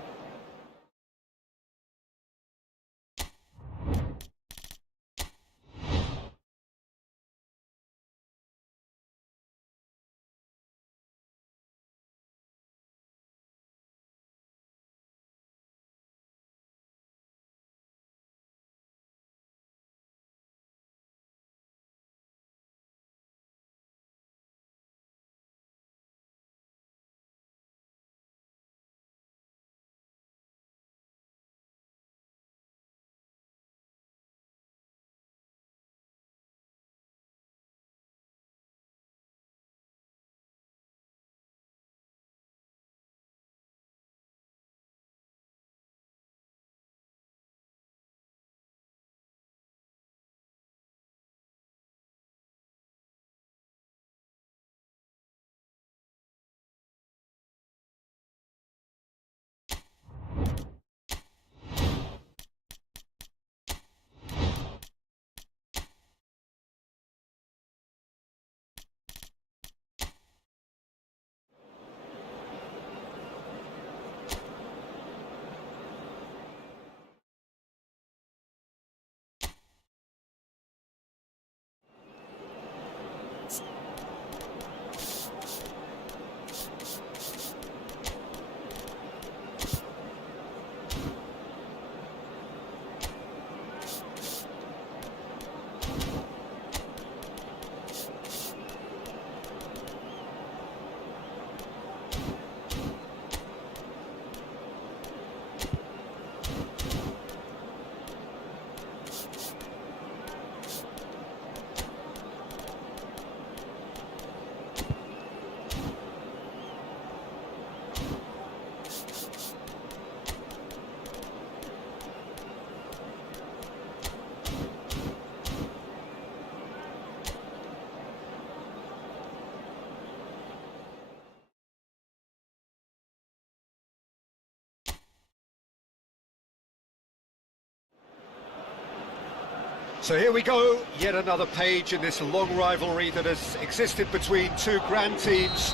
So here we go, yet another page in this long rivalry that has existed between two grand teams.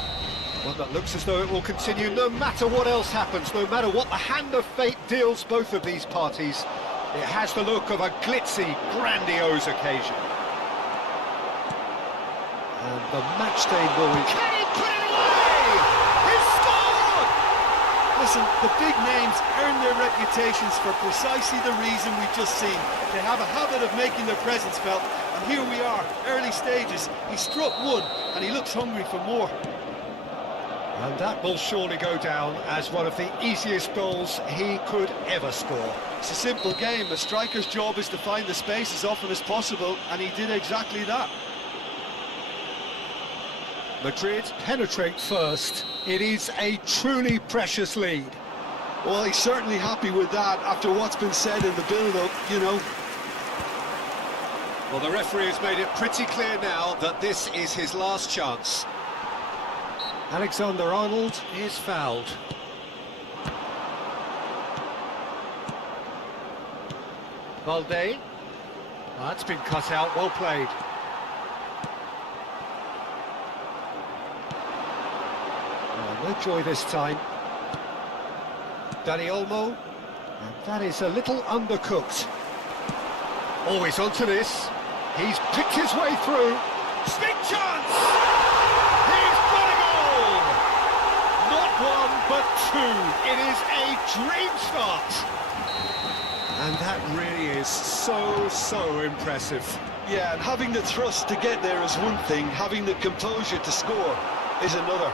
One that looks as though it will continue no matter what else happens, no matter what the hand of fate deals both of these parties. It has the look of a glitzy, grandiose occasion. And the matchday noise. Can he put it away? He scored! Listen, the big names earn their reputations for precisely the reason we've just seen. They have a habit of making their presence felt, and here we are, early stages. He struck one, and he looks hungry for more. And that will surely go down as one of the easiest goals he could ever score. It's a simple game. A striker's job is to find the space as often as possible, and he did exactly that. Madrid penetrate first. It is a truly precious lead. Well, he's certainly happy with that after what's been said in the build-up, you know. Well, the referee has made it pretty clear now that this is his last chance. Alexander-Arnold is fouled. Valde. That's been cut out, well played. No joy this time. Dani Olmo, and that is a little undercooked. Always onto this. He's picked his way through. Big chance! He's got a goal! Not one, but two. It is a dream start. And that really is so impressive. Yeah, and having the thrust to get there is one thing, having the composure to score is another.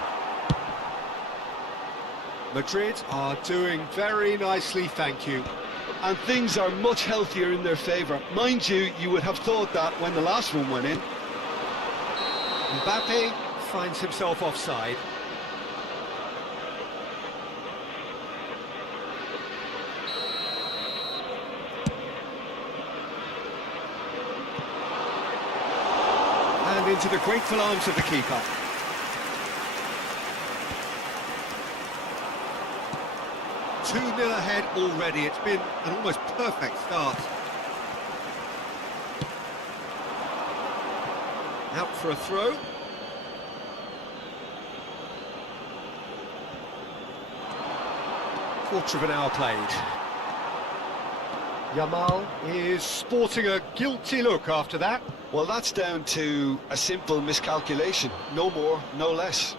Madrid are doing very nicely, thank you. And things are much healthier in their favour. Mind you, you would have thought that when the last one went in. Mbappe finds himself offside. And into the grateful arms of the keeper. Two 2-0 ahead already. It's been an almost perfect start. Out for a throw. Quarter of an hour played. Yamal is sporting a guilty look after that. Well, that's down to a simple miscalculation. No more, no less.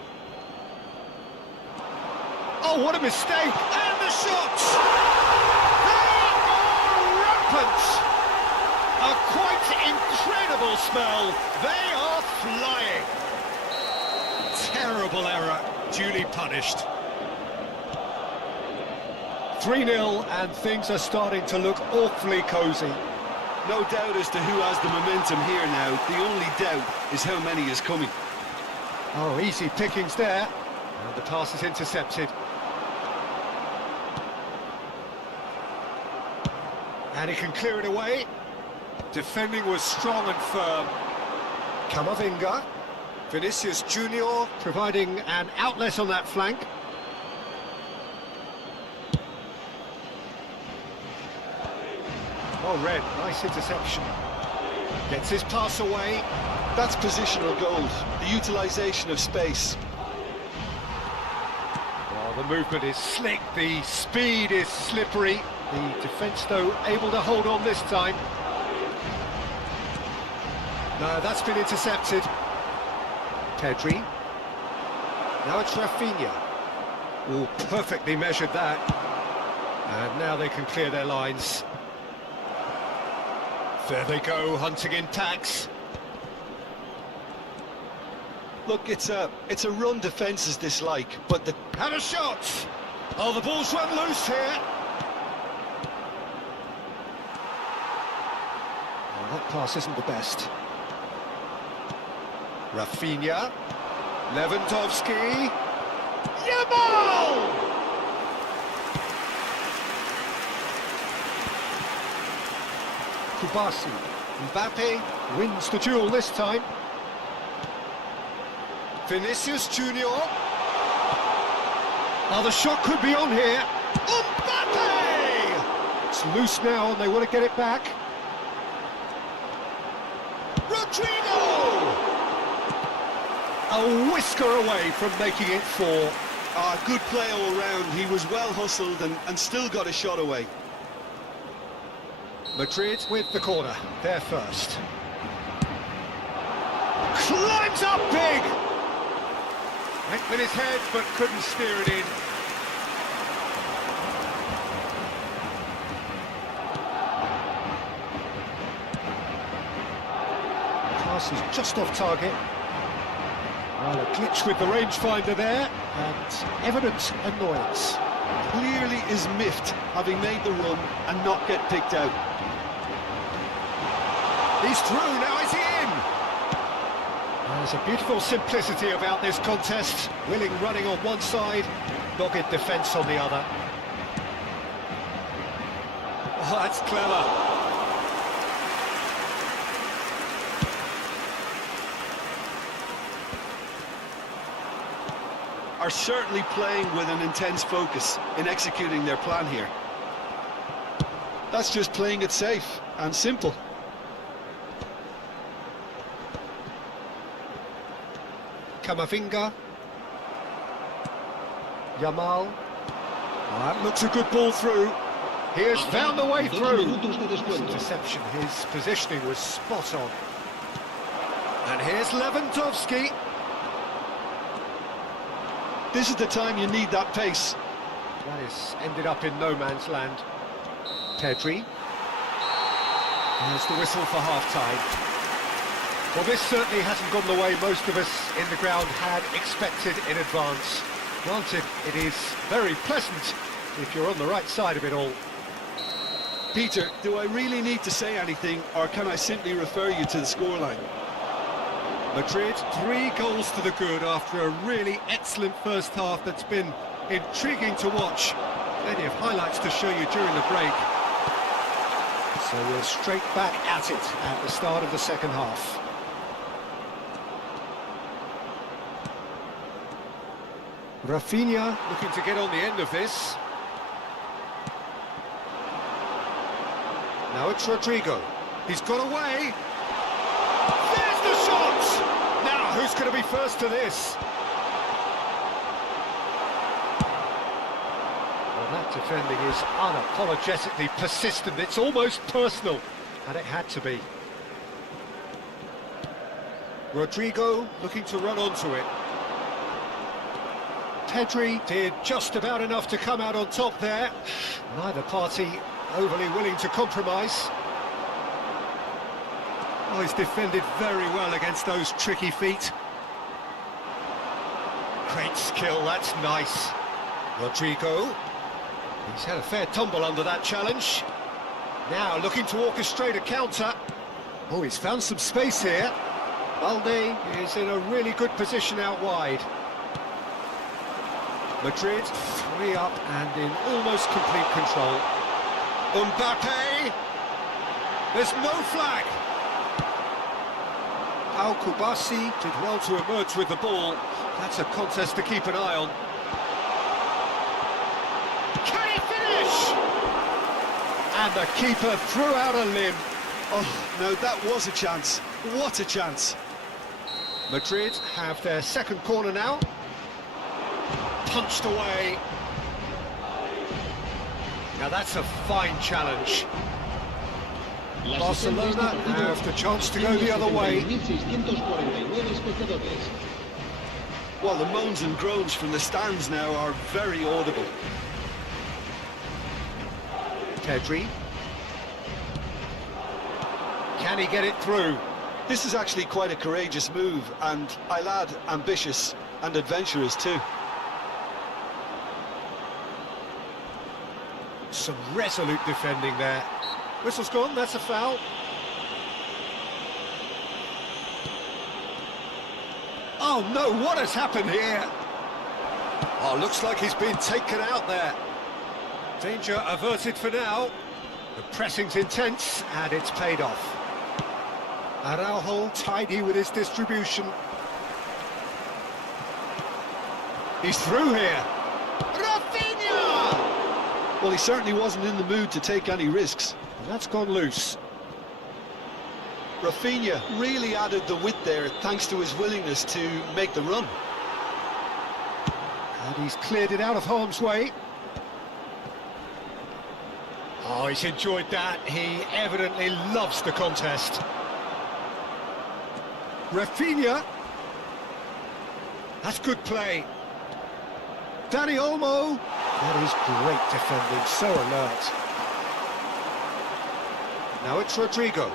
Oh, what a mistake! And the shots! They are rampant! A quite incredible spell. They are flying. Terrible error, duly punished. 3-0, and things are starting to look awfully cosy. No doubt as to who has the momentum here now. The only doubt is how many is coming. Oh, easy pickings there. And the pass is intercepted. And he can clear it away. Defending was strong and firm. Camavinga. Vinicius Junior providing an outlet on that flank. Oh, Red, nice interception. Gets his pass away. That's positional goals, the utilisation of space. Well, the movement is slick, the speed is slippery. The defence, though, able to hold on this time. No, that's been intercepted. Pedri. Now it's Rafinha. Oh, perfectly measured that. And now they can clear their lines. There they go, hunting in tacks. Look, it's a run defence's dislike, but the... And a shot! Oh, the ball's run loose here. Oh, that pass isn't the best. Rafinha. Lewandowski. Yamal! Kubasi. Mbappe wins the duel this time. Vinicius Junior. Oh, the shot could be on here. Mbappe! It's loose now and they want to get it back. Rodrigo! A whisker away from making it 4. Good play all round. He was well hustled and still got a shot away. Madrid with the corner, they're first. Climbs up big! Went with his head, but couldn't steer it in. Pass is just off target. Well, a glitch with the rangefinder there, and evident annoyance. Clearly is miffed, having made the run and not get picked out. He's through, now is he in? There's a beautiful simplicity about this contest. Willing running on one side, dogged defence on the other. Oh, that's clever. Are certainly playing with an intense focus in executing their plan here. That's just playing it safe and simple. Kamavinga. Yamal. Oh, that looks a good ball through. He has found the way through. Interception, his positioning was spot on. And here's Lewandowski. This is the time you need that pace. That has ended up in no man's land. Pedri. There's the whistle for half-time. Well, this certainly hasn't gone the way most of us in the ground had expected in advance. Granted, it is very pleasant if you're on the right side of it all. Peter, do I really need to say anything, or can I simply refer you to the scoreline? Madrid, 3 goals to the good after a really excellent first half that's been intriguing to watch. Plenty of highlights to show you during the break. So we're straight back at it at the start of the second half. Rafinha looking to get on the end of this. Now it's Rodrigo. He's got away. There's the shot! Now, who's going to be first to this? Well, that defending is unapologetically persistent. It's almost personal, and it had to be. Rodrigo looking to run onto it. Pedri did just about enough to come out on top there. Neither party overly willing to compromise. Oh, he's defended very well against those tricky feet. Great skill, that's nice. Rodrigo. He's had a fair tumble under that challenge. Now looking to orchestrate a counter. Oh, he's found some space here. Balde is in a really good position out wide. Madrid, 3 up and in almost complete control. Mbappe! There's no flag! Al-Kubasi did well to emerge with the ball. That's a contest to keep an eye on. Can he finish? And the keeper threw out a limb. Oh, no, that was a chance. What a chance. Madrid have their second corner now. Punched away. Now that's a fine challenge. Barcelona have the chance to go the other way. Well, the moans and groans from the stands now are very audible. Pedri. Can he get it through? This is actually quite a courageous move, and I'll add ambitious and adventurous too. Some resolute defending there. Whistle's gone, that's a foul. Oh no, what has happened here? Oh, looks like he's been taken out there. Danger averted for now. The pressing's intense, and it's paid off. Araujo tidy with his distribution. He's through here. Rafinha! Well, he certainly wasn't in the mood to take any risks. And that's gone loose. Rafinha really added the width there thanks to his willingness to make the run. And he's cleared it out of harm's way. Oh, he's enjoyed that. He evidently loves the contest. Rafinha. That's good play. Dani Olmo. That is great defending, so alert. Now it's Rodrigo.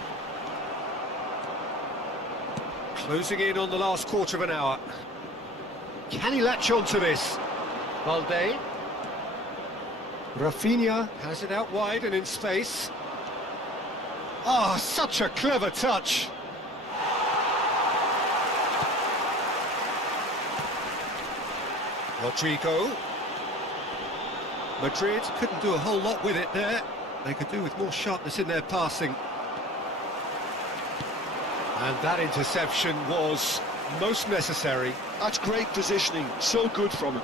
Closing in on the last quarter of an hour. Can he latch on to this? Balde. Rafinha has it out wide and in space. Ah, such a clever touch. Rodrigo. Madrid couldn't do a whole lot with it there. They could do with more sharpness in their passing. And that interception was most necessary. That's great positioning, so good from him.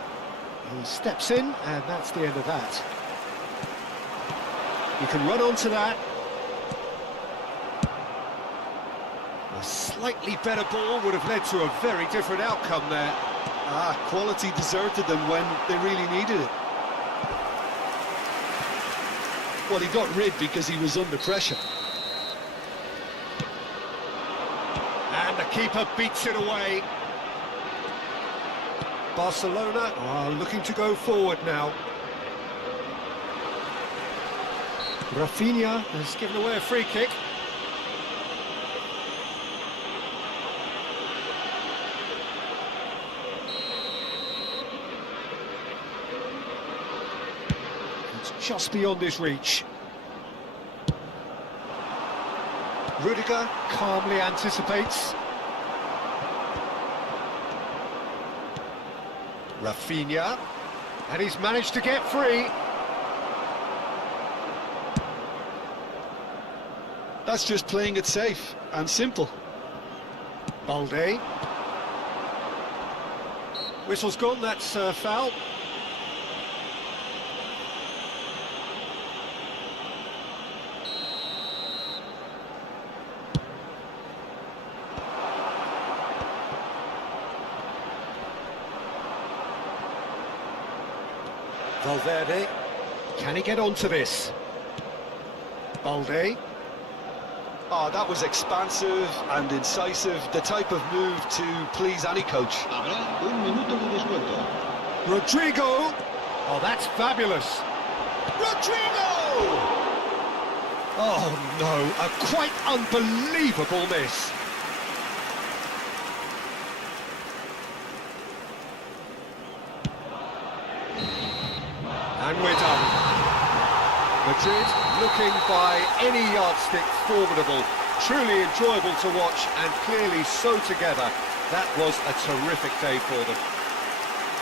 He steps in, and that's the end of that. He can run onto that. A slightly better ball would have led to a very different outcome there. Ah, quality deserted them when they really needed it. Well, he got rid because he was under pressure. And the keeper beats it away. Barcelona are looking to go forward now. Rafinha has given away a free kick. It's just beyond his reach. Rudiger calmly anticipates. Rafinha, and he's managed to get free. That's just playing it safe and simple. Balde. Whistle's gone, that's foul. Valverde, can he get onto this? Balde. Oh, that was expansive and incisive, the type of move to please any coach. Habrá un minuto de descuento. Rodrigo! Oh, that's fabulous! Rodrigo! Oh no, a quite unbelievable miss. And we're done. Madrid looking by any yardstick formidable, truly enjoyable to watch and clearly so together. That was a terrific day for them.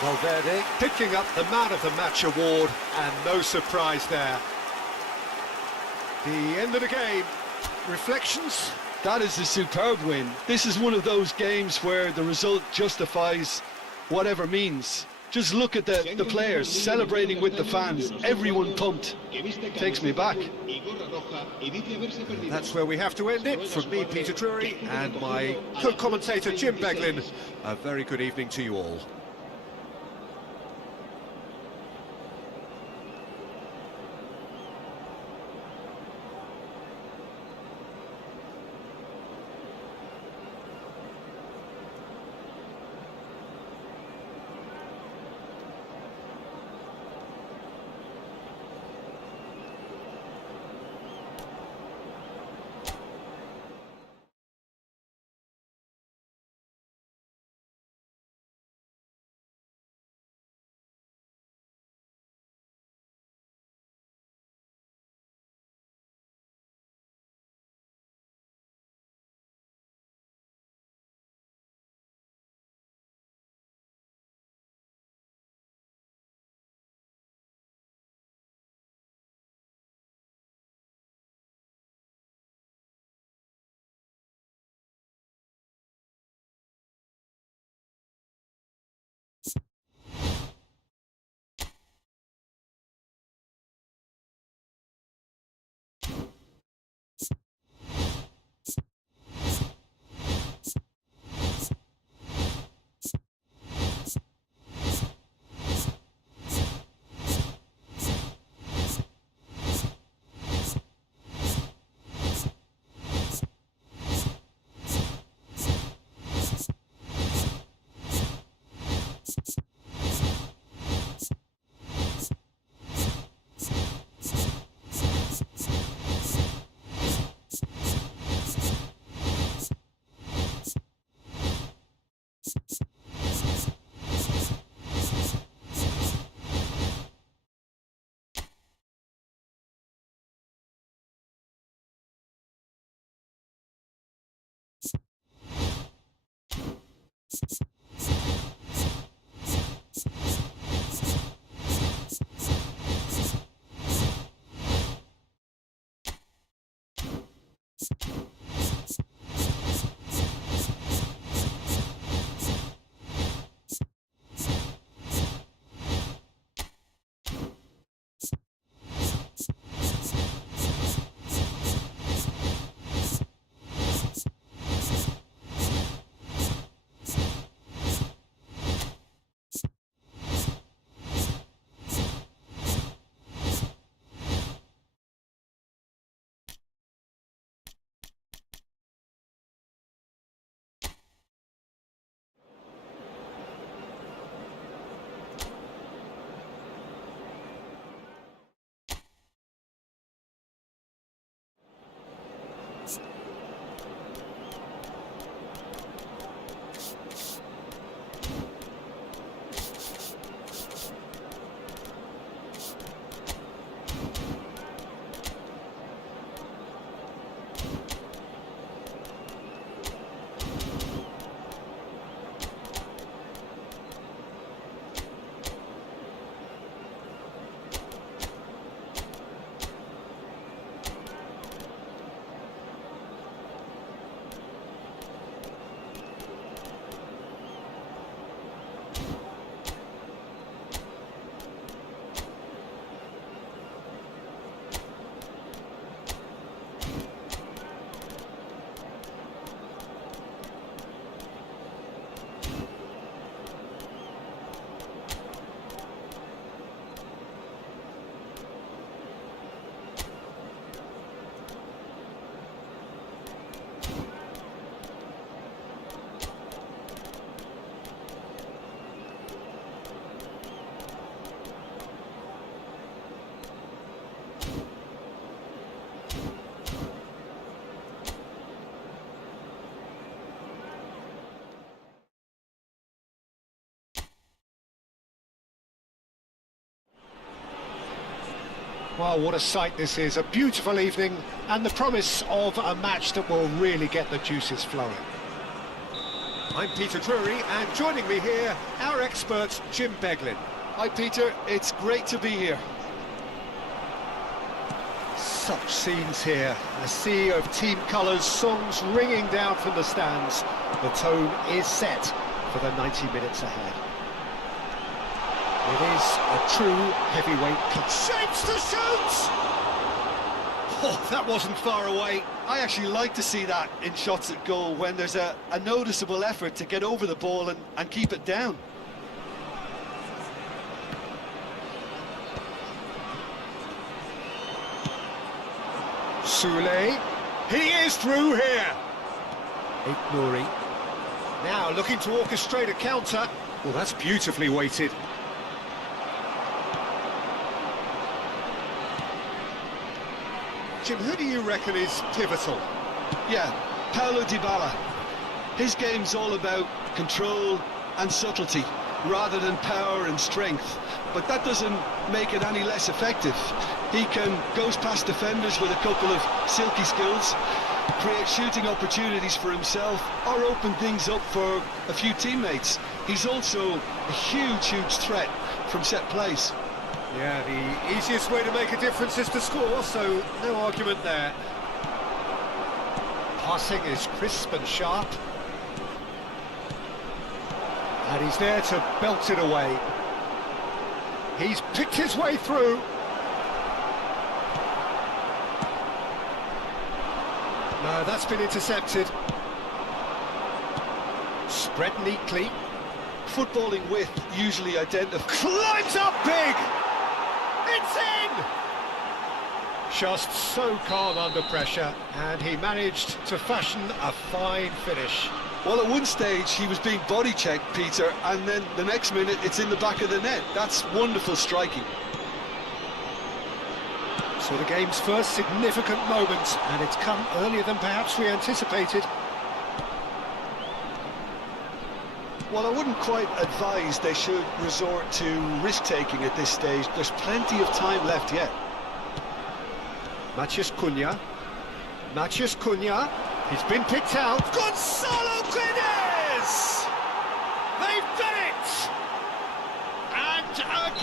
Valverde picking up the Man of the Match award and no surprise there. The end of the game. Reflections? That is a superb win. This is one of those games where the result justifies whatever means. Just look at the players celebrating with the fans, everyone pumped. Takes me back. That's where we have to end it. From me, Peter Drury, and my co-commentator, Jim Beglin. A very good evening to you all. Well, what a sight this is. A beautiful evening and the promise of a match that will really get the juices flowing. I'm Peter Drury, and joining me here, our expert, Jim Beglin. Hi Peter, it's great to be here. Such scenes here. A sea of team colours, songs ringing down from the stands. The tone is set for the 90 minutes ahead. It is a true heavyweight clash. Shapes to shoot! Oh, that wasn't far away. I actually like to see that in shots at goal when there's a noticeable effort to get over the ball and keep it down. Soulé, he is through here. Nouri. Now looking to orchestrate a counter. Well, that's beautifully weighted. Jim, who do you reckon is pivotal? Yeah, Paulo Dybala. His game's all about control and subtlety, rather than power and strength. But that doesn't make it any less effective. He goes past defenders with a couple of silky skills, create shooting opportunities for himself, or open things up for a few teammates. He's also a huge threat from set plays. Yeah, the easiest way to make a difference is to score, so no argument there. Passing is crisp and sharp. And he's there to belt it away. He's picked his way through. No, that's been intercepted. Spread neatly. Footballing width usually identifies... Climbs up big! It's in! Just so calm under pressure, and he managed to fashion a fine finish. Well, at one stage he was being body checked, Peter, and then the next minute it's in the back of the net. That's wonderful striking. So the game's first significant moment, and it's come earlier than perhaps we anticipated. Well, I wouldn't quite advise they should resort to risk-taking at this stage. There's plenty of time left yet. Matheus Cunha. He's been picked out. Gonzalo Guedes!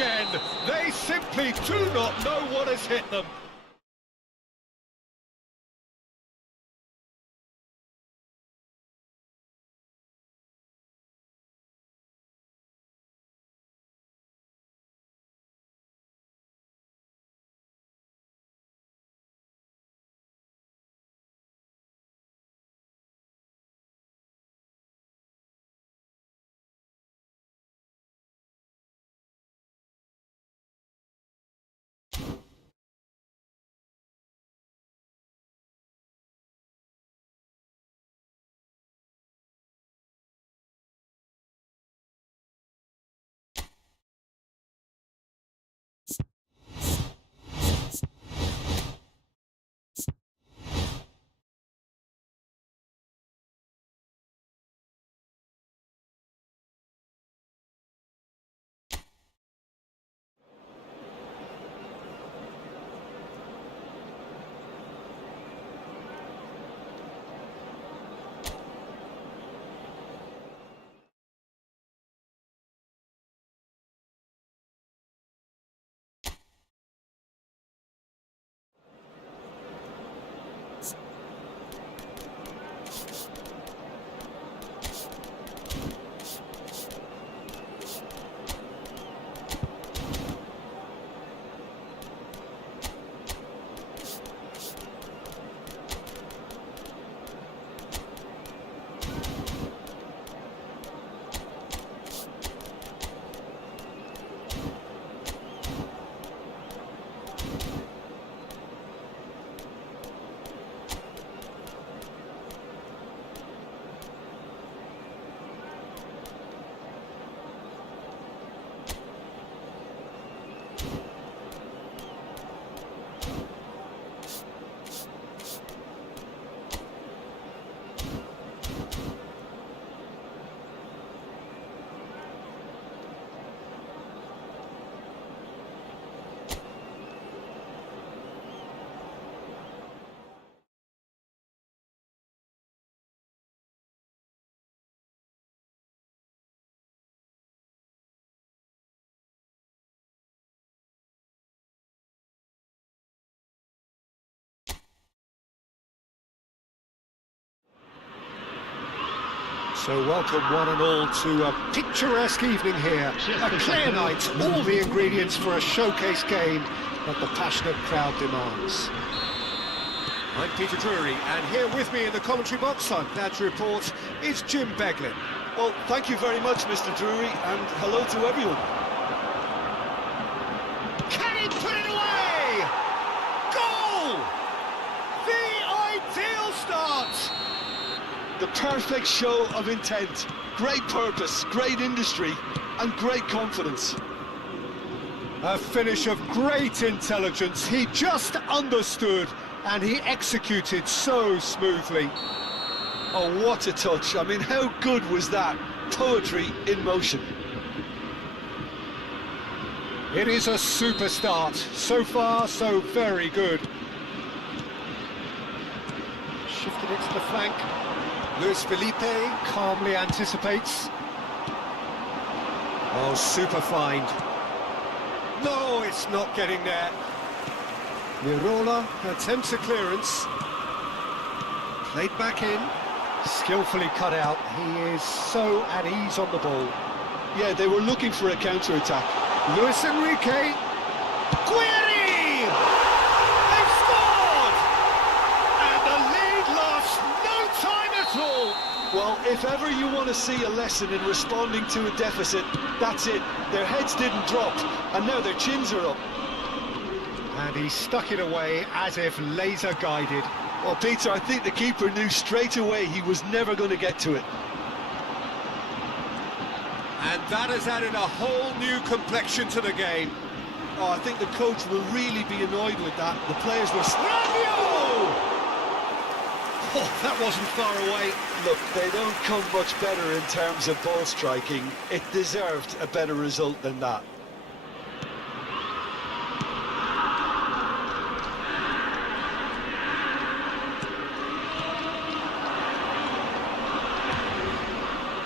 again. They simply do not know what has hit them. So welcome one and all to a picturesque evening here. A clear night, all the ingredients for a showcase game that the passionate crowd demands. I'm Peter Drury, and here with me in the commentary box, I'm glad to report, is Jim Beglin. Well, thank you very much, Mr. Drury, and hello to everyone. Can he put it away? Goal! The ideal start! The perfect show of intent, great purpose, great industry, and great confidence. A finish of great intelligence. He just understood and he executed so smoothly. Oh, what a touch. I mean, how good was that? Poetry in motion. It is a super start. So far, so very good. Shifted it to the flank. Luis Felipe calmly anticipates. Oh, super find. No, it's not getting there. Mirola attempts a clearance. Played back in. Skillfully cut out. He is so at ease on the ball. Yeah, they were looking for a counter-attack. Luis Enrique. Guiri! They've scored! And the lead lasts no time at all. Well, if ever you want to see a lesson in responding to a deficit, that's it. Their heads didn't drop, and now their chins are up. And he stuck it away as if laser-guided. Well, Peter, I think the keeper knew straight away he was never going to get to it. And that has added a whole new complexion to the game. Oh, I think the coach will really be annoyed with that. The players were... Rabiot! Oh, that wasn't far away. Look, they don't come much better in terms of ball striking. It deserved a better result than that.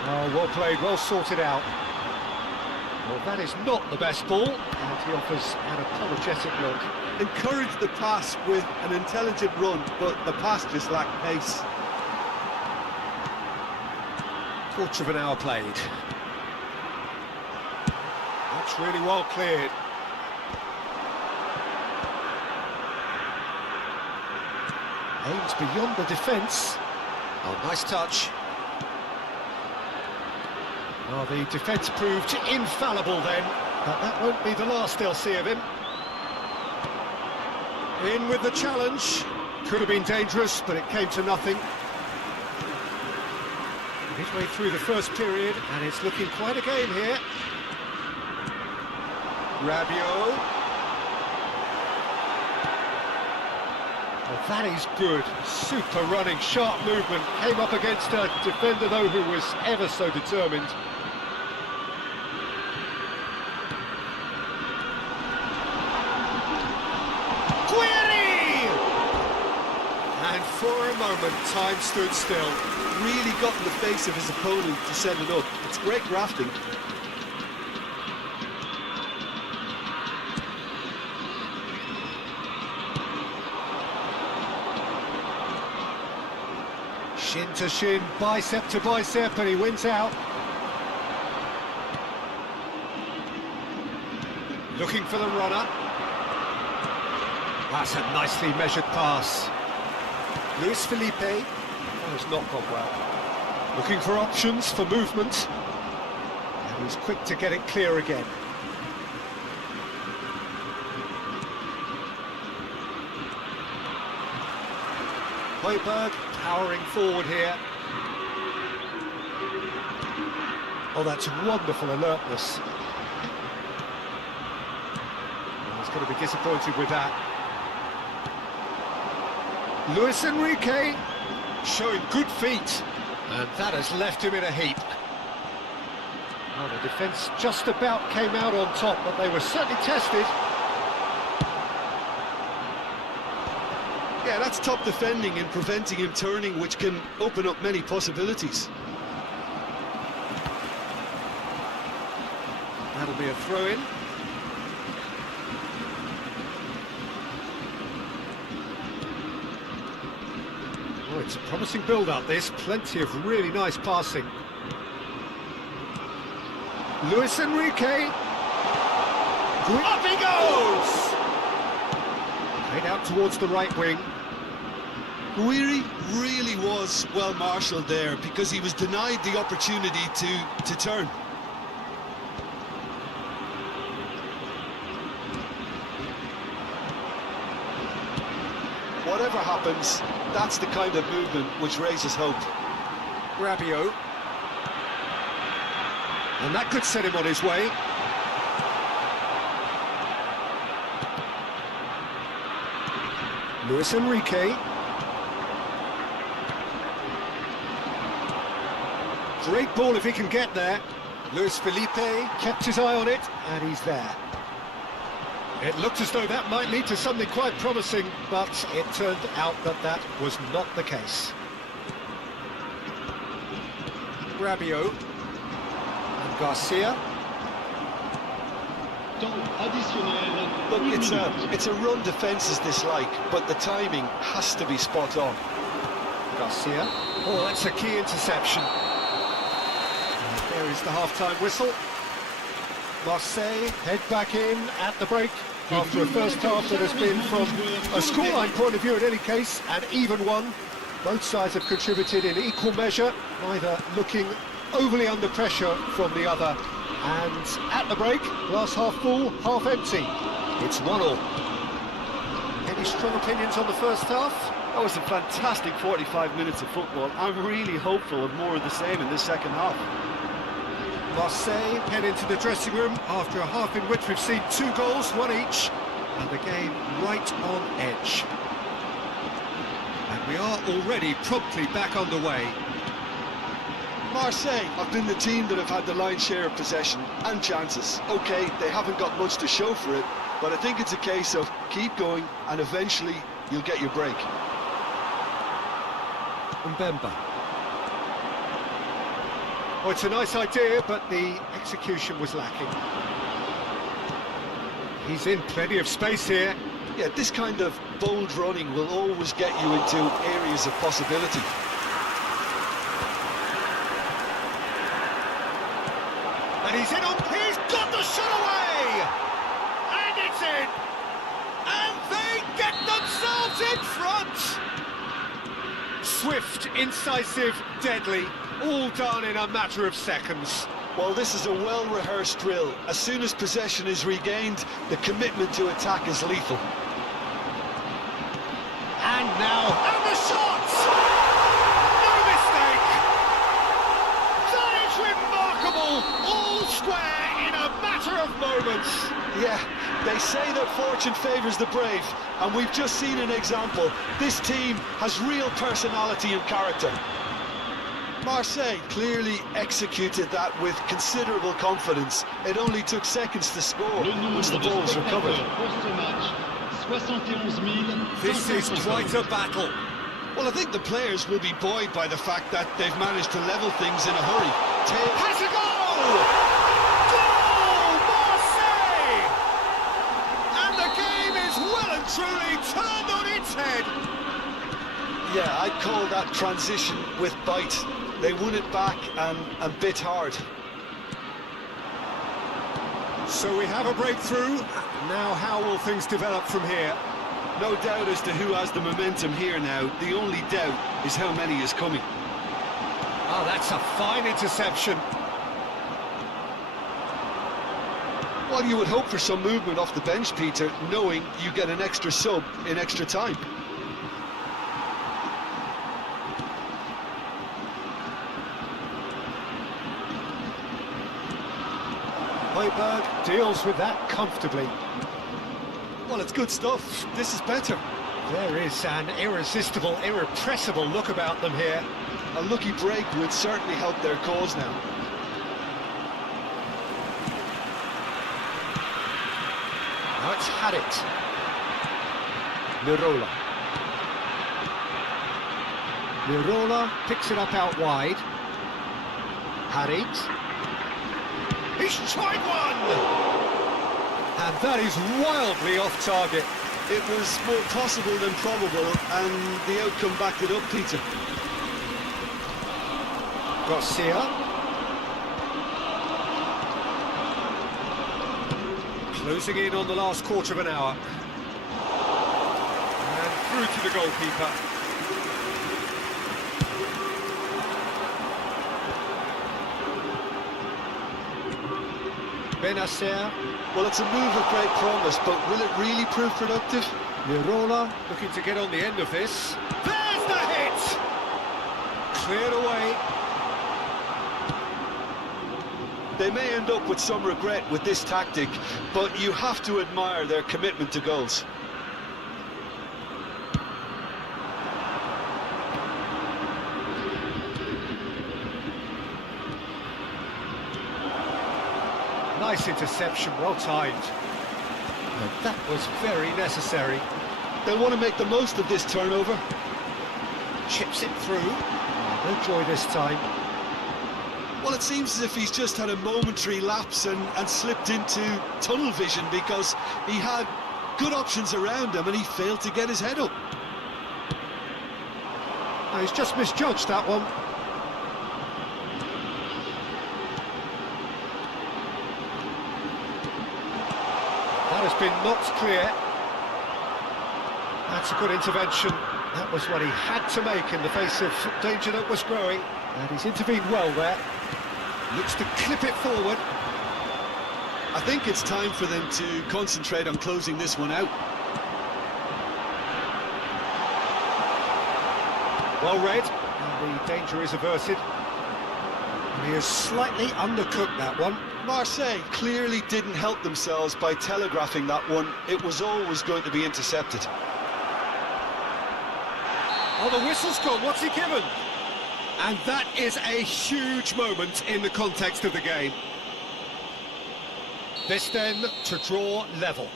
Oh, well played, well sorted out. Well, that is not the best ball, and he offers an apologetic look. Encourage the pass with an intelligent run, but the pass just lacked pace. Quarter of an hour played. That's really well cleared. Aims beyond the defence. Oh, nice touch. Oh, the defence proved infallible then, but that won't be the last they'll see of him. In with the challenge. Could have been dangerous, but it came to nothing. Midway through the first period, and it's looking quite a game here. Rabiot. Oh, that is good. Super running, sharp movement. Came up against a defender, though, who was ever so determined. And for a moment, time stood still. Really got in the face of his opponent to set it up. It's great grafting. Shin to shin, bicep to bicep, and he wins out. Looking for the runner. That's a nicely measured pass. Luis Felipe. Oh, it's not gone well. Looking for options for movement. And he's quick to get it clear again. Højbjerg powering forward here. Oh, that's wonderful alertness. Oh, he's going to be disappointed with that. Luis Enrique showing good feet, and that has left him in a heap. Oh, the defence just about came out on top, but they were certainly tested. Yeah, that's top defending and preventing him turning, which can open up many possibilities. That'll be a throw-in. Oh, it's a promising build-up, this. Plenty of really nice passing. Luis Enrique. Up he goes! Played out towards the right wing. Guiri really was well marshalled there because he was denied the opportunity to turn. Whatever happens, that's the kind of movement which raises hope. Rabiot. And that could set him on his way. Luis Enrique. Great ball if he can get there. Luis Felipe kept his eye on it, and he's there. It looked as though that might lead to something quite promising, but it turned out that that was not the case. Rabiot. And Garcia. Look, it's a run defence is dislike, but the timing has to be spot on. Garcia. Oh, that's a key interception. And there is the half-time whistle. Marseille head back in at the break after a first half that has been, from a scoreline point of view in any case, an even one. Both sides have contributed in equal measure, neither looking overly under pressure from the other. And at the break, glass half full, half empty. It's 1-1. Any strong opinions on the first half? That was a fantastic 45 minutes of football. I'm really hopeful of more of the same in this second half. Marseille head into the dressing room after a half in which we've seen 2 goals, 1 each, and the game right on edge. And we are already promptly back underway. Marseille have been the team that have had the lion's share of possession and chances. OK, they haven't got much to show for it, but I think it's a case of keep going and eventually you'll get your break. Mbemba. Oh, it's a nice idea, but the execution was lacking. He's in plenty of space here. Yeah, this kind of bold running will always get you into areas of possibility. And he's in on... He's got the shot away! And it's in! And they get themselves in front! Swift, incisive, deadly, all done in a matter of seconds. Well, this is a well-rehearsed drill. As soon as possession is regained, the commitment to attack is lethal. And now... And the shot! No mistake! That is remarkable! All square in a matter of moments. Yeah, they say that fortune favours the brave, and we've just seen an example. This team has real personality and character. Marseille clearly executed that with considerable confidence. It only took seconds to score once the ball was recovered. This is quite a battle. Well, I think the players will be buoyed by the fact that they've managed to level things in a hurry. Has a goal! Goal! Marseille! And the game is well and truly turned on its head. Yeah, I'd call that transition with bite. They won it back and bit hard. So we have a breakthrough. Now how will things develop from here? No doubt as to who has the momentum here now. The only doubt is how many is coming. Oh, that's a fine interception. Well, you would hope for some movement off the bench, Peter, knowing you get an extra sub in extra time. Højbjerg deals with that comfortably. Well, it's good stuff. This is better. There is an irresistible, irrepressible look about them here. A lucky break would certainly help their cause now. Now it's Harit. Lirola. Lirola picks it up out wide. Harit. He's tried one! And that is wildly off target. It was more possible than probable, and the outcome backed it up, Peter. Garcia. Closing in on the last quarter of an hour. And through to the goalkeeper. Benacer. Well, it's a move of great promise, but will it really prove productive? Lirola looking to get on the end of this. There's the hit! Cleared away. They may end up with some regret with this tactic, but you have to admire their commitment to goals. Nice interception, well timed. And that was very necessary. They'll want to make the most of this turnover. Chips it through. No joy this time. Well, it seems as if he's just had a momentary lapse and slipped into tunnel vision because he had good options around him and he failed to get his head up. No, he's just misjudged that one. That has been knocked clear. That's a good intervention. That was what he had to make in the face of danger that was growing. And he's intervened well there. Looks to clip it forward. I think it's time for them to concentrate on closing this one out. Well read. And the danger is averted. And he has slightly undercooked that one. Marseille clearly didn't help themselves by telegraphing that one. It was always going to be intercepted. Oh, the whistle's gone. What's he given? And that is a huge moment in the context of the game. This then to draw level.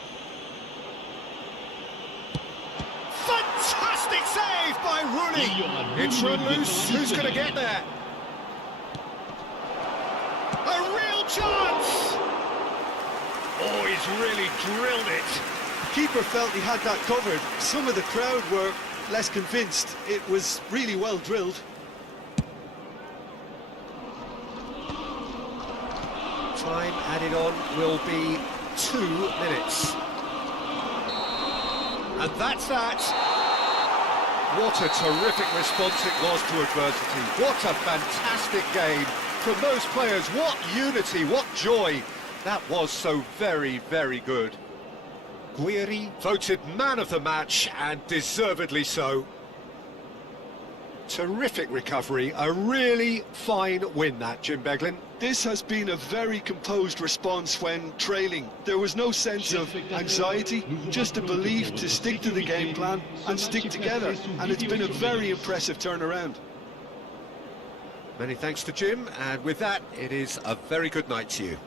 Fantastic save by Rooney. It's run loose. Who's going to get there? he's really drilled it. Keeper felt he had that covered. Some of the crowd were less convinced. It was really well drilled. Time added on will be 2 minutes. And that's that. What a terrific response it was to adversity. What a fantastic game from those players. What unity, what joy. That was so very, very good. Guiri voted man of the match, and deservedly so. Terrific recovery, a really fine win that, Jim Beglin. This has been a very composed response when trailing. There was no sense of anxiety, just a belief to stick to the game plan and stick together, and it's been a very impressive turnaround. Many thanks to Jim, and with that, it is a very good night to you.